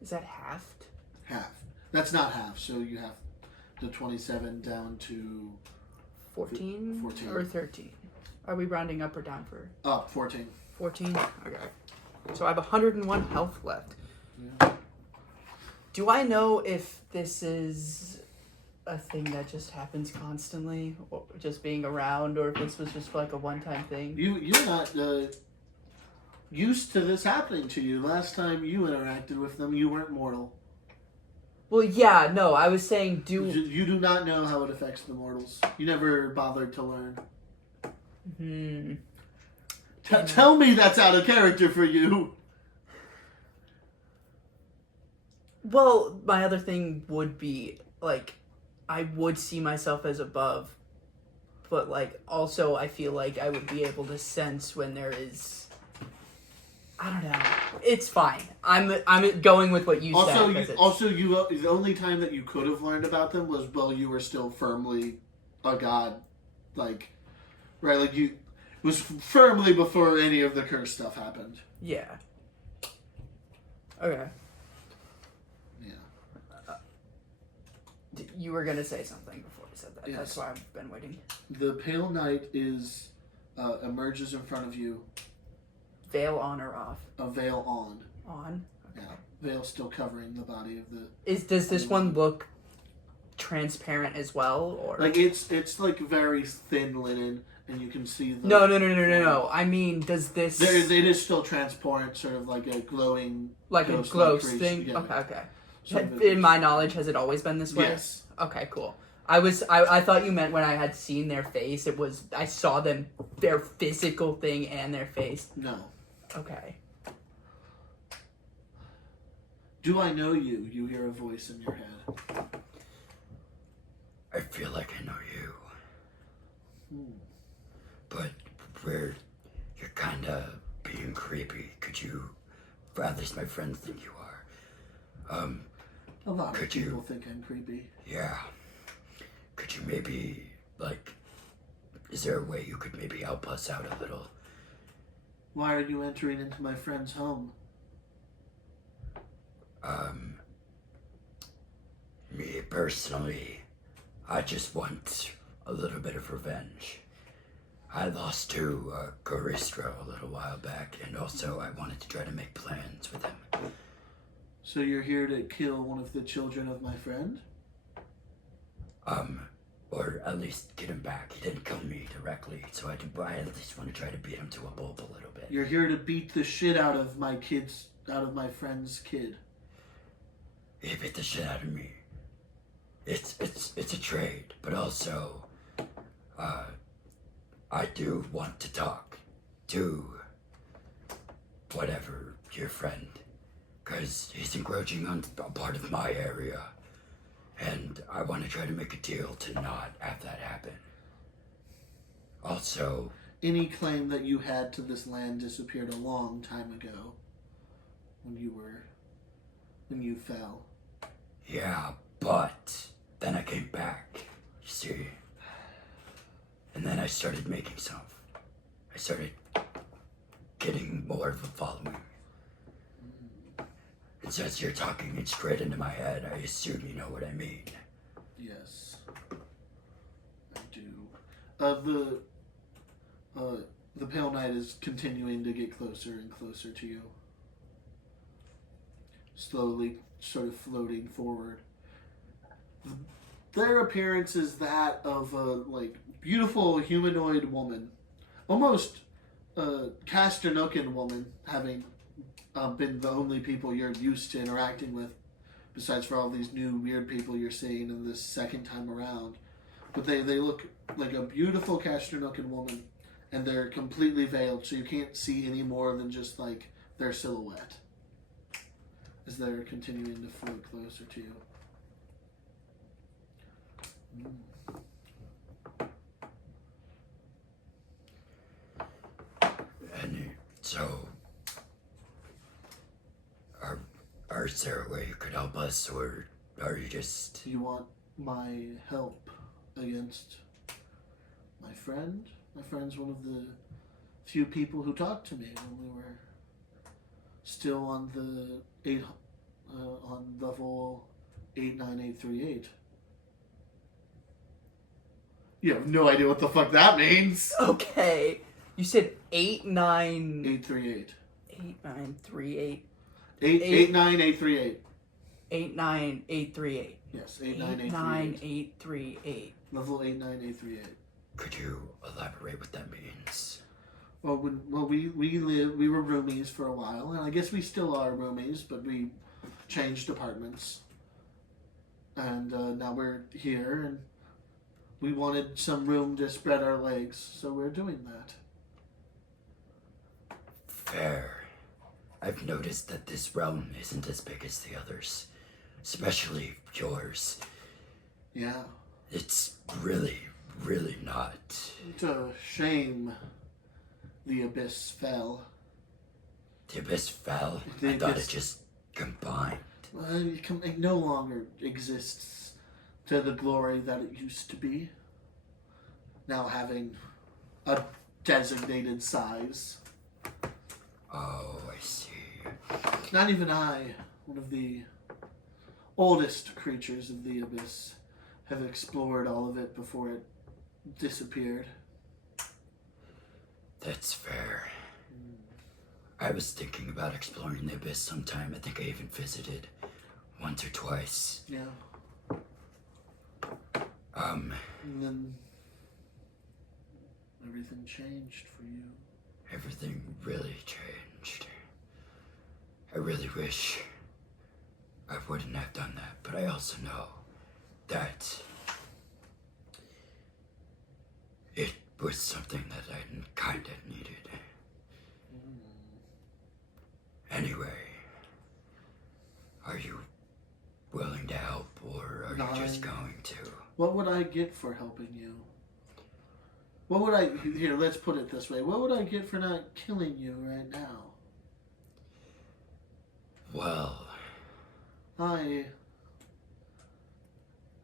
Is that halved? Half. That's not half, so you have the 27 down to 14? 14. Or 13? Are we rounding up or down for 14. 14? Okay. So I have 101 health left. Yeah. Do I know if this is a thing that just happens constantly, or just being around, or if this was just like a one-time thing? You're not used to this happening to you. Last time you interacted with them, you weren't mortal. Well, yeah, no, I was saying You do not know how it affects the mortals. You never bothered to learn. Can Tell me that's out of character for you. Well, my other thing would be, like, I would see myself as above, but, like, also I feel like I would be able to sense when there is... I don't know. It's fine. I'm going with what you said. The only time that you could have learned about them was while you were still firmly a god. Like, right? Like, it was firmly before any of the curse stuff happened. Yeah. Okay. You were going to say something before you said that. Yes. That's why I've been waiting. The pale knight emerges in front of you. Veil on or off? A veil on. On? Yeah. Veil still covering the body of the... Does this one look transparent as well? Or like, it's like very thin linen, and you can see the... No. I mean, does this... It is still transparent, sort of like a glowing... Like a glow thing? Yeah. Okay. So In my knowledge, has it always been this way? Yes. Okay, cool. I thought you meant when I had seen their face, I saw their physical thing and their face. No. Okay. Do I know you? You hear a voice in your head. I feel like I know you. But you're kinda being creepy. Could you, or at least my friends think you are. A lot of Could people you- think I'm creepy. Yeah. Could you maybe, like, is there a way you could maybe help us out a little? Why are you entering into my friend's home? Me personally, I just want a little bit of revenge. I lost to Garcia a little while back, and also I wanted to try to make plans with him. So you're here to kill one of the children of my friend? Or at least get him back. He didn't kill me directly, so I at least want to try to beat him to a pulp a little bit. You're here to beat the shit out of my friend's kid. He beat the shit out of me. It's a trade, but also, I do want to talk to whatever your friend, because he's encroaching on a part of my area, and I want to try to make a deal to not have that happen. Also, Any claim that you had to this land disappeared a long time ago. When you fell. yeah, but then I came back, you see, and then I started making some. I started getting more of a following. And since you're talking it straight into my head, I assume you know what I mean. Yes. I do. The Pale Knight is continuing to get closer and closer to you. Slowly sort of floating forward. Their appearance is that of a beautiful humanoid woman. Almost Casternokan woman, having been the only people you're used to interacting with, besides for all these new weird people you're seeing in this second time around. But they look like a beautiful Casternokan woman, and they're completely veiled, so you can't see any more than just their silhouette as they're continuing to float closer to you. And so, is there a way you could help us, or are you just... Do you want my help against my friend? My friend's one of the few people who talked to me when we were still on the on level 89838. You have no idea what the fuck that means. Okay. You said 89838. 838. 89838. 89838. 89838. Yes, 89838. 89838. Level 89838. Could you elaborate what that means? Well, we were roomies for a while, and I guess we still are roomies, but we changed apartments, and now we're here, and we wanted some room to spread our legs, so we're doing that. Fair. I've noticed that this realm isn't as big as the others. especially yours. Yeah. It's really, really not. It's a shame the abyss fell. The abyss fell. The I thought abyss- it just combined. Well, it no longer exists to the glory that it used to be. Now having a designated size. Oh, I see. Not even I, one of the oldest creatures of the abyss, have explored all of it before it disappeared. That's fair. I was thinking about exploring the abyss sometime. I think I even visited once or twice. Yeah. Um, And then everything changed for you. everything really changed. I really wish I wouldn't have done that, but I also know that it was something that I kinda needed. Anyway, are you willing to help, or are you just going to? What would I get for helping you? What would I... Here, let's put it this way. What would I get for not killing you right now? Well, I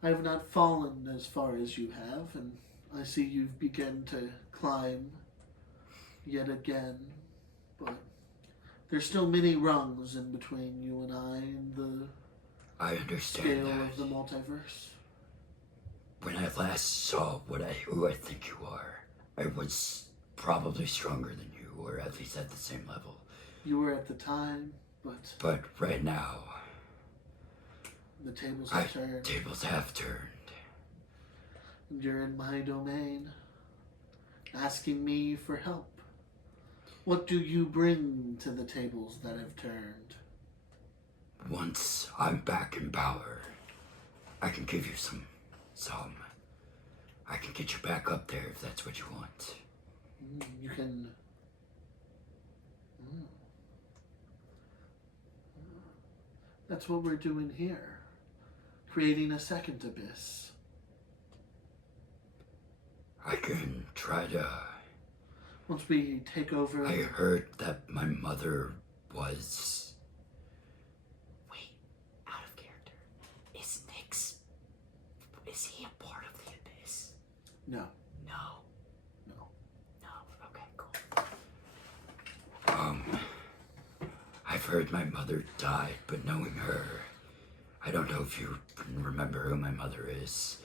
have not fallen as far as you have, and I see you've begun to climb yet again, but there's still many rungs in between you and I in the I understand scale that. of the multiverse. When I last saw who I think you are, I was probably stronger than you, or at least at the same level. You were at the time, but right now, the tables have turned, tables have turned. and you're in my domain, asking me for help. What do you bring to the tables that have turned? Once I'm back in power, I can give you some. I can get you back up there if that's what you want. You can... That's what we're doing here. Creating a second abyss. I can try to... Once we take over... I heard that my mother was... Wait, out of character. Is Nyx... Is he a part of the abyss? No. No. No. No. Okay, cool. I've heard my mother died, but knowing her, I don't know if you remember who my mother is.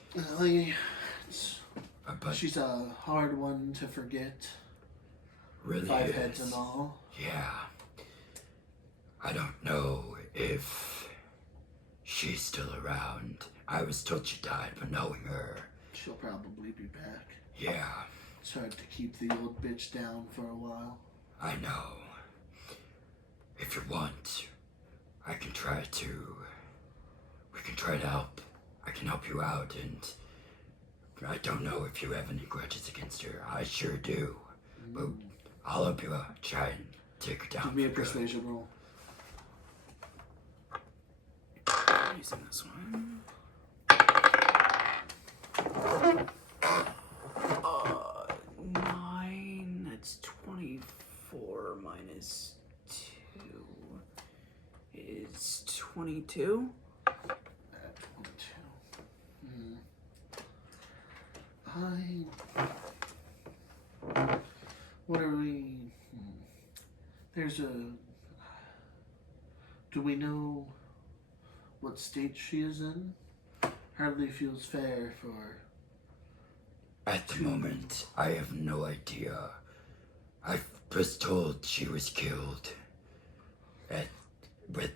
But She's a hard one to forget. really 5 is. heads and all. Yeah. I don't know if she's still around. I was told she died, but knowing her, She'll probably be back. yeah, It's hard to keep the old bitch down for a while. I know. If you want, we can try to help. I can help you out, and I don't know if you have any grudges against her. I sure do. But I'll help you out. Try and take her down. Give me a for good. persuasion roll. Using this one. 9. That's 24 minus 2 is 22. At 22. What are we... There's a... Do we know what state she is in? Hardly feels fair for... At the moment, I have no idea. I was told she was killed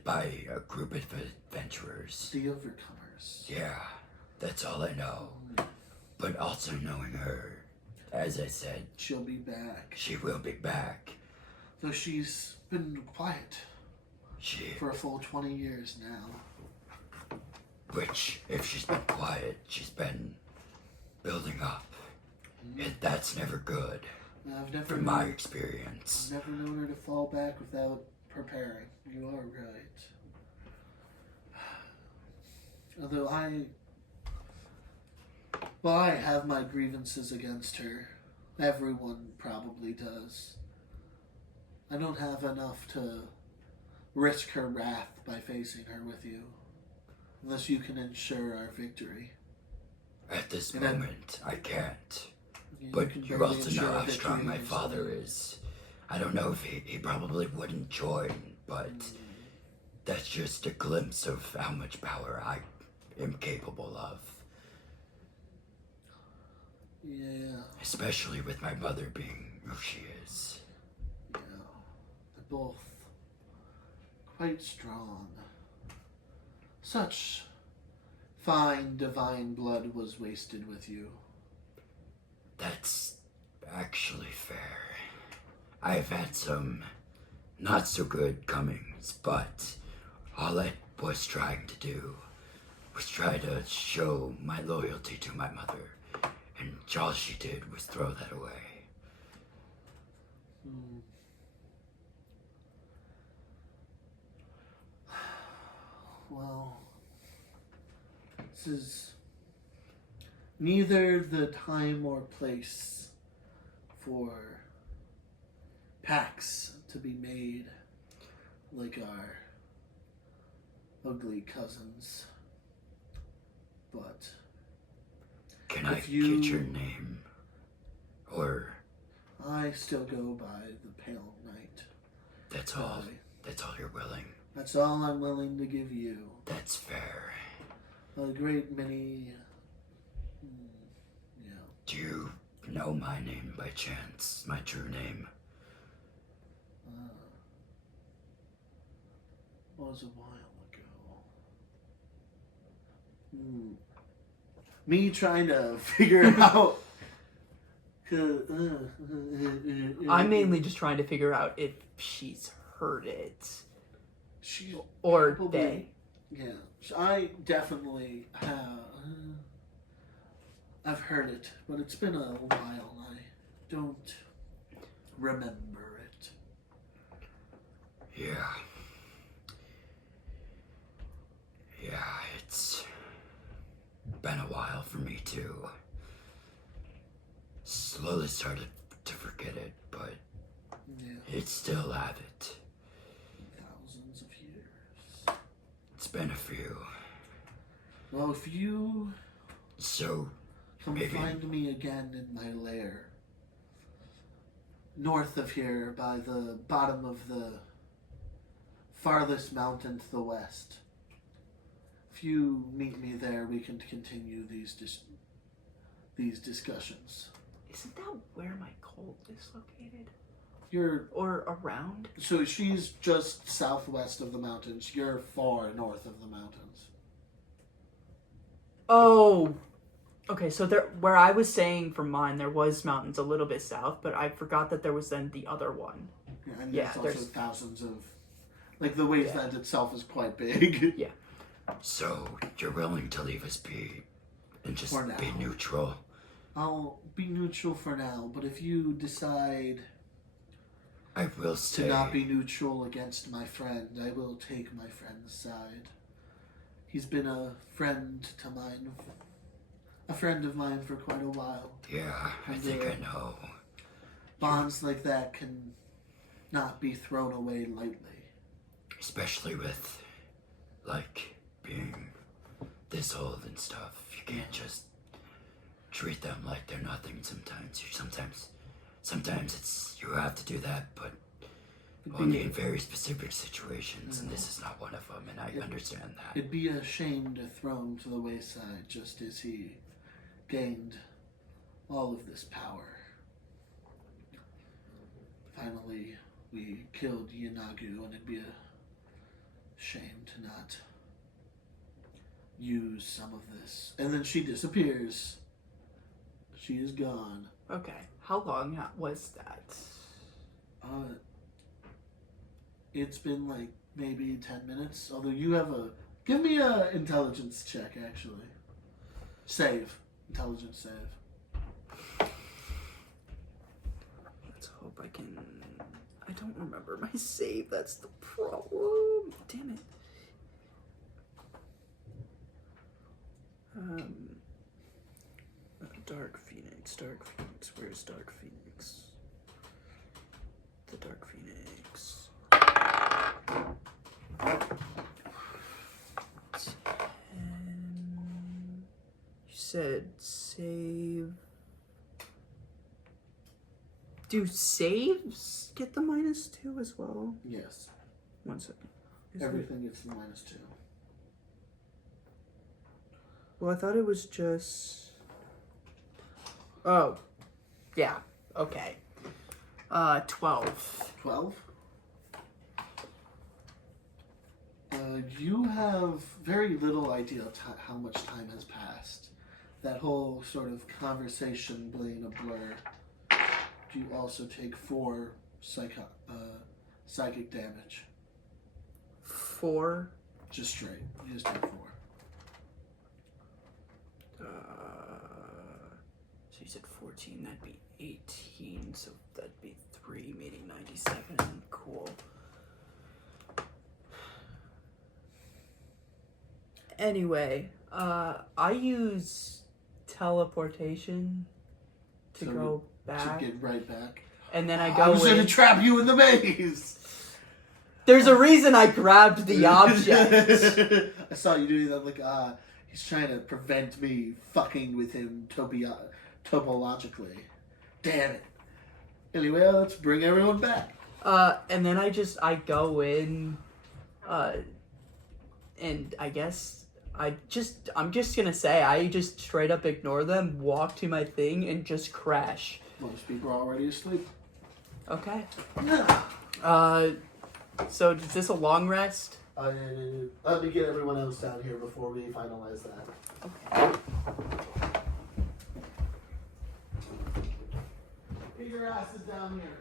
by a group of adventurers. the Overcomers. Yeah, that's all I know. But also knowing her, as I said, She'll be back. she will be back. Though she's been quiet She, for a full 20 years now. which, if she's been quiet, she's been building up. And that's never good, I've never from my known- experience. Never known her to fall back without preparing. You are right. Although I have my grievances against her. Everyone probably does. I don't have enough to risk her wrath by facing her with you. Unless you can ensure our victory. At this And then- moment, I can't. You But can you barely also ensure know our how strong victory my yourself. father is. I don't know if he probably wouldn't join, but that's just a glimpse of how much power I am capable of. Yeah, Especially with my mother being who she is. yeah. They're both quite strong. Such fine divine blood was wasted with you. That's actually fair. I've had some not so good comings, but all I was trying to do was try to show my loyalty to my mother, and all she did was throw that away. Well, this is neither the time or place for pacts to be made like our ugly cousins. But Can I If you- get your name? Or I still go by the Pale Knight. that's all you're willing? That's all I'm willing to give you. That's fair. A great many. Yeah. Do you know my name by chance? My true name? Was a while ago. Me trying to figure out. I'm mainly just trying to figure out if she's heard it. She Or probably- they. Yeah, I definitely have. I've heard it, but it's been a while. I don't remember it. Yeah. Yeah, it's been a while for me too. Slowly started to forget it, but Yeah, it's still at it. thousands of years. It's been a few. Well, if you So, come Maybe. find me again in my lair, north of here, by the bottom of the farthest mountain to the west. If you meet me there, we can continue these discussions. Isn't that where my cult is located? You're Or around? so she's just southwest of the mountains. You're far north of the mountains. Oh, okay. So there, where I was saying from mine, there was mountains a little bit south, but I forgot that there was then the other one. And Yeah, there's also there's- thousands of, like, the wasteland itself is quite big. Yeah. so you're willing to leave us be and just For now. be neutral? I'll be neutral for now, but if you decide I will to stay. not be neutral against my friend, I will take my friend's side. He's been a friend of mine for quite a while. Yeah, I think I know. Bonds like that can not be thrown away lightly. Especially with, like, being this old and stuff. You can't just treat them like they're nothing sometimes. Sometimes it's, you have to do that, but only in very specific situations, and this is not one of them, and I understand that. It'd be a shame to throw him to the wayside just as he gained all of this power. Finally, we killed Yanagu, and it'd be a shame to not use some of this. And then she disappears. She is gone. Okay. How long was that? It's been like maybe 10 minutes. Although you have a... Give me a intelligence check, actually. Save. Intelligence save. Let's hope I can. I don't remember my save. That's the problem. Damn it. Dark Phoenix. Where's Dark Phoenix? The Dark Phoenix. 10. You said save. Do saves get the -2 as well? Yes. 1 second. Is Everything gets -2. Well, I thought it was just. Oh, yeah. Okay. 12. 12. You have very little idea of how much time has passed. That whole sort of conversation being a blur. You also take 4 psychic damage. 4. Just straight. You just take 4. So you said 14. That'd be 18. So that'd be 3, meaning 97. Cool. Anyway, I use teleportation to So go back, To get right back. and then I I go was going to in. trap you in the maze. There's a reason I grabbed the object. I saw you doing that. Like, he's trying to prevent me fucking with him topologically. Damn it. Anyway, let's bring everyone back. And then I go in, and I guess I'm just gonna say I just straight up ignore them, walk to my thing, and just crash. Most people are already asleep. Okay. So is this a long rest? Let me get everyone else down here before we finalize that. Okay. Get your asses down here.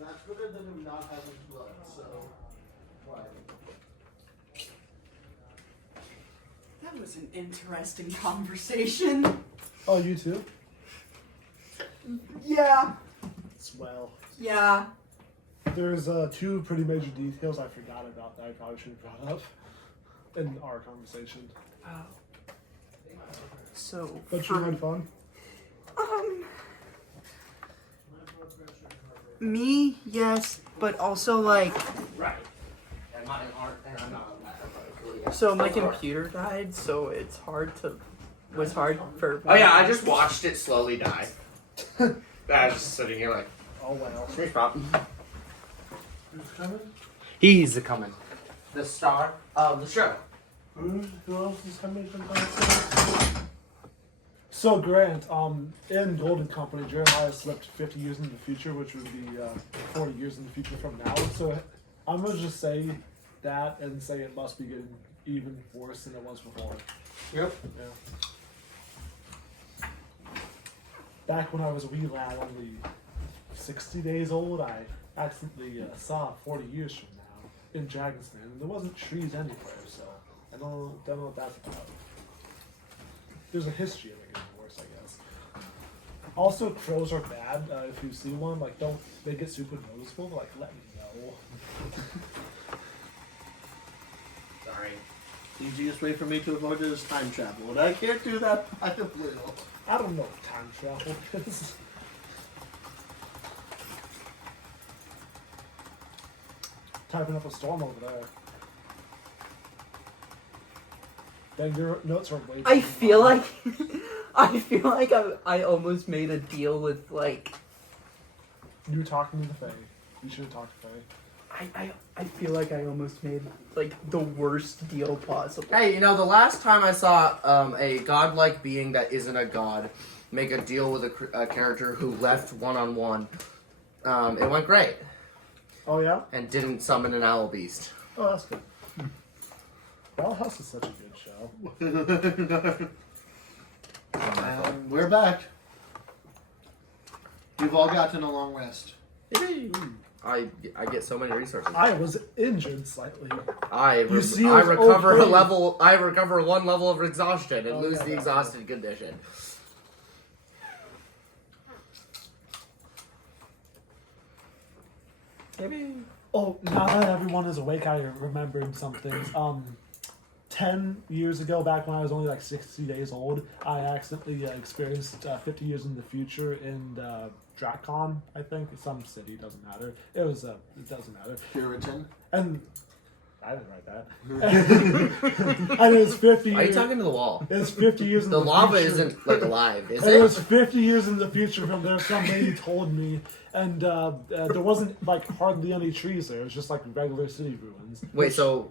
That's better than him not having blood, so why? That was an interesting conversation. Oh, you too? Yeah. Swell. Yeah. There's 2 pretty major details I forgot about that I probably should have brought up in our conversation. Oh. So. But you had fun? Me, yes, but also like. Right. And mine aren't, and I'm not. So my computer died, so it's hard for. Oh yeah, I just watched it slowly die. I was just sitting here like, Oh, well. here's Pop. Who's coming? He's coming. The star of the show. Who else is coming from downstairs? So, Grant, in Golden Company, Jeremiah slipped 50 years into the future, which would be 40 years in the future from now. So, I'm going to just say that and say it must be getting even worse than it was before. Yep. Yeah. Back when I was a wee lad, only 60 days old, I accidentally saw 40 years from now in Dragonsland, and there wasn't trees anywhere, so I don't know what that's about. There's a history of it getting worse, I guess. Also, crows are bad. If you see one, like, don't they get super noticeable? Like, let me know. Sorry. Easiest way for me to avoid it is time travel, and I can't do that by the wheel. I don't know what time travel is. Typing up a storm over there. Then your notes are way. I feel like I almost made a deal with like. You were talking to the Fae. You should have talked to Fae. I feel like I almost made like the worst deal possible. Hey, you know, the last time I saw a godlike being that isn't a god make a deal with a character who left one-on-one, It went great, Oh yeah. and didn't summon an owl beast. Oh, that's good. Bell House is such a good show. And we're back. You've all gotten a long rest. I get so many resources. I was injured slightly. I You see, it I was recover a okay. level. I recover 1 level of exhaustion and Oh, lose yeah, the that's exhausted condition. Oh, now that everyone is awake, I remembered some things. 10 years ago, back when I was only like 60 days old, I accidentally experienced 50 years in the future in Drakon, I think. Some city, doesn't matter. It doesn't matter. Puritan. And I didn't write that. And it was 50 Are you years. talking to the wall? It was 50 years in The the lava future. isn't like alive, is And it was it? 50 years in the future from there. Some lady told me, and there wasn't like hardly any trees there. It was just like regular city ruins. Wait, so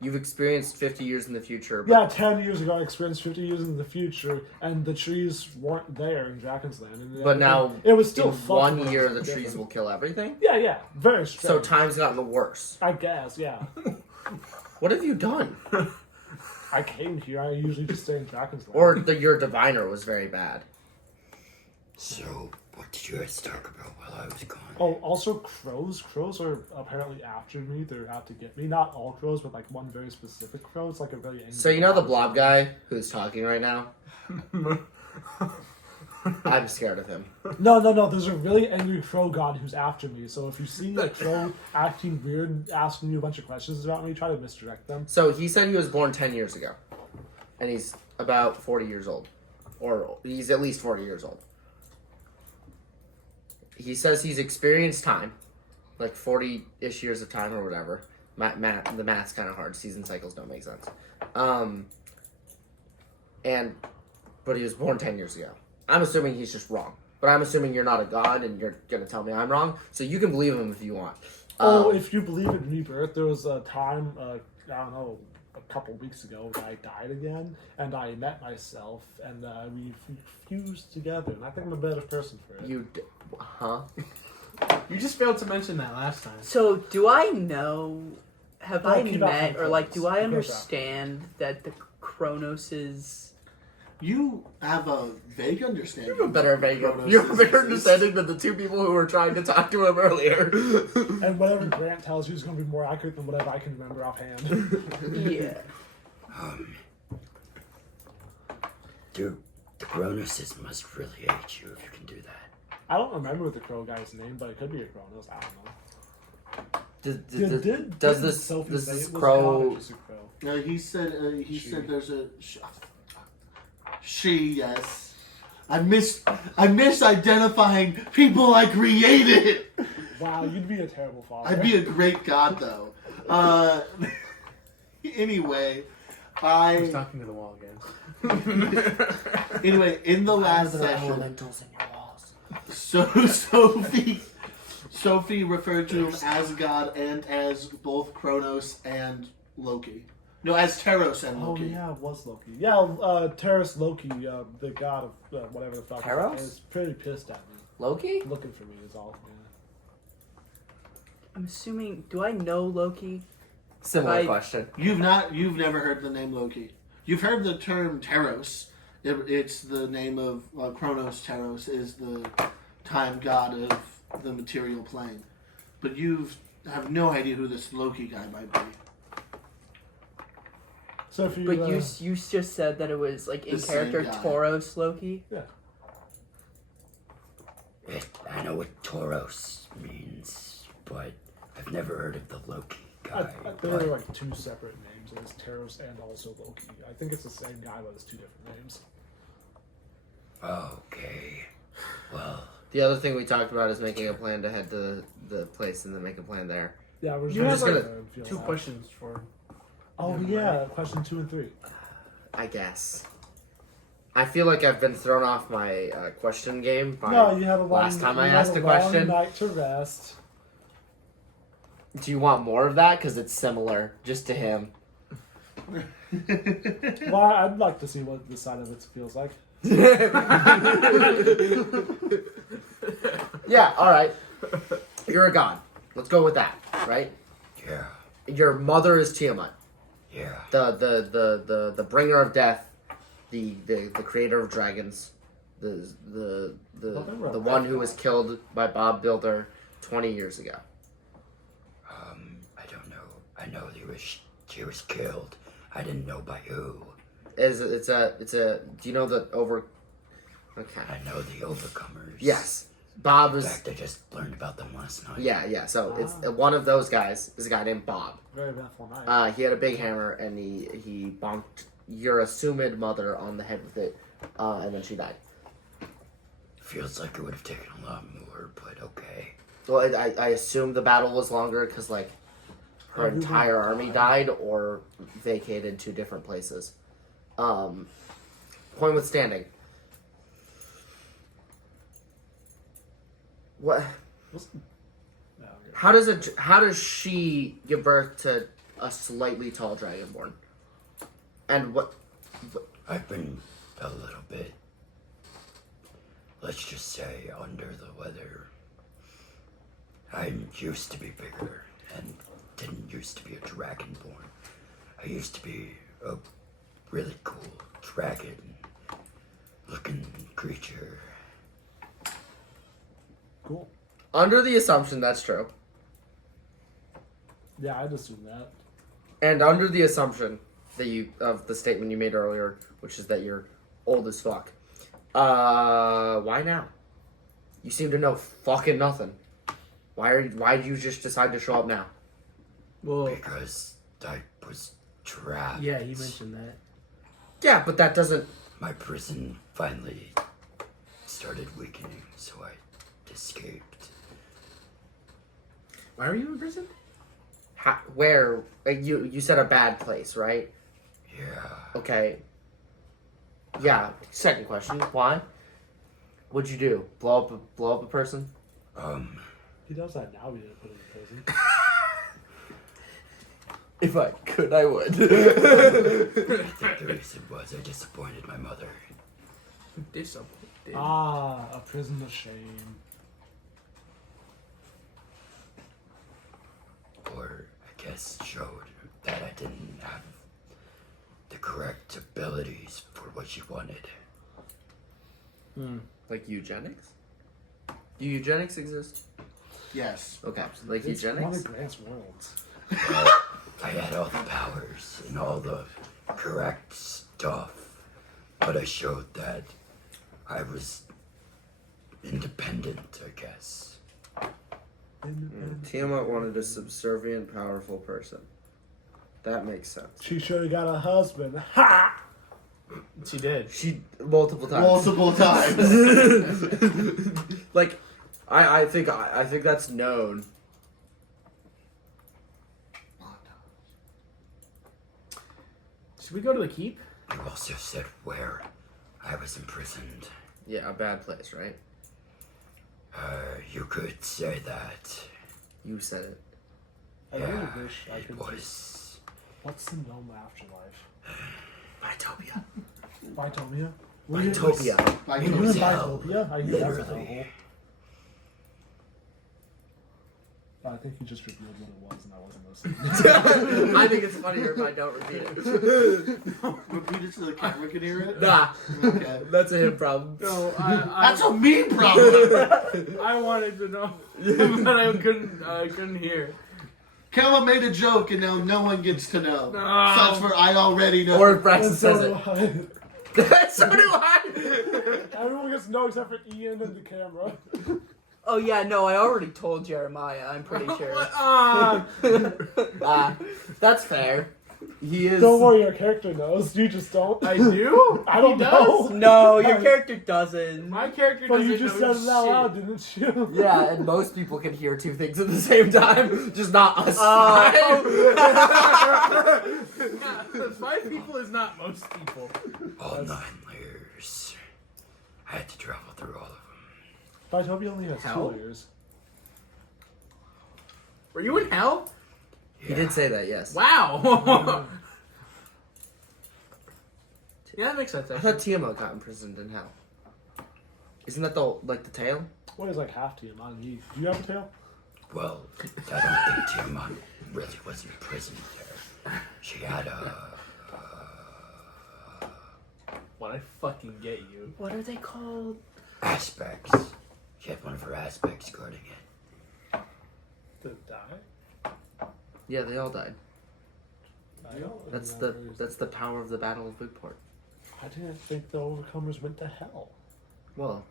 you've experienced 50 years in the future? But Yeah, 10 years ago I experienced 50 years in the future, and the trees weren't there in Dragon's Land. And But now, it was still in fucking 1 year, the different. trees will kill everything. Yeah, very strange. So time's gotten worse. I guess, yeah. What have you done? I came here. I usually just stay in Dragon's Land. Or your diviner was very bad. So, what did you guys talk about while I was gone? Oh, also crows. Crows are apparently after me. They're out to get me. Not all crows, but like one very specific crow. It's like a very angry So you know the blob. blob guy who's talking right now? I'm scared of him. No. There's a really angry crow god who's after me. So if you see a crow acting weird, asking you a bunch of questions about me, try to misdirect them. So he said he was born 10 years ago. And he's about 40 years old. Or he's at least 40 years old. He says he's experienced time. Like 40-ish years of time or whatever. The math's kind of hard. Season cycles don't make sense. But he was born 10 years ago. I'm assuming he's just wrong. But I'm assuming you're not a god and you're going to tell me I'm wrong. So you can believe him if you want. If you believe in rebirth, there was a time, I don't know, a couple weeks ago that I died again, and I met myself, and we fused together, and I think I'm a better person for it. Huh? You just failed to mention that last time. So, do I know? Have Well, I keep out met, from or like, Chronos. do I Keep out. understand that the Chronos is? You have a vague understanding. You have a better Chronos you have a better exists. understanding than the two people who were trying to talk to him earlier. And whatever Grant tells you is going to be more accurate than whatever I can remember offhand. Yeah. Dude, the Chronos must really hate you if you can do that. I don't remember the crow guy's name, but it could be a Chronos. I don't know. Does did this Sophie say it was crow? God or just a crow? He said She. said there's a she. Yes, I miss identifying people I created. Wow, you'd be a terrible father. I'd be a great god though. Anyway, I was talking to the wall again. anyway, in the last There are session, elementals in your walls. so Sophie referred to him as God and as both Chronos and Loki. No, as Teros and Oh Loki. yeah, it was Loki. Yeah, Terrace Loki, the god of whatever the fuck, Teros? is pretty pissed at me. Loki? Looking for me is all. Yeah. I'm assuming. Do I know Loki? Similar question. You've never heard the name Loki. You've heard the term Teros. It's the name of Chronos. Teros is the time god of the material plane. But you have no idea who this Loki guy might be. So if you, But you just said that it was like in The same character guy. Tauros Loki. I know what Tauros means, but I've never heard of the Loki I guy. there are but- like two separate names. There's Teros and also Loki. I think it's the same guy, but it's two different names. Okay. Well, The other thing we talked about is making a plan to head to the place and then make a plan there. Yeah, we're You just have, gonna like, feel Two that. questions for. Oh yeah, question 2 and 3. I guess. I feel like I've been thrown off my question game by No, you had a long, last time you I had asked a question. Long night to rest. Do you want more of that? Because it's similar, just to him. Well, I'd like to see what this side of it feels like. Yeah, alright. You're a god. Let's go with that, right? Yeah. Your mother is Tiamat, Yeah. the bringer of death, the creator of dragons, the one who was killed by Bob Builder 20 years ago. I don't know. I know she was killed. I didn't know by who. It's a. Do you know the over? Okay. I know the Overcomers. Yes, Bob In is. fact, I just learned about them last night. Yeah. So it's one of those guys is a guy named Bob. Very eventful night. He had a big hammer and he bonked your assumed mother on the head with it, and then she died. Feels like it would have taken a lot more, but okay. Well, I assume the battle was longer because like her entire army died or vacated to different places. Point withstanding. What? How does she give birth to a slightly tall dragonborn? And what? I've been a little bit, let's just say, under the weather. I used to be bigger and didn't used to be a dragonborn. I used to be a really cool dragon-looking creature. Cool. Under the assumption that's true, Yeah, I'd assume that. and under the assumption that you of the statement you made earlier, which is that you're old as fuck. Why now? You seem to know fucking nothing. Why did you just decide to show up now? Well, Because I was trapped. yeah, you mentioned that. Yeah, but that doesn't. My prison finally started weakening, so I escaped. Why were you in prison? Where you said a bad place, right? Yeah. Okay. Yeah. Second question. Why? What'd you do? Blow up a person? He does that now. He didn't put him in prison. If I could, I would. The reason was I disappointed my mother. Disappointed. A prison of shame. Or I guess showed that I didn't have the correct abilities for what she wanted. Like eugenics? Do eugenics exist? Yes. Okay. Like It's one eugenics? of Grant's worlds. I had all the powers and all the correct stuff, but I showed that I was independent, I guess. Tiamat wanted a subservient, powerful person. That makes sense. She should have got a husband. Ha! She did. She multiple times. Multiple times. Like, I think that's known. Should we go to the keep? You also said where I was imprisoned. Yeah, a bad place, right? You could say that. You said it. I really wish I It could. was. What's the gnome afterlife? Bitopia. Bitopia? Bitopia. Like, You in hell. Bitopia? I think that's a Literally. hellhole. I think you just revealed what it was and I wasn't listening. I think it's funnier if I don't repeat it. repeat it so the camera can hear it. Nah, Okay. that's a him problem. No, That's a me problem. I wanted to know, but I couldn't hear. Kella made a joke and now no one gets to know. No. So that's for I already know. Or if Braxton And says so it. do I. So do I. Everyone gets to know except for Ian and the camera. Oh yeah, no, I already told Jeremiah. I'm pretty sure. That's fair. He is. Don't worry, your character knows. You just don't. I do. I don't He does? know. No, your character doesn't. My character But doesn't you just know said it out shit. loud, didn't you? Yeah, and most people can hear two things at the same time, just not us. Yeah, 5 people is not most people. All 9 layers. I had to travel through all of them. Bitopia only has Hell? 2 layers. Were you in hell? He did say that, yes. Wow. Yeah, that makes sense. I Actually. thought Tiamat got imprisoned in hell. Isn't that the tail? Toy's like half Tiamat. Do you have a tail? Well, I don't think Tiamat really was imprisoned there. She had What I fucking get you. What are they called? aspects. She had one of her aspects guarding it. Did it die? Yeah, they all died. I don't That's remember. the power of the Battle of Bigport. I didn't think the Overcomers went to hell. Well,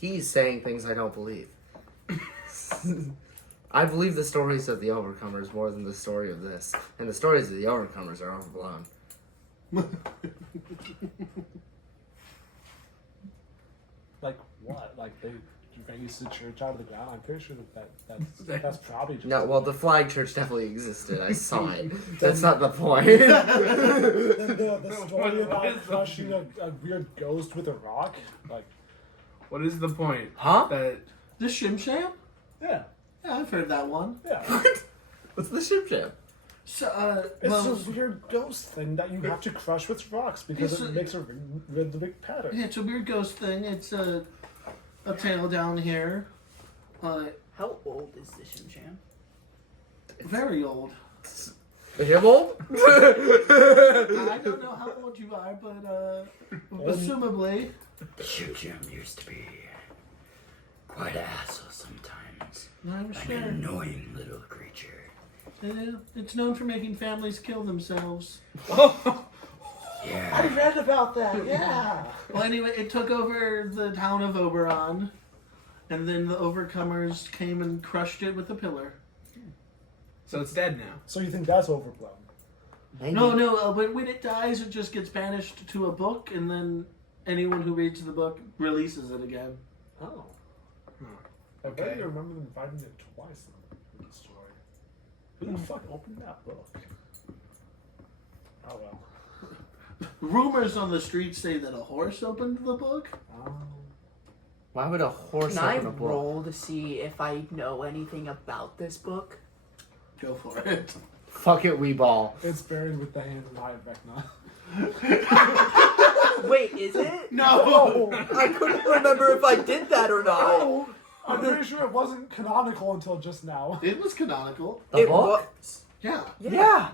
he's saying things I don't believe. I believe the stories of the Overcomers more than the story of this, and the stories of the Overcomers are overblown. Like what? Like they raised the church out of the ground? I'm pretty sure that's probably just... No, well, the Flying Church definitely existed. I saw it. That's not the point. Then the story about crushing a weird ghost with a rock? Like, What is the point? Huh? That The Shim Sham? yeah. Yeah, I've heard that one. Yeah. What's the ship jam? So, It's well, a weird ghost thing that you have to crush with rocks because It's it makes a rhythmic pattern. yeah, it's a weird ghost thing. It's a tail down here. How old is the Shim Sham? Very old. Him old? I don't know how old you are, but assumably. The Shim used to be quite an asshole sometimes. I'm An sure. annoying little creature. Yeah, it's known for making families kill themselves. Yeah. read about that, yeah. Well, anyway, it took over the town of Oberon, and then the Overcomers came and crushed it with a pillar. so it's dead now. So you think that's overblown? No, but when it dies, it just gets banished to a book, and then anyone who reads the book releases it again. Oh. I Okay. barely remember them fighting it twice in the story. Who the fuck opened that book? Oh well. Rumors on the street say that a horse opened the book. Why would a horse Can I open a book? roll to see if I know anything about this book? Go for it. Fuck it, wee ball. It's buried with the hand and eye of Vecna. Wait, is it? No! I couldn't remember if I did that or not. Oh, I'm pretty sure it wasn't canonical until just now. It was canonical. The book? was. Yeah. Yeah.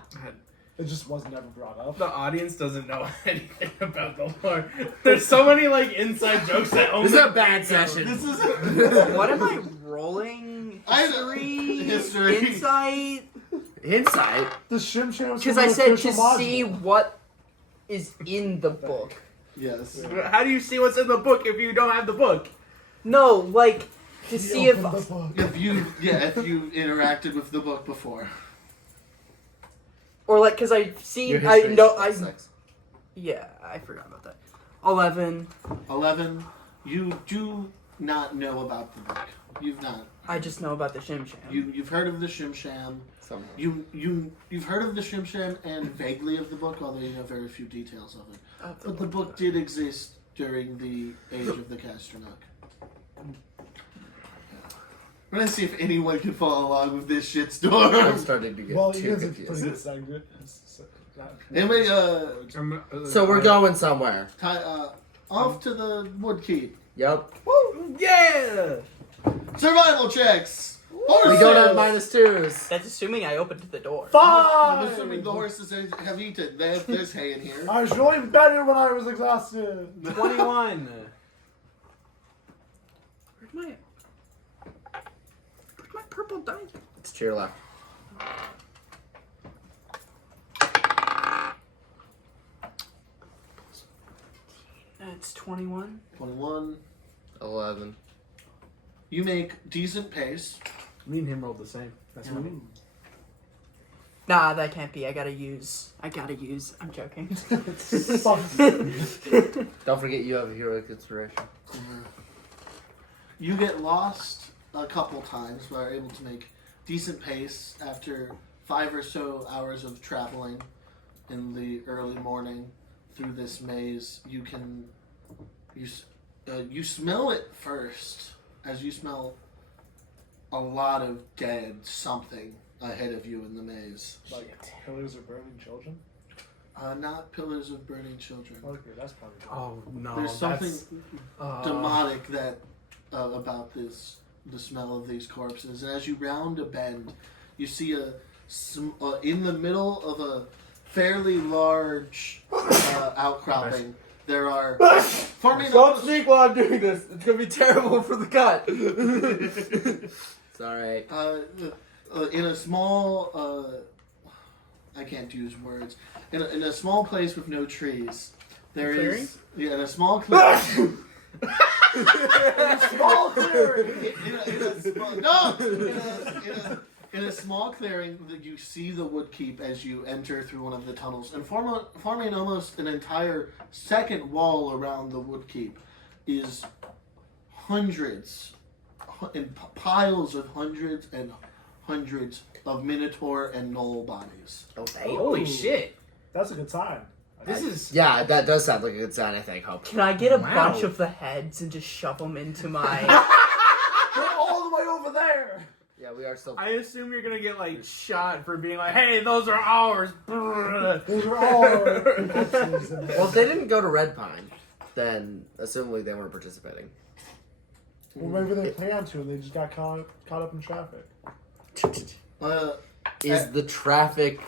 It just wasn't ever brought up. The audience doesn't know anything about the lore. There's so many like inside jokes that only. This is a bad session. This is What am I rolling? History? History. Insight? Insight? The Shim Shams. Because I said to see what is in the book. Yes. How do you see what's in the book if you don't have the book? No, like to see if If you interacted with the book before. or like because I've seen Your I history know is I sex. yeah I forgot about that. 11. 11. You do not know about the book. You've not. I just know about the Shim Sham. You've heard of the Shim Sham. Somehow. You've heard of the Shim Sham and vaguely of the book, although you know very few details of it. But the book did exist during the age of the Castronach. We're gonna see if anyone can follow along with this I'm shitstorm. starting to get Well, too you guys are confused. pretty good segment. Anyway, So we're going somewhere. off to the Woodkeep. Yep. Yeah. Survival checks. Horses. We don't have -2s. That's assuming I opened the door. I'm Five! assuming the horses have eaten. There's hay in here. I was really better when I was exhausted. 21. Where's my purple dice? It's to your left. That's 21. 21. 11. You make decent pace. Me and him rolled the same. That's what I mean. Nah, that can't be. I gotta use. I'm joking. Fuck. Don't forget you have a heroic inspiration. You get lost a couple times, but are able to make decent pace after 5 or so hours of traveling in the early morning through this maze. You smell it first, as you smell a lot of dead something ahead of you in the maze. Like killers are burning children. Not pillars of burning children. Okay, that's probably good. Oh no, There's something that's demonic that about the smell of these corpses. And as you round a bend, you see in the middle of a fairly large outcropping. There are forming. Don't speak while I'm doing this. It's gonna be terrible for the cut. It's alright. In a small, I can't use words. In a small place with no trees, there is in a small clearing. In a small clearing. In a small clearing, that you see the woodkeep as you enter through one of the tunnels, and forming almost an entire second wall around the woodkeep is hundreds, and piles of hundreds and hundreds of minotaur and gnoll bodies. holy shit. That's a good sign. This is Yeah, that does sound like a good sign, I think. Hope. Can I get a Wow. bunch of the heads and just shove them into my... They're all the way over there. Yeah, we are still. I assume you're gonna get like shot for being like, "Hey, those are ours." Those are all corpses in there. Well, if they didn't go to Red Pine, then assumably they weren't participating. Well, maybe they planned to and they just got caught up in traffic. Is the traffic?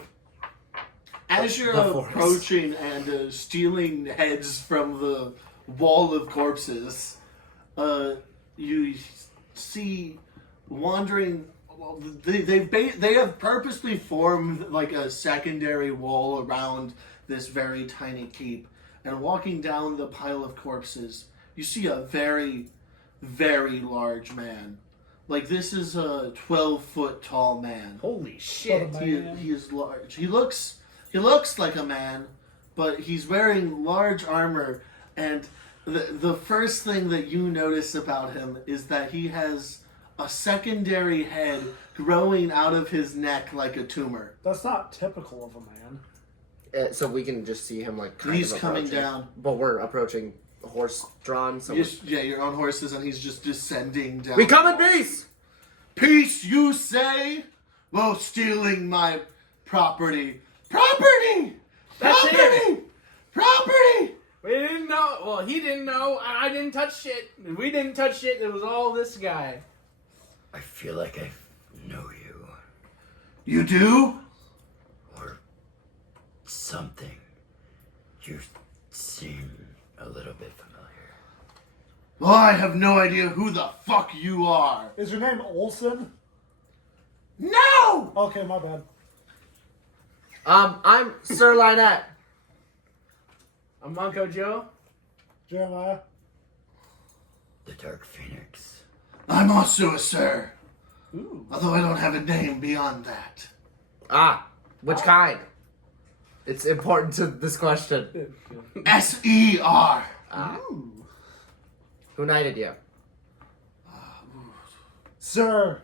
As you're The forest. approaching and stealing heads from the wall of corpses, you see wandering. Well, they have purposely formed like a secondary wall around this very tiny keep, and walking down the pile of corpses, you see a very, very large man. Like this is a 12-foot tall man. Holy shit! He is large. He looks like a man, but he's wearing large armor. And the first thing that you notice about him is that he has a secondary head growing out of his neck like a tumor. That's not typical of a man. So we can just see him like. Kind He's of coming approaching. down. But we're approaching horse-drawn. So You're on horses, and he's just descending down. we come in peace. Peace, you say? Well, stealing my property. Property! That's Property! Property! We didn't know. Well, he didn't know, and I didn't touch shit. We didn't touch shit. It was all this guy. I feel like I know you. You do? Or something. You seem a little bit familiar. Well, I have no idea who the fuck you are. Is your name Olson? No! Okay, my bad. I'm Sir Lynette. I'm Manco Joe. Jeremiah? The Dark Phoenix. I'm also a sir. Ooh. Although I don't have a name beyond that. Which kind? It's important to this question. S-E-R. Ooh. Who knighted you? Sir.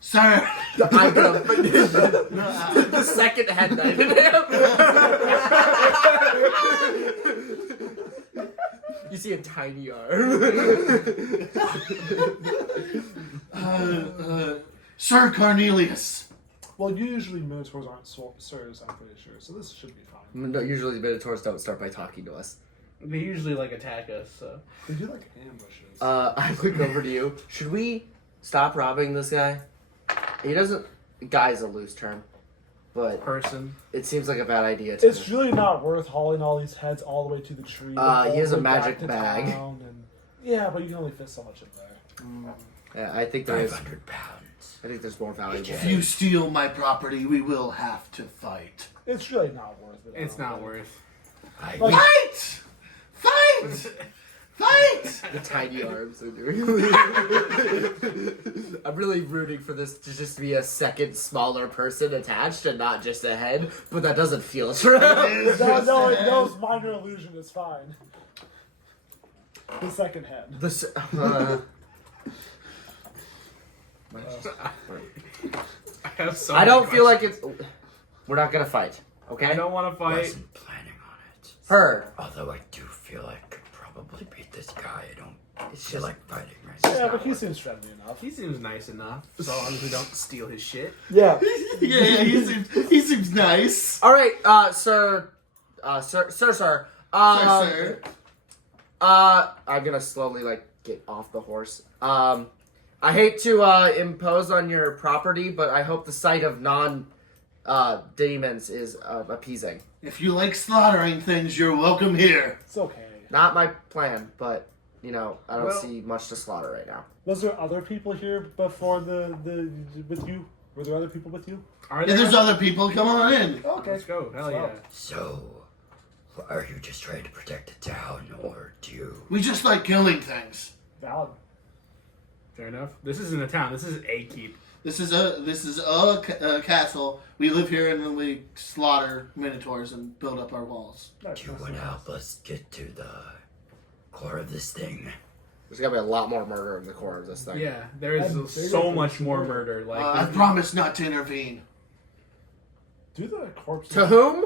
Sir. I'm gonna the second head knighted him. You see a tiny arm. Sir Cornelius. Well, usually Minotaurs aren't sirs, I'm pretty sure, so this should be fine. No, usually Minotaurs don't start by talking to us. They usually like attack us. So They do like ambushes. I look over to you. Should we stop robbing this guy? He doesn't. Guy's a loose term, but person. it seems like a bad idea to It's really not worth hauling all these heads all the way to the tree. He all has the a way back magic to bag. town yeah, but you can only fit so much in there. Yeah, I think there is. 500 pounds. I think there's more valuable. If you steal my property, we will have to fight. It's really not worth it. I It's don't not think. worth. I Fight! Fight! Fight! The tiny arms are doing. I'm really rooting for this to just be a second smaller person attached and not just a head, but that doesn't feel true. No, it's minor illusion. It's fine. The second head. I have so. I many don't feel like questions. it's. We're not gonna fight, okay? I don't want to fight. wasn't planning on it. Heard. Although I do feel I could probably beat this guy. I don't It's feel just like fighting myself. Yeah, but he seems friendly enough. He seems nice enough, so long as we don't steal his shit. Yeah. Yeah, he seems nice. all right, sir. Sir. Sir. I'm gonna slowly get off the horse. I hate to impose on your property, but I hope the sight of demons is appeasing. If you like slaughtering things, you're welcome here. It's okay. Not my plan, but I don't Well- see much to slaughter right now. Was there other people here before the with you? Were there other people with you? Are Yeah, there? there's other people. Come on in. Okay. Let's go. Hell yeah. So, are you just trying to protect the town, or do you? We just like killing things. Valid. Fair enough. This isn't a town. This is a keep. This is a castle. We live here and then we slaughter minotaurs and build up our walls. Nice, Do you nice, want to nice. help us get to the core of this thing? There's gotta be a lot more murder in the core of this thing. Yeah, there is And so bigger much things. more murder. Like I promise not to intervene. Do the corpses? To whom?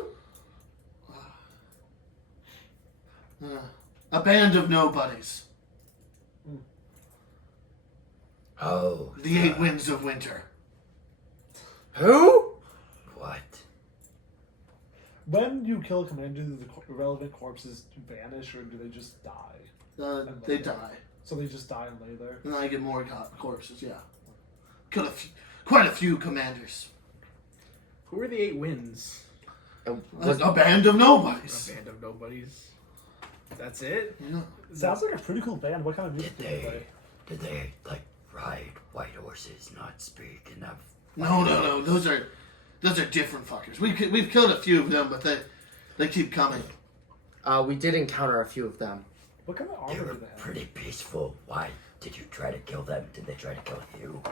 A band of nobodies. Oh, The eight winds of winter. Who? what? When you kill a commander, do the relevant corpses vanish, or do they just die? They die. So they just die and lay there. And I get more corpses, yeah. Quite a few commanders. who are the eight winds? A band of A nobodies. band of nobodies. That's it. Yeah. Sounds like a pretty cool band. What kind of music Did do they they? play? Did they ride white horses, not speak, and have? No. Those are different fuckers. We've killed a few of them, but they keep coming. We did encounter a few of them. What kind of They armor were do they have? pretty peaceful. Why did you try to kill them? Did they try to kill you?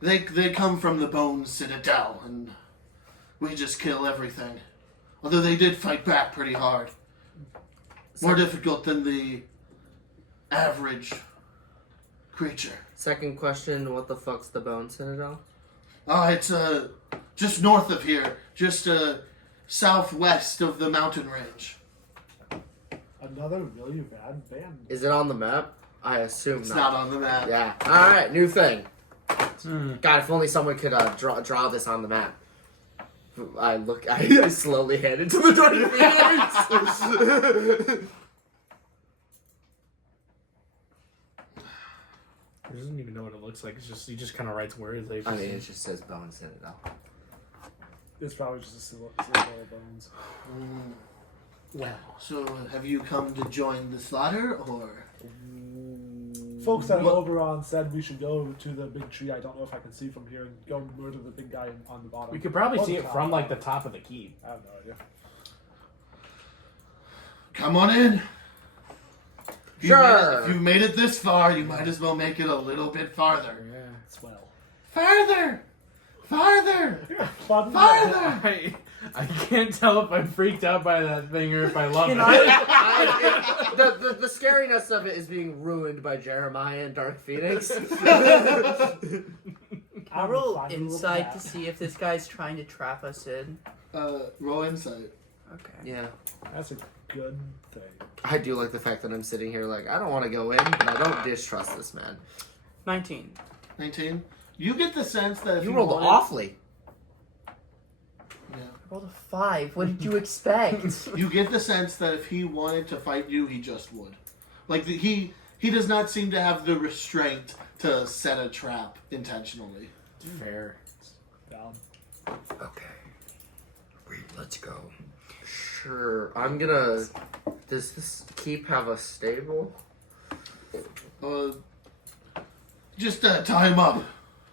They come from the Bone Citadel, and we just kill everything. Although they did fight back pretty hard. More difficult than the average creature. Second question: what the fuck's the Bone Citadel? It's just north of here, just southwest of the mountain range. Another really bad band. Is it on the map? I assume It's not. not on the map. Yeah. All right. New thing. Hmm. God, if only someone could draw this on the map. I slowly hand it to the Dark Phoenix. He doesn't even know what it looks like. It's just he just kind of writes words. Like, I mean, it just says Bone Citadel. It's probably just a silver bones. Well, so have you come to join the slaughter, or? Folks at Oberon said we should go to the big tree. I don't know if I can see from here and go murder the big guy on the bottom. we could probably Or see the it top. from like the top of the keep. I have no idea. Come on in. Sure. If you made it this far, you might as well make it a little bit farther. Yeah. Swell. Farther! Farther! Fun. Farther! I can't tell if I'm freaked out by that thing or if I love it. The scariness of it is being ruined by Jeremiah and Dark Phoenix. I'll roll Find a little insight to cat. see if this guy's trying to trap us in. Roll insight. Okay. Yeah. That's a good thing. I do like the fact that I'm sitting here like, I don't want to go in, but I don't distrust this man. 19. 19. You get the sense that if You he rolled wanted- awfully. Yeah. I rolled a 5. What did you expect? You get the sense that if he wanted to fight you, he just would. Like he does not seem to have the restraint to set a trap intentionally. Fair. Down. Okay. Let's go. Sure. I'm gonna... Does this keep have a stable? Just tie him up.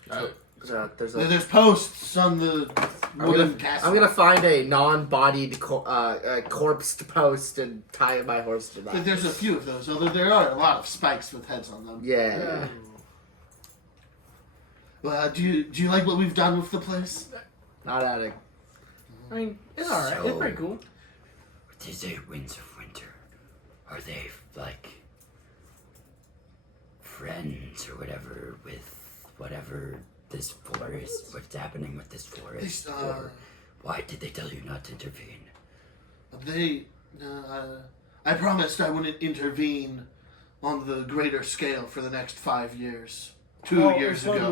There's a... There's posts on the wooden castle. I'm gonna find a non-bodied corpsed post and tie my horse to that. There's a few of those, although there are a lot of spikes with heads on them. Yeah. Well, do you like what we've done with the place? Not adding. I mean, it's alright. It's pretty cool. These 8 winds of winter, are they like friends or whatever with whatever this forest? What's happening with this forest? Or why did they tell you not to intervene? I promised I wouldn't intervene on the greater scale for the next 5 years. 2 years so ago.